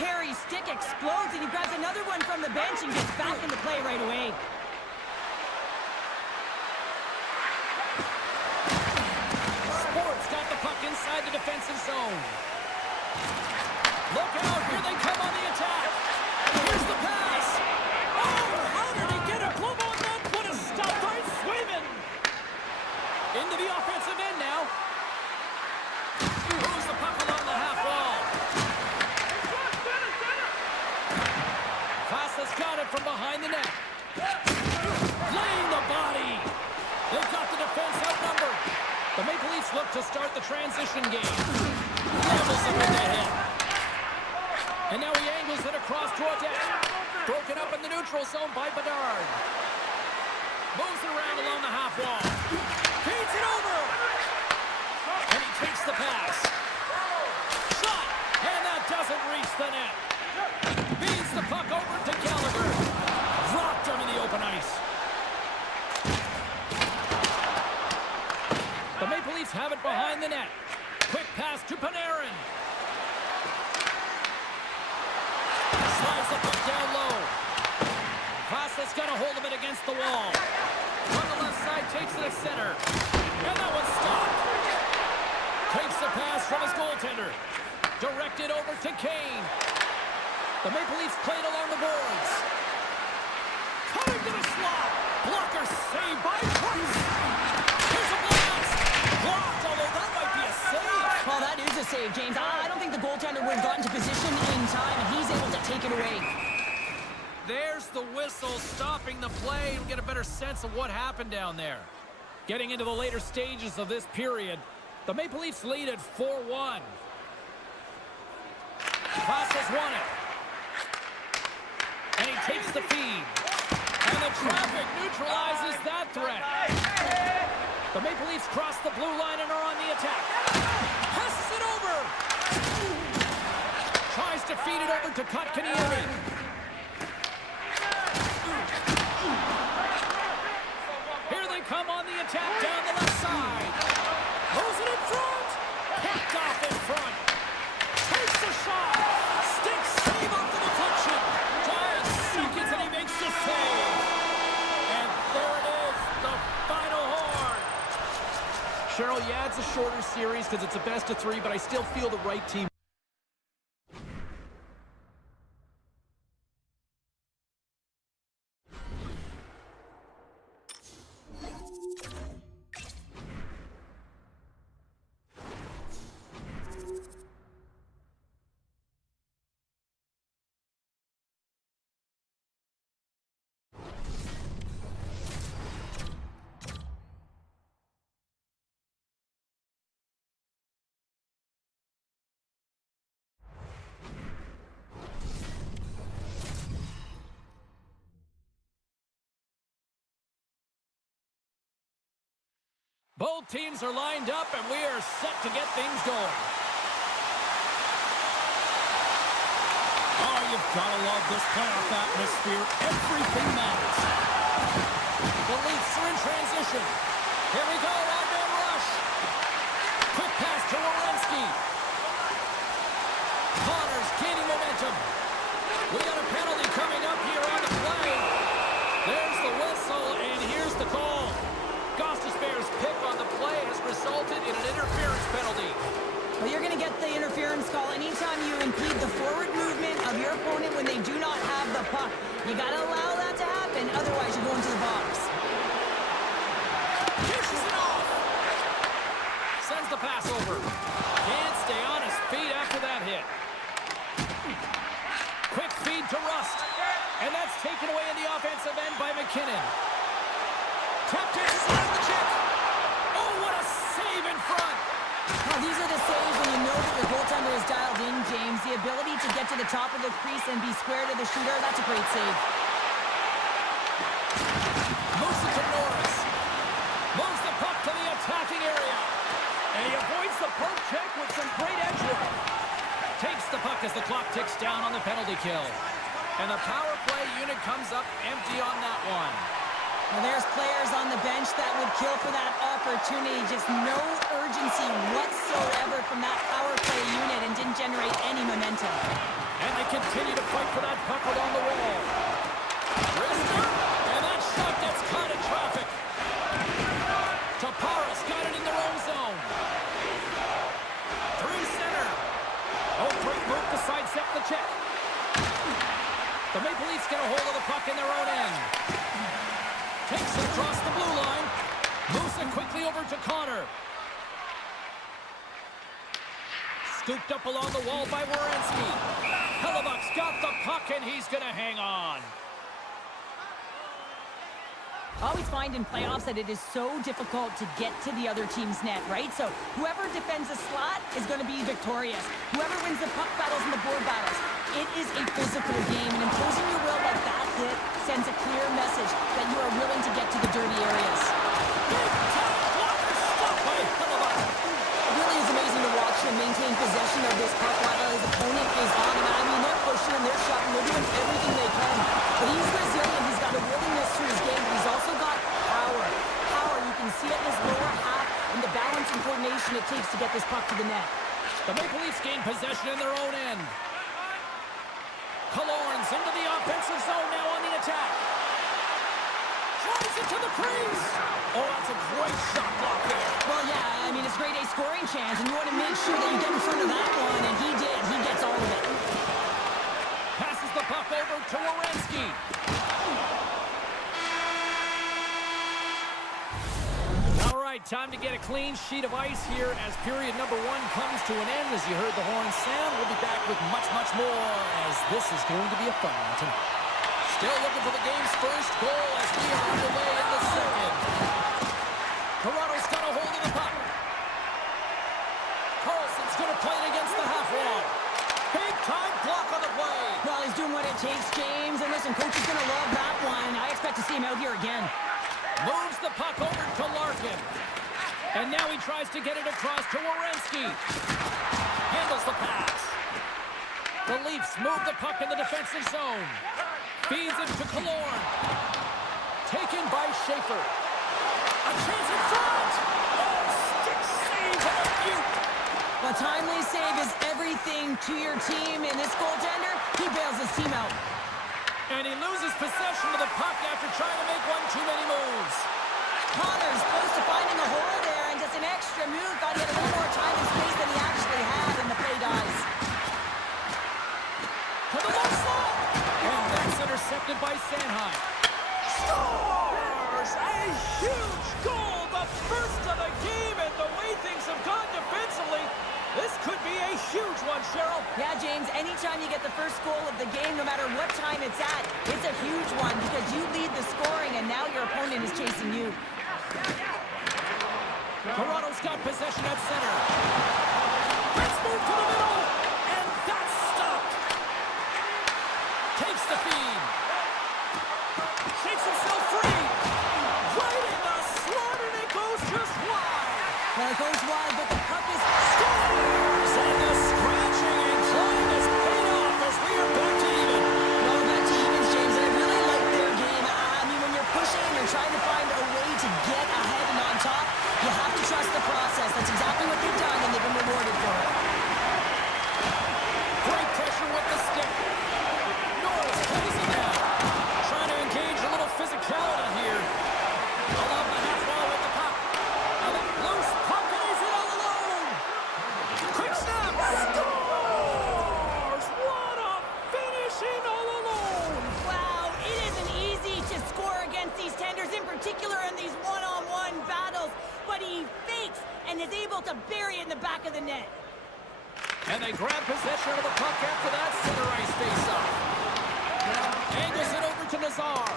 Perry's stick explodes, and he grabs another one from the bench and gets back into play right away. Sports got the puck inside the defensive zone. Look out, here they come on the attack. Here's the pass. Oh, how did he get a glove on that? What a stop by Swayman. Into the offensive end now. Moves the puck along the half wall. Vasa's got it from behind the net. Laying the body. They've got the defense outnumbered. The Maple Leafs look to start the transition game. Levels him with the head. And now he angles it across to a deck. Broken up in the neutral zone by Bedard. Moves it around along the half wall. Feeds it over. And he takes the pass. Shot. And that doesn't reach the net. Feeds the puck over to Gallagher. Dropped him in the open ice. The Maple Leafs have it behind the net. Quick pass to Panarin. Slides the puck down low. Vasa's got a hold of it against the wall. On the left side, takes it to center. And that one's stopped. Takes the pass from his goaltender. Directed over to Kane. The Maple Leafs played along the boards. Coming to the slot. Blocker saved by Price. Here's a blast. Blocked, although that might be a save. Well, that is a save, James. I don't think the goaltender would have gotten to position in time, and he's able to take it away. There's the whistle stopping the play to get a better sense of what happened down there. Getting into the later stages of this period, the Maple Leafs lead at 4-1. Vasa's won it. And he takes the feed. And the traffic neutralizes that threat. The Maple Leafs cross the blue line and are on the attack. Passes it over. Tries to feed it over to Kotkaniemi. Here they come on the attack down the left side. Moves it in front. Picked off in front. Takes the shot. Stick save off the deflection. 5 seconds and he makes the save. And there it is, the final horn. Cheryl, yeah, it's a shorter series because it's a best of 3, but I still feel the right team. Both teams are lined up, and we are set to get things going. Oh, you've got to love this playoff atmosphere. Everything matters. The Leafs are in transition. Here we go, one-man rush. Quick pass to Werenski. Connors gaining momentum. We got a penalty coming up here on the play. There's the whistle, and here's the call. Gostisbehere's pick on the play has resulted in an interference penalty. Well, you're going to get the interference call anytime you impede the forward movement of your opponent when they do not have the puck. You got to allow that to happen, otherwise you go into the box. Dishes it off. Sends the pass over. Can't stay on his feet after that hit. Quick feed to Rust. And that's taken away in the offensive end by McKinnon. Tapped in, slams the chip. Oh, what a save in front. Now, these are the saves when you know that your goaltender is dialed in, James. The ability to get to the top of the crease and be square to the shooter, that's a great save. Moves it to Norris. Moves the puck to the attacking area. And he avoids the poke check with some great edge work. Takes the puck as the clock ticks down on the penalty kill. And the power play unit comes up empty on that one. Well, there's players on the bench that would kill for that opportunity. Just no urgency whatsoever from that power play unit and didn't generate any momentum. And they continue to fight for that puck along the wall. Wrister, and that shot gets caught in traffic. Taparas got it in their own zone. Through center. Oh, great move to sidestep the check. The Maple Leafs get a hold of the puck in their own end. Takes it across the blue line. Moves it quickly over to Connor. Scooped up along the wall by Werenski. Hellebuck's got the puck, and he's going to hang on. I always find in playoffs that it is so difficult to get to the other team's net, right? So whoever defends a slot is going to be victorious. Whoever wins the puck battles and the board battles. It is a physical game, and imposing your will like that hit sends a clear message that you are willing to get to the dirty areas. It really is amazing to watch him maintain possession of this puck while his opponent is on him. I mean, they're pushing him, they're shooting, they're doing everything they can. But he's resilient, he's got a willingness to his game, but he's also got power. Power, you can see it in his lower half and the balance and coordination it takes to get this puck to the net. The Maple Leafs gain possession in their own end. Killorn's into the offensive zone now on the attack. Drives it to the crease. Oh, that's a great shot block there. Well, yeah, I mean, it's grade A scoring chance, and you want to make sure that you get in front of that one, and he did. He gets all of it. Passes the puck over to Werenski. All right, time to get a clean sheet of ice here as period number 1 comes to an end. As you heard the horn sound, we'll be back with much, much more as this is going to be a fun one tonight. Still looking for the game's first goal as we are underway in the second. Toronto's got a hold of the puck. Carlson's going to play it against the half wall. Big time block on the play. Well, he's doing what it takes, James. And listen, coach is going to love that one. I expect to see him out here again. Moves the puck over to Larkin. And now he tries to get it across to Werenski. Handles the pass. The Leafs move the puck in the defensive zone. Feeds it to Killorn. Taken by Schaefer. A chance in front. Oh, stick save and a beaut. A timely save is everything to your team, and this goaltender, he bails his team out. And he loses possession of the puck after trying to make one too many moves. Connor's close to finding a hole there, and just an extra move. Thought he had a little more time and space than he actually had, and the play dies. To the left side. And that's intercepted by Sanheim. Scores! A huge goal! The first of the game, and the way things have gone defensively, this could be a huge one, Cheryl. Yeah, James, anytime you get the first goal of the game, no matter what time it's at, it's a huge one because you lead the scoring, and now your opponent is chasing you. Toronto's got possession at center. Let's move to the middle, and that's stopped. Takes the feed. Shakes himself free. Right in the slot, and it goes just wide. Well, it goes wide, but the puck is... Scores! And the scratching and clawing is paid off as we are back to even. Well, back to evens, James, and I really like their game. I mean, when you're pushing and you're trying to find a way to get ahead and on top, you have to trust the process. That's exactly what they've done, and they've been rewarded for it. Great pressure with the stick. No to bury it in the back of the net. And they grab possession of the puck after that center ice face-off. Angles it over to Nazar.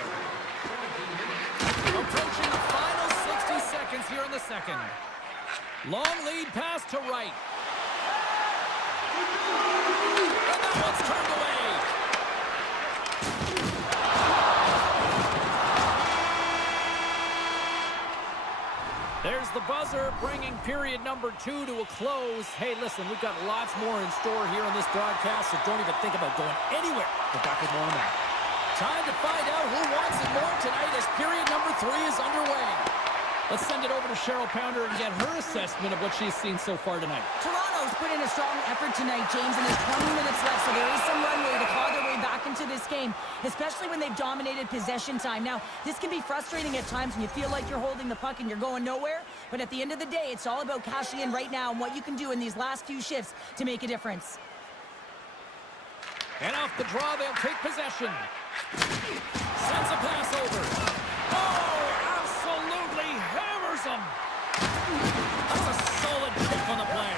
Approaching the final 60 seconds here in the second. Long lead pass to right. And that one's turned away. There's the buzzer, bringing period number 2 to a close. Hey, listen, we've got lots more in store here on this broadcast, so don't even think about going anywhere. We're back with more on that. Time to find out who wants it more tonight as period number 3 is underway. Let's send it over to Cheryl Pounder and get her assessment of what she's seen so far tonight. Toronto's put in a strong effort tonight, James, and there's 20 minutes left, so there is some runway to claw their way back into this game, especially when they've dominated possession time. Now, this can be frustrating at times when you feel like you're holding the puck and you're going nowhere, but at the end of the day, it's all about cashing in right now and what you can do in these last few shifts to make a difference. And off the draw, they'll take possession. Sends a pass over. Oh, absolutely hammers him. That's a solid check on the play.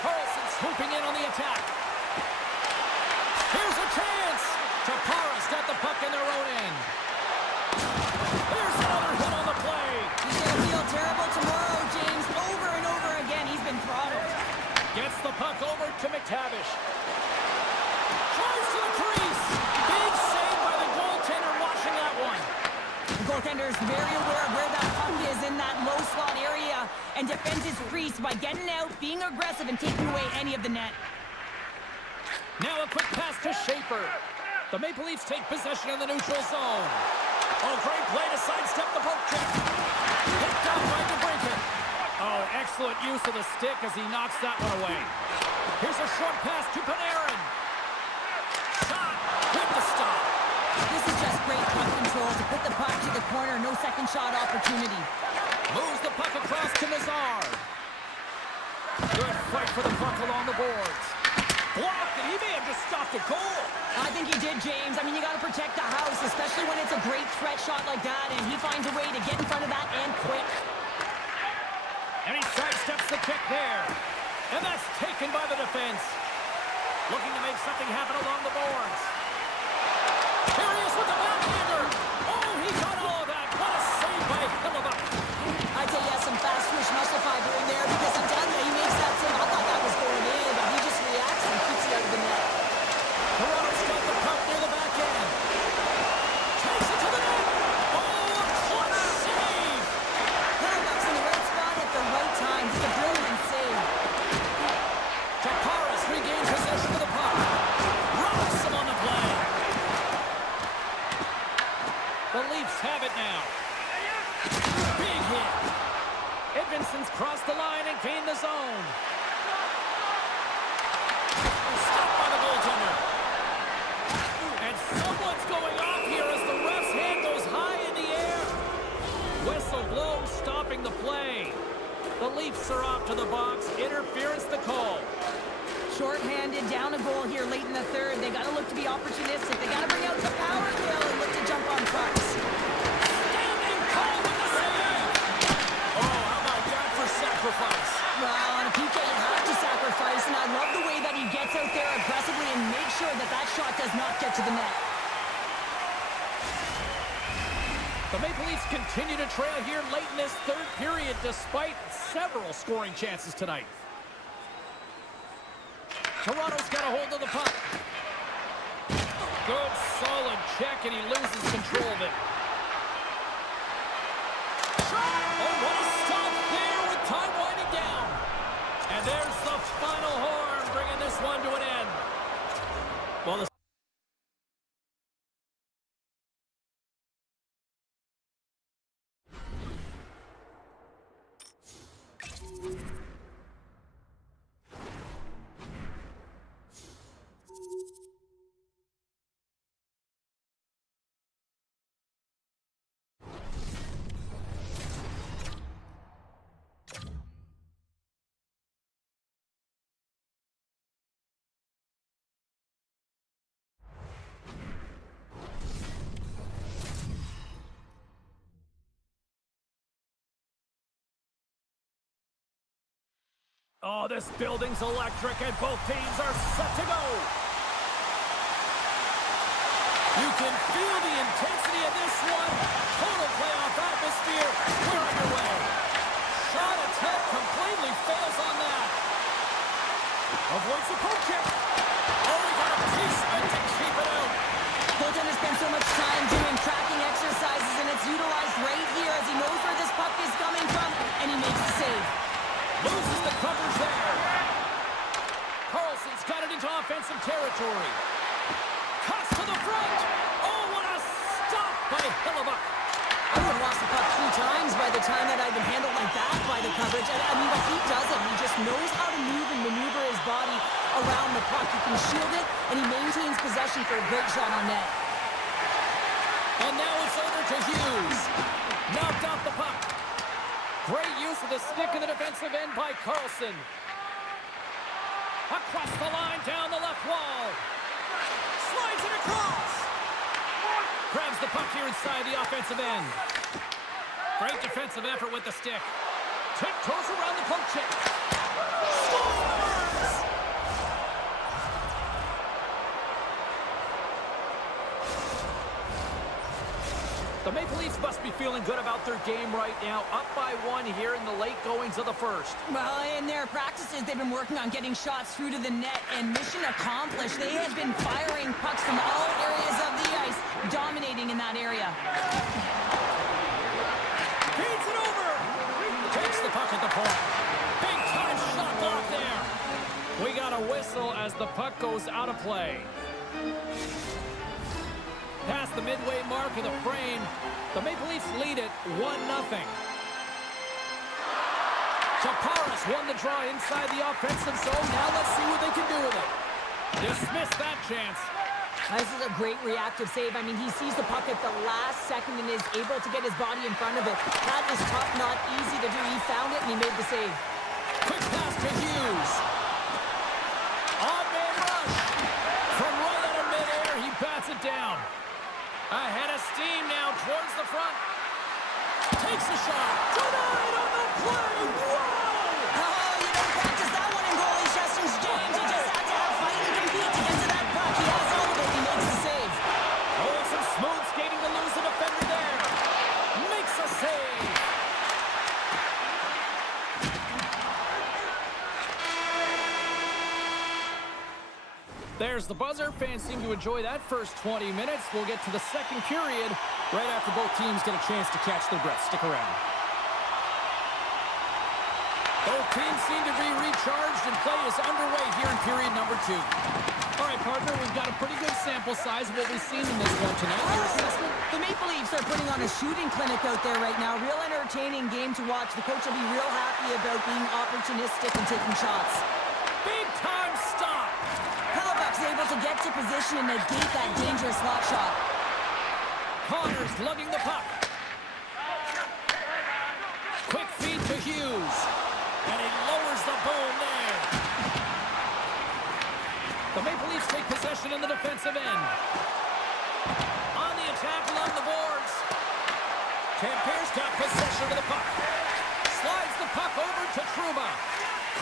Carlson swooping in on the attack. Here's a chance. Taparas got the puck in their own end. There's another hit on the play. He's going to feel terrible tomorrow, James. Over and over again, he's been throttled. Gets the puck over to McTavish. Tries to the crease. Big save by the goaltender watching that one. The goaltender is very aware of where that puck is in that low slot area and defends his crease by getting out, being aggressive, and taking away any of the net. Now a quick pass to Schaefer. The Maple Leafs take possession in the neutral zone. Oh, great play to sidestep the poke check. Picked up by DeBrincat. Oh, excellent use of the stick as he knocks that one away. Here's a short pass to Panarin. Shot with the stop. This is just great puck control to put the puck to the corner. No second shot opportunity. Moves the puck across to Nazar. Good fight for the puck along the boards. Blocked, and he may have just stopped a goal. I think he did, James. I mean, you got to protect the house, especially when it's a great threat shot like that, and he finds a way to get in front of that and quick. And he sidesteps the kick there. And that's taken by the defense. Looking to make something happen along the boards. Here he is with the backhander. Oh, he got all of that. What a save by Hillebach. I'd say he has some fast twitch muscle fiber in there because he done that. He makes that save. I thought that was going in, but he just reacts and keeps it out of the net. Toronto's got the puck near the back end. Takes it to the net. Oh, a clutch save. Hillebach's in the right spot at the right time. Just a brilliant save. Taparas regains possession of the puck. Rocks him on the play. The Leafs have it now. Big hit. Edmondson's crossed the line and gained the zone. Stopped by the goaltender. And someone's going off here as the ref's hand goes high in the air. Whistle blows, stopping the play. The Leafs are off to the box. Interference the call. Short-handed, down a goal here late in the third. They got to look to be opportunistic. They got to bring out the power kill and look to jump on pucks. Standing call with the save. Oh, how about that for sacrifice? Well, on a PK, you have to sacrifice, and I love the way that he gets out there aggressively and makes sure that that shot does not get to the net. The Maple Leafs continue to trail here late in this third period despite several scoring chances tonight. Toronto's got a hold of the puck. Good, solid check, and he loses control of it. Oh, what a stop there with time winding down. And there's the final horn, bringing this one to an end. Well, the Oh, this building's electric, and both teams are set to go. You can feel the intensity of this one. Total playoff atmosphere. We're underway. Shot attempt completely fails on that. Avoids the poke check. Oh, we got a piece of it to keep it out. Goaltender spends so much time doing tracking exercises, and it's utilized right here as he knows where this puck is coming from, and he makes the save. Loses the coverage there. Carlson's got it into offensive territory. Cuts to the front. Oh, what a stop by Hellebuyck. I would have lost the puck 3 times by the time that I've been handled like that by the coverage. I mean, but he doesn't. He just knows how to move and maneuver his body around the puck. He can shield it, and he maintains possession for a great shot on net. And now it's over to Hughes. Knocked off the puck. Great use of the stick in the defensive end by Carlson. Across the line, down the left wall. Slides it across. Grabs the puck here inside the offensive end. Great defensive effort with the stick. Tiptoes around the poke check. Scores! The Maple Leafs must be feeling good about their game right now. Up by 1 here in the late goings of the first. Well, in their practices, they've been working on getting shots through to the net, and mission accomplished. They have been firing pucks from all areas of the ice, dominating in that area. Feeds it over. Takes the puck at the point. Big time shot block there. We got a whistle as the puck goes out of play. Past the midway mark of the frame, the Maple Leafs lead it 1-0. Chaparras won the draw inside the offensive zone. Now let's see what they can do with it. Dismiss that chance. This is a great reactive save. I mean, he sees the puck at the last second and is able to get his body in front of it. That is tough, not easy to do. He found it, and he made the save. Quick pass to Hughes. On-man rush. From right out of midair, he bats it down. Ahead of steam now towards the front. Takes a shot. Denied on the play. Whoa! Oh, you don't practice that one in goalie sessions, James. You just have to have fight and compete to get to that puck. He has all of it. He makes the save. Oh, some smooth skating to lose the defender there. Makes a save. There's the buzzer. Fans seem to enjoy that first 20 minutes. We'll get to the second period right after both teams get a chance to catch their breath. Stick around. Both teams seem to be recharged, and play is underway here in period number 2. All right, partner, we've got a pretty good sample size of what we've seen in this one tonight. Your assessment? The Maple Leafs are putting on a shooting clinic out there right now. Real entertaining game to watch. The coach will be real happy about being opportunistic and taking shots. Big time stop. Hellebuyck's able to get to position and negate that dangerous slot shot. Connors lugging the puck. Quick feed to Hughes. And he lowers the boom there. The Maple Leafs take possession in the defensive end. On the attack along the boards. Tampier's got possession of the puck. Slides the puck over to Trouba.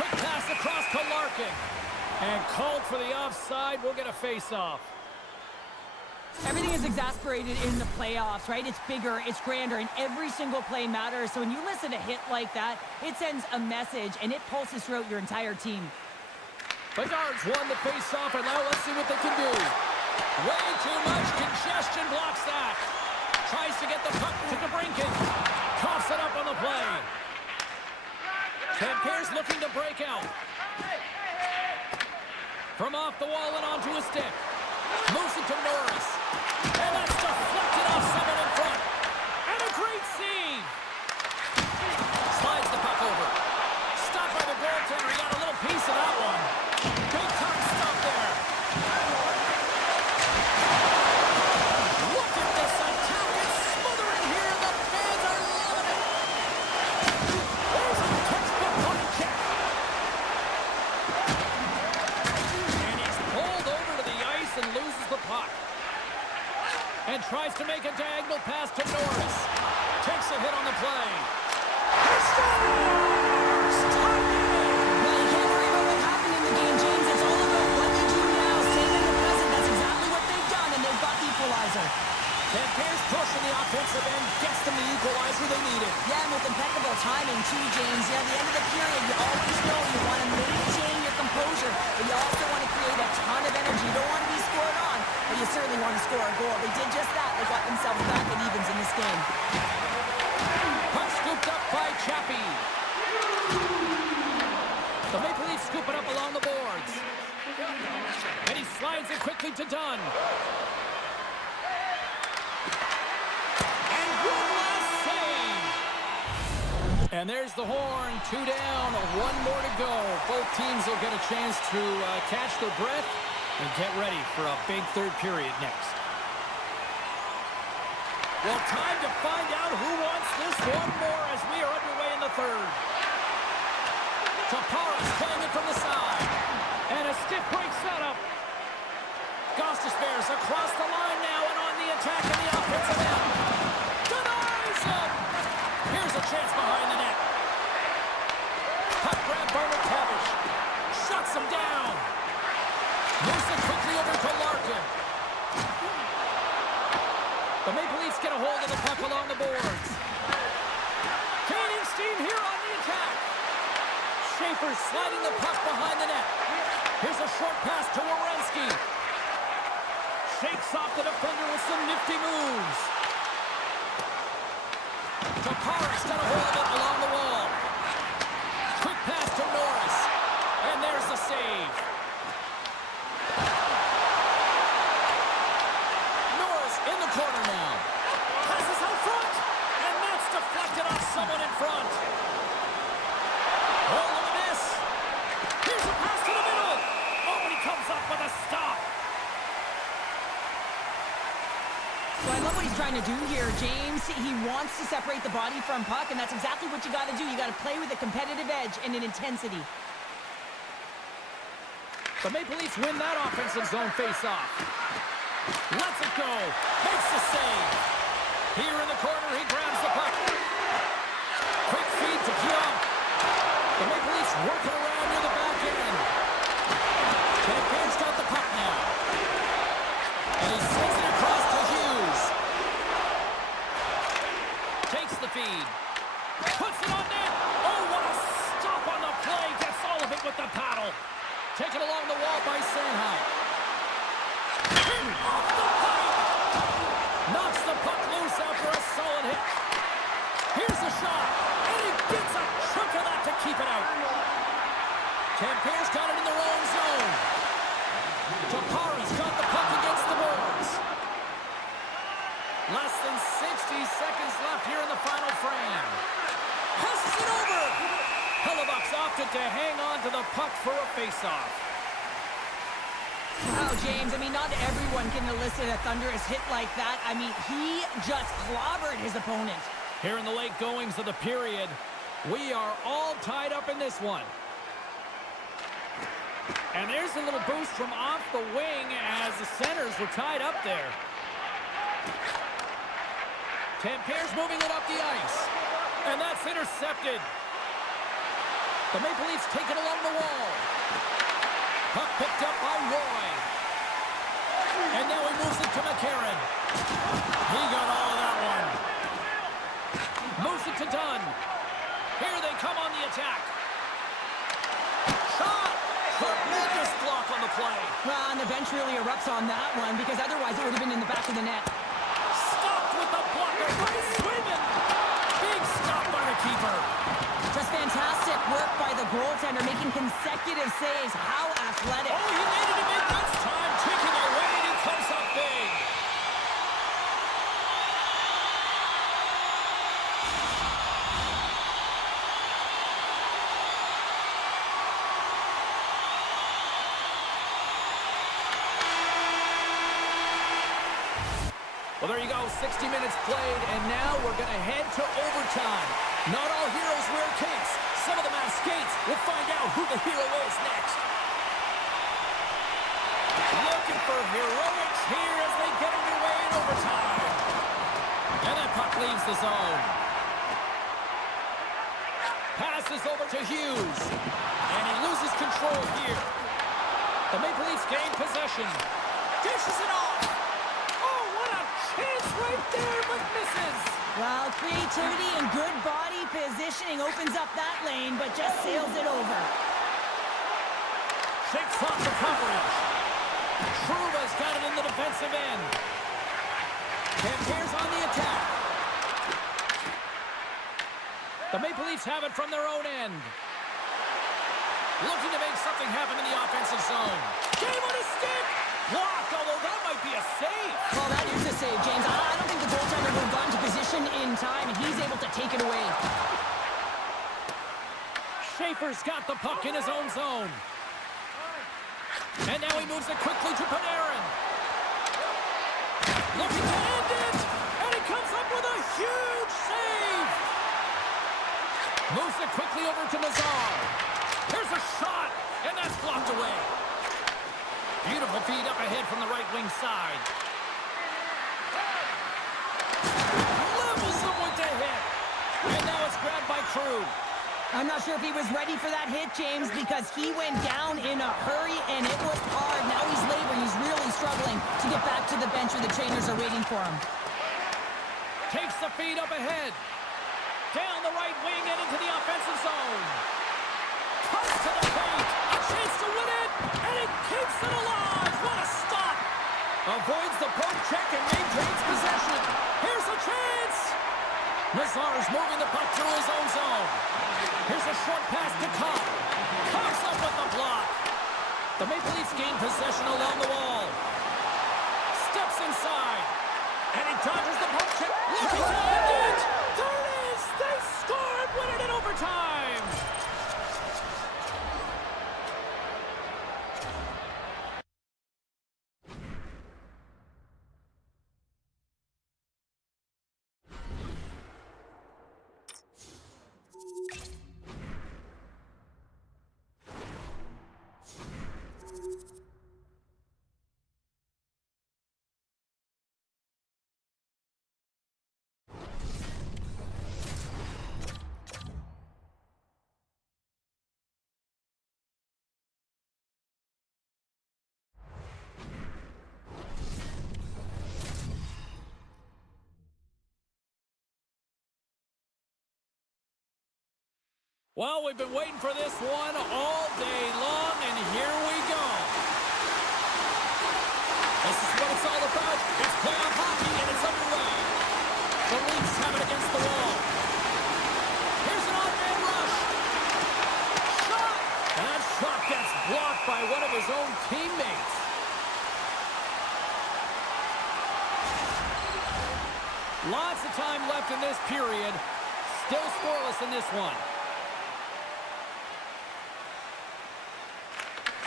Quick pass across to Larkin. And called for the offside. We'll get a face-off. Everything is exasperated in the playoffs, right? It's bigger, it's grander, and every single play matters. So when you listen to a hit like that, it sends a message, and it pulses throughout your entire team. Bedard's won the face-off, and now let's see what they can do. Way too much congestion blocks that. Tries to get the puck to DeBrincat. Coughs it up on the play. Tampier's looking to break out. From off the wall and onto a stick. Moves it to Norris. And that's deflected off someone in front. And a great save. Slides the puck over. Stopped by the goaltender. He got a little piece of that one. Big time stop there. Look at this attack. It's smothering here. The fans are loving it. There's a textbook body check. And he's pulled over to the ice and loses the puck. And tries to make a diagonal pass to Norris. Takes a hit on the play. He scores! Well, you buzzer. Tampa's pushing the offensive end, gets them the equalizer they needed. Yeah, and with impeccable timing, too, James. Yeah, at the end of the period, you always know you want to maintain your composure, but you also want to create a ton of energy. You don't want to be scored on, but you certainly want to score a goal. They did just that. They got themselves back at evens in this game. Puck scooped up by Chappie. The Maple Leafs scoop it up along the boards. And he slides it quickly to Dunn. And one last save. And there's the horn. 2 down, 1 more to go. Both teams will get a chance to catch their breath and get ready for a big third period next. Well, time to find out who wants this one more as we are underway in the third. Taparas playing it from the side. And a stiff break setup. Gostis Bears across the line now and on the attack in the offensive end. Denies him! Here's a chance behind the net. Puck grab by McTavish. Shuts him down. Moves it quickly over to Larkin. The Maple Leafs get a hold of the puck along the boards. Gaining steam here on the attack. Schaefer sliding the puck behind the net. Here's a short pass to Werenski. Shakes off the defender with some nifty moves. Taparas got a hold of it along the wall. Quick pass to Norris. And there's the save. Norris in the corner now. Passes out front. And that's deflected off someone in front. Oh, look at this. Here's a pass to the middle. Oh, and he comes up with a stop. So I love what he's trying to do here, James. He wants to separate the body from puck, and that's exactly what you got to do. You got to play with a competitive edge and an intensity. The Maple Leafs win that offensive zone face-off. Lets it go. Makes the save. Here in the corner, he grabs the puck. Quick feed to Pionk. The Maple Leafs working around near the back end. Tampa's got the puck now. And he sends it across to Hughes. Takes the feed. Puts it on net. Oh, what a stop on the play. Gets all of it with the paddle. Taken along the wall by Sanheim. Off the pipe. Knocks the puck loose after a solid hit. Here's the shot. And he gets a chunk of that to keep it out. Tampa's got it in their own zone. Taparas got the puck against the boards. Less than 60 seconds left here in the final frame. Passes it over. Hellebuck's opted to hang on to the puck for a face-off. Wow, James, I mean, not everyone can elicit a thunderous hit like that. I mean, he just clobbered his opponent. Here in the late goings of the period, we are all tied up in this one. And there's a little boost from off the wing as the centers were tied up there. Tampa's moving it up the ice. And that's intercepted. The Maple Leafs take it along the wall. Puck picked up by Roy. And now he moves it to McCarron. He got all of that one. Moves it to Dunn. Here they come on the attack. Shot! Tremendous block on the play. Well, and the bench really erupts on that one because otherwise it would have been in the back of the net. Stopped with the blocker by Swayman. Big stop by the keeper. Just fantastic work by the goaltender, making consecutive saves. How athletic. Oh, he needed to make this time. Taking it away, and he comes up big. Well, there you go, 60 minutes played, and now we're going to head to overtime. Not all heroes wear capes. Some of them have skates. We'll find out who the hero is next. Looking for heroics here as they get underway in overtime. And that puck leaves the zone. Passes over to Hughes. And he loses control here. The Maple Leafs gain possession. Dishes it off. Oh, what a misses. Well, creativity and good body positioning opens up that lane, but just sails it over. Shakes off the coverage. Truba's got it in the defensive end. And here's on the attack. The Maple Leafs have it from their own end. Looking to make something happen in the offensive zone. Game on his stick. Blocked, although that might be a save. Well, that is a save, James. I don't think the goaltender would have gotten to position in time, and he's able to take it away. Schaefer's got the puck in his own zone. And now he moves it quickly to Panarin. Looking to end it. And he comes up with a huge save. Moves it quickly over to Nazar. There's a shot. And that's blocked away. Beautiful feed up ahead from the right wing side. Levels him with the hit. And now it's grabbed by Krug. I'm not sure if he was ready for that hit, James, because he went down in a hurry, and it was hard. Now he's laboring. He's really struggling to get back to the bench where the trainers are waiting for him. Takes the feed up ahead. Down the right wing and into the offensive zone. Cuts to the paint. A chance to win it. And he keeps it alive. What a stop. Avoids the poke check and maintains possession. Here's a chance. Nazar's moving the puck through his own zone. Here's a short pass to Cobb. Comes up with the block. The Maple Leafs gain possession along the wall. Steps inside. And he dodges the poke check. Looking to end it. There it is. They scored. Win it in overtime. Well, we've been waiting for this one all day long, and here we go. This is what it's all about. It's playoff hockey, and it's underway. The Leafs have it against the wall. Here's an on-man rush. Shot! And that shot gets blocked by one of his own teammates. Lots of time left in this period. Still scoreless in this one.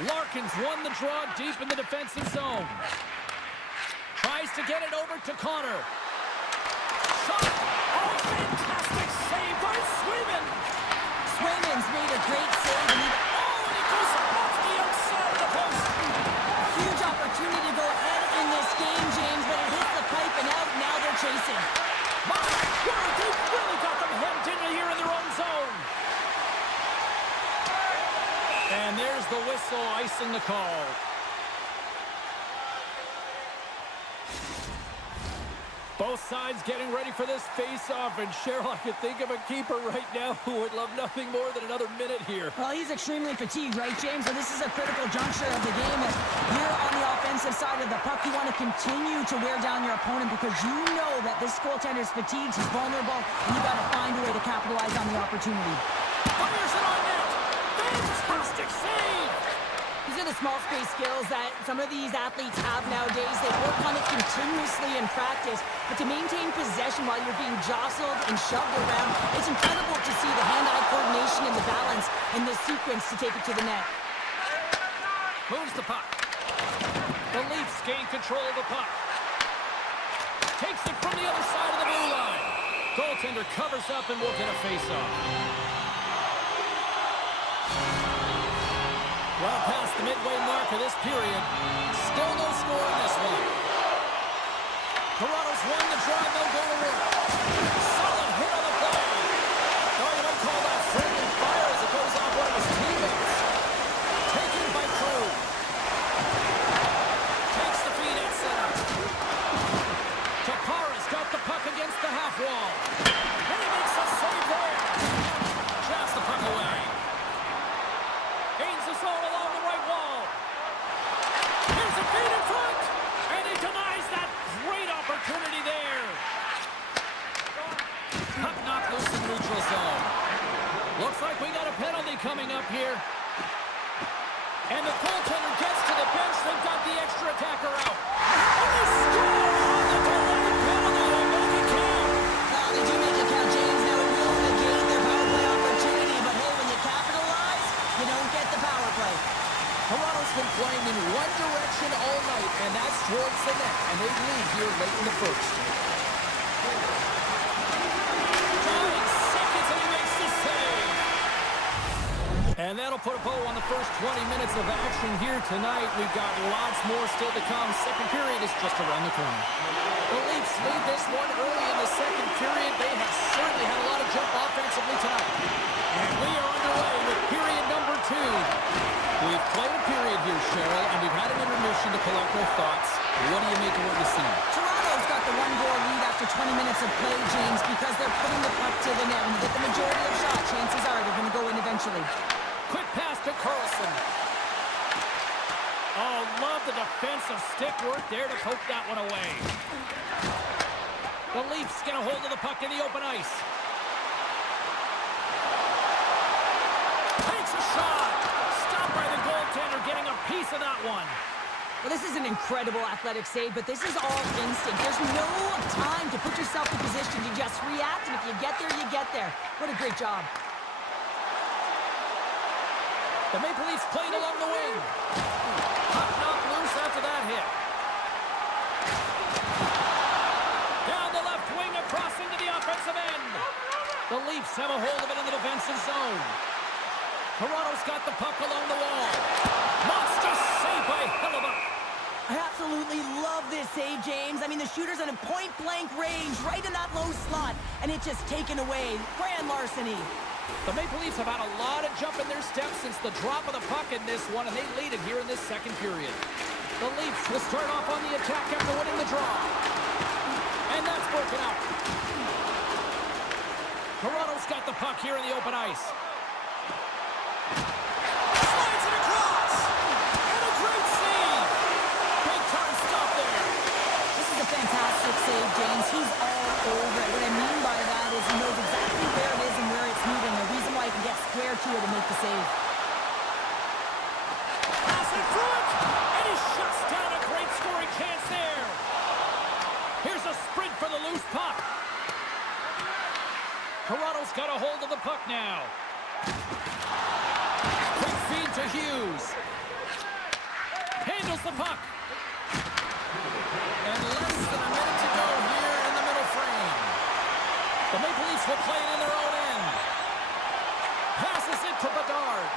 Larkin's won the draw deep in the defensive zone. Tries to get it over to Connor. Shot! Oh, fantastic save by Swayman! Swayman's made a great save. And it goes off the outside of the post. huge opportunity to go ahead in this game, James, but it hits the pipe and out. Now they're chasing. My word, they really got them hemmed in here in their own zone. And there's the whistle icing the call. Both sides getting ready for this face-off, and Cheryl, I could think of a keeper right now who would love nothing more than another minute here. Well, he's extremely fatigued, right, James? So this is a critical juncture of the game. As you're on the offensive side of the puck, you want to continue to wear down your opponent because you know that this goaltender is fatigued, he's vulnerable, and you got to find a way to capitalize on the opportunity. Fires it on net! Fantastic save! These are the small space skills that some of these athletes have nowadays. They work on it continuously in practice, but to maintain possession while you're being jostled and shoved around, it's incredible to see the hand-eye coordination and the balance in this sequence to take it to the net. Moves the puck. The Leafs gain control of the puck. Takes it from the other side of the blue line. Goaltender covers up and will get a face-off. Well past the midway mark of this period. Still no score in this one. Toronto's won the draw, no goal to work. Solid hit on the play. Oh, you might call that friendly fire as it goes off one of his teammates. Taken by Krug. Takes the feed at center. Tapara's got the puck against the half coming up here. And the goaltender gets to the bench. They've got the extra attacker out. And they score on the delayed penalty. They make it count. They do make it count, James. Now it will negate their power play opportunity. But hey, when you capitalize, you don't get the power play. Toronto's been playing in one direction all night, and that's towards the net. And they lead here late in the first. 9 seconds, and he makes the save. And that'll put a bow on the first 20 minutes of action here tonight. We've got lots more still to come. Second period is just around the corner. The Leafs lead this one early in the second period. They have certainly had a lot of jump offensively tonight. And we are underway with period number 2. We've played a period here, Cheryl, and we've had an intermission to collect our thoughts. What do you make of what you see? Toronto's got the one-goal lead after 20 minutes of play, James, because they're putting the puck to the net. When you get the majority of shots, chances are they're going to go in eventually. Quick pass to Karlsson. Oh, love the defensive stick work there to poke that one away. The Leafs get a hold of the puck in the open ice. Takes a shot. Stopped by the goaltender, getting a piece of that one. Well, this is an incredible athletic save, but this is all instinct. There's no time to put yourself in position. You just react, and if you get there, you get there. What a great job. The Maple Leafs played along the wing. Puck knocked loose after that hit. Down the left wing, across into the offensive end. The Leafs have a hold of it in the defensive zone. Toronto's got the puck along the wall. Monster save by Hellebuck. I absolutely love this save, James. I mean, the shooter's in a point-blank range, right in that low slot, and it's just taken away. Grand larceny. The Maple Leafs have had a lot of jump in their steps since the drop of the puck in this one, and they lead it here in this second period. The Leafs will start off on the attack after winning the draw. And that's broken up. Toronto's got the puck here in the open ice. Slides it across. And a great save. Big time stop there. This is a fantastic save, James. He's all over it. What I mean by that is he knows exactly where it is and where it's moving. The reason why he can get square to it and make the save. Pass in front. And he shuts down a great scoring chance there. Here's a sprint for the loose puck. Toronto's got a hold of the puck now. Quick feed to Hughes. Handles the puck. And less than a minute to go here in the middle frame. The Maple Leafs will play it in their own end. Passes it to Bedard.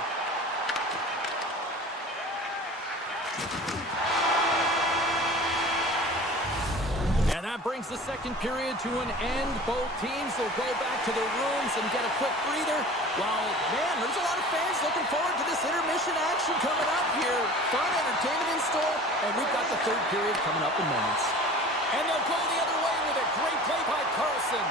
And that brings the second period to an end. Both teams will go back to their rooms and get a quick breather. While, man, there's a lot of fans looking forward to this intermission action coming up here. Fun entertainment in store, and we've got the third period coming up in moments. And they'll go the other way with a great play by Karlsson.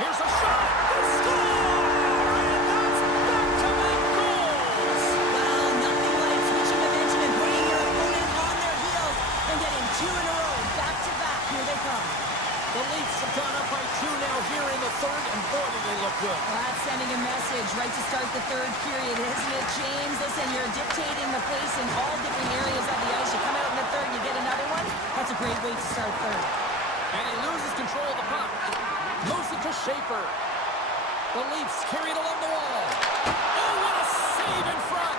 Here's a shot. They score! And that's back-to-back goals. Well, nothing like switching momentum and putting your opponent on their heels and getting 2 in a row. Back-to-back. Here they come. The Leafs have gone up by 2 now here in the third, and boy, do they look good. Well, that's sending a message right to start the third period, isn't it, James? Listen, you're dictating the pace in all different areas of the ice. You come out in the third, you get another one. That's a great way to start third. And he loses control of the puck. Moves it to Schaefer. The Leafs carry it along the wall. Oh, what a save in front.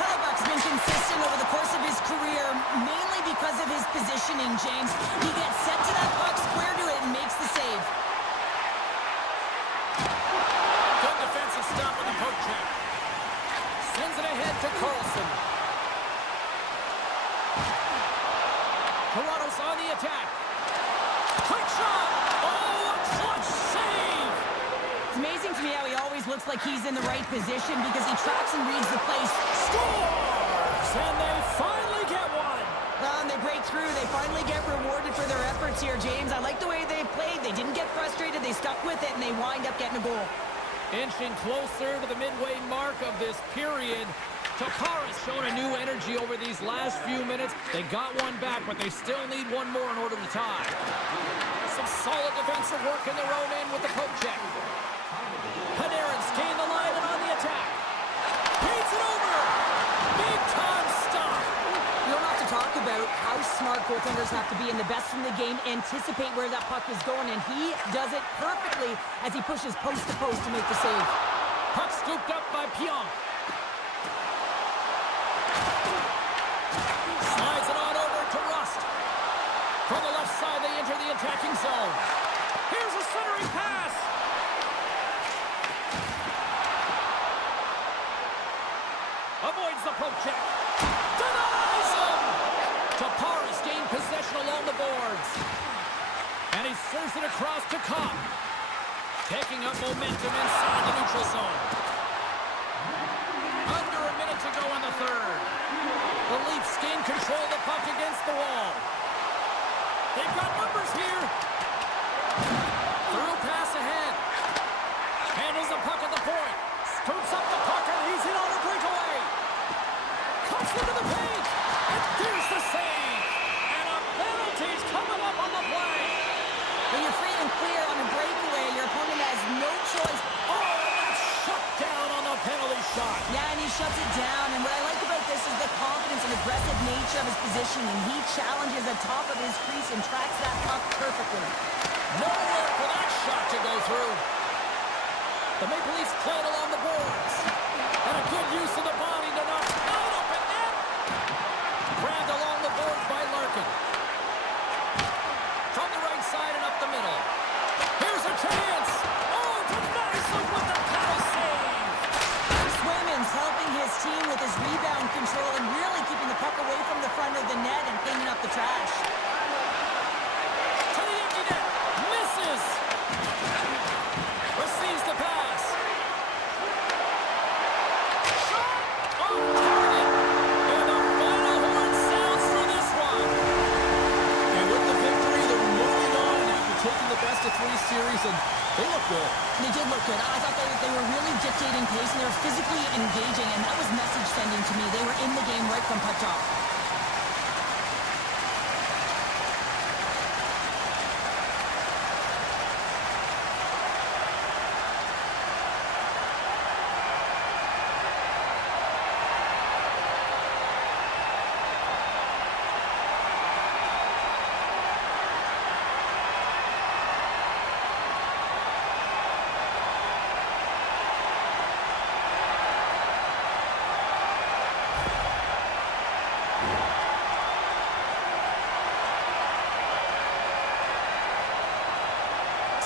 Hellebuck's been consistent over the course of his career, mainly because of his positioning, James. He gets set to that puck, square to it, and makes the save. Good defensive stop with the poke check. Sends it ahead to Karlsson. Toronto's on the attack. Quick shot. Oh, a clutch save. It's amazing to me how he always looks like he's in the right position because he tracks and reads the place. Scores! And they finally get one. And they break through. They finally get rewarded for their efforts here, James. I like the way they played. They didn't get frustrated. They stuck with it, and they wind up getting a goal. Inching closer to the midway mark of this period. Tappara's shown a new energy over these last few minutes. They got one back, but they still need one more in order to tie. Some solid defensive work in their own end with the poke check. Panarin's gained the line and on the attack. Puts it over. Big time stop. You don't have to talk about how smart goaltenders have to be, and the best in the game anticipate where that puck is going, and he does it perfectly as he pushes post to post to make the save. Puck scooped up by Pionk. Slides it on over to Rust. From the left side, they enter the attacking zone. Here's a centering pass. Avoids the poke check. Denies him! Taparis gained possession along the boards. And he serves it across to Kopp. Taking up momentum inside the neutral zone. Under a minute to go in the third. The Leafs gain control of the puck against the wall. They've got numbers here. Through pass ahead. Handles the puck at the point. Scoops up the puck and he's in on the breakaway. Cuts into the paint. And there's the save. And a penalty's coming up on the play. When you're free and clear on a breakaway, your opponent has no choice. Oh, and that's shut down on the penalty shot. Yeah, and he shuts it down. And what I like about this is the confidence and aggressive nature of his positioning. He challenges the top of his crease and tracks that puck perfectly. Nowhere for that shot to go through. The Maple Leafs play it along the boards. And a good use of the body to knock out open net. Grabbed along the boards by Larkin. From the right side and up the middle. Here's a chance. Oh, denies him with the power save. Swayman's helping his team with his rebound control and really keeping the puck away from the front of the net and cleaning up the trash. To the empty net. Misses. Receives the pass. Shot. On target. And the final horn sounds for this one. And with the victory, they're moving on after taking the best-of-3 series, and they look good. They did look good. I thought they were really dictating pace, and they were physically engaging, and that was message sending to me. They were in the game right from puck drop.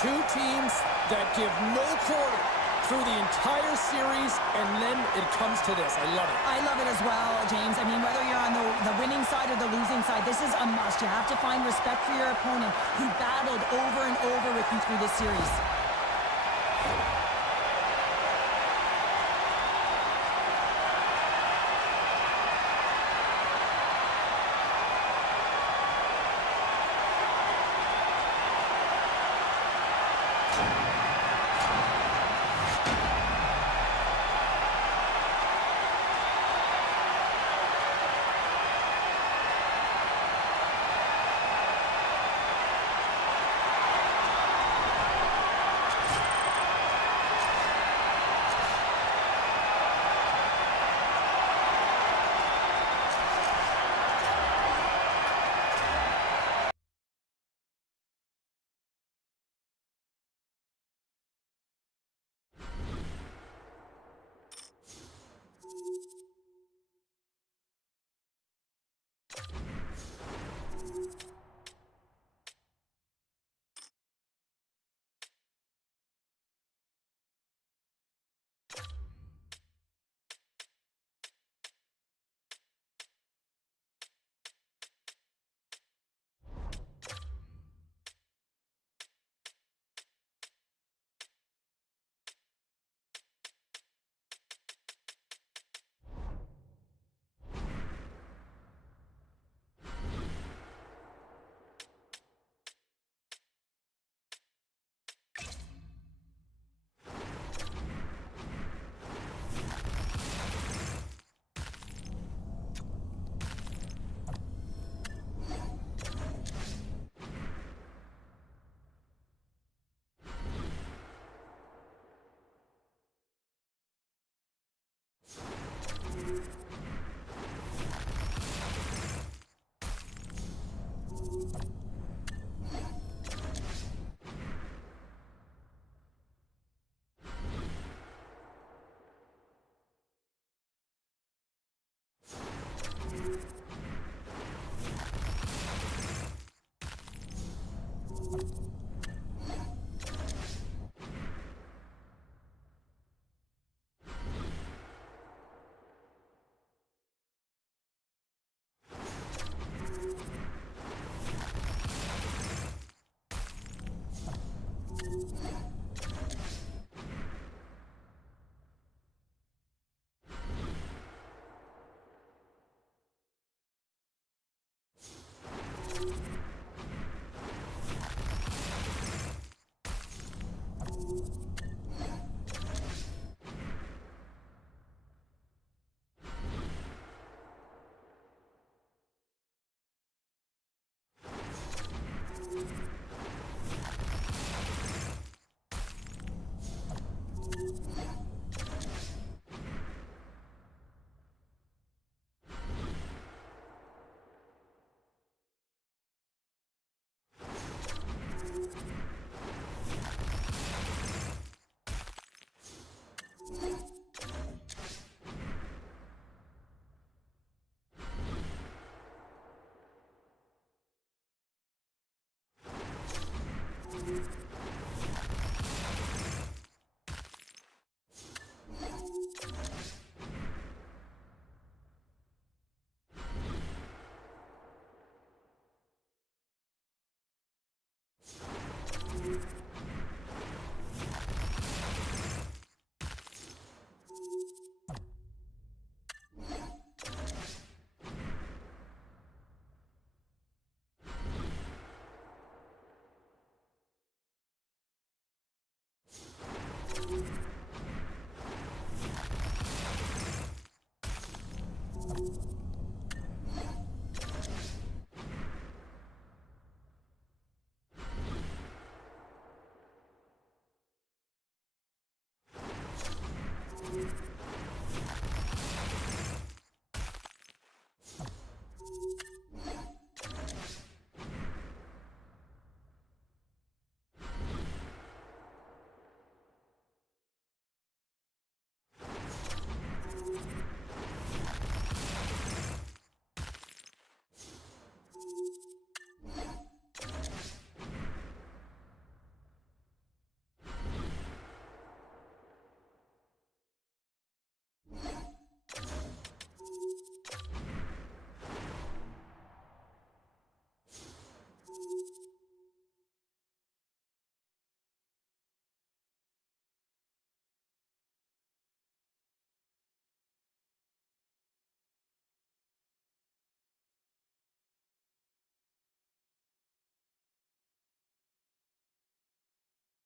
Two teams that give no quarter through the entire series, and then it comes to this. I love it. I love it as well, James. I mean, whether you're on the winning side or the losing side, this is a must. You have to find respect for your opponent who battled over and over with you through this series.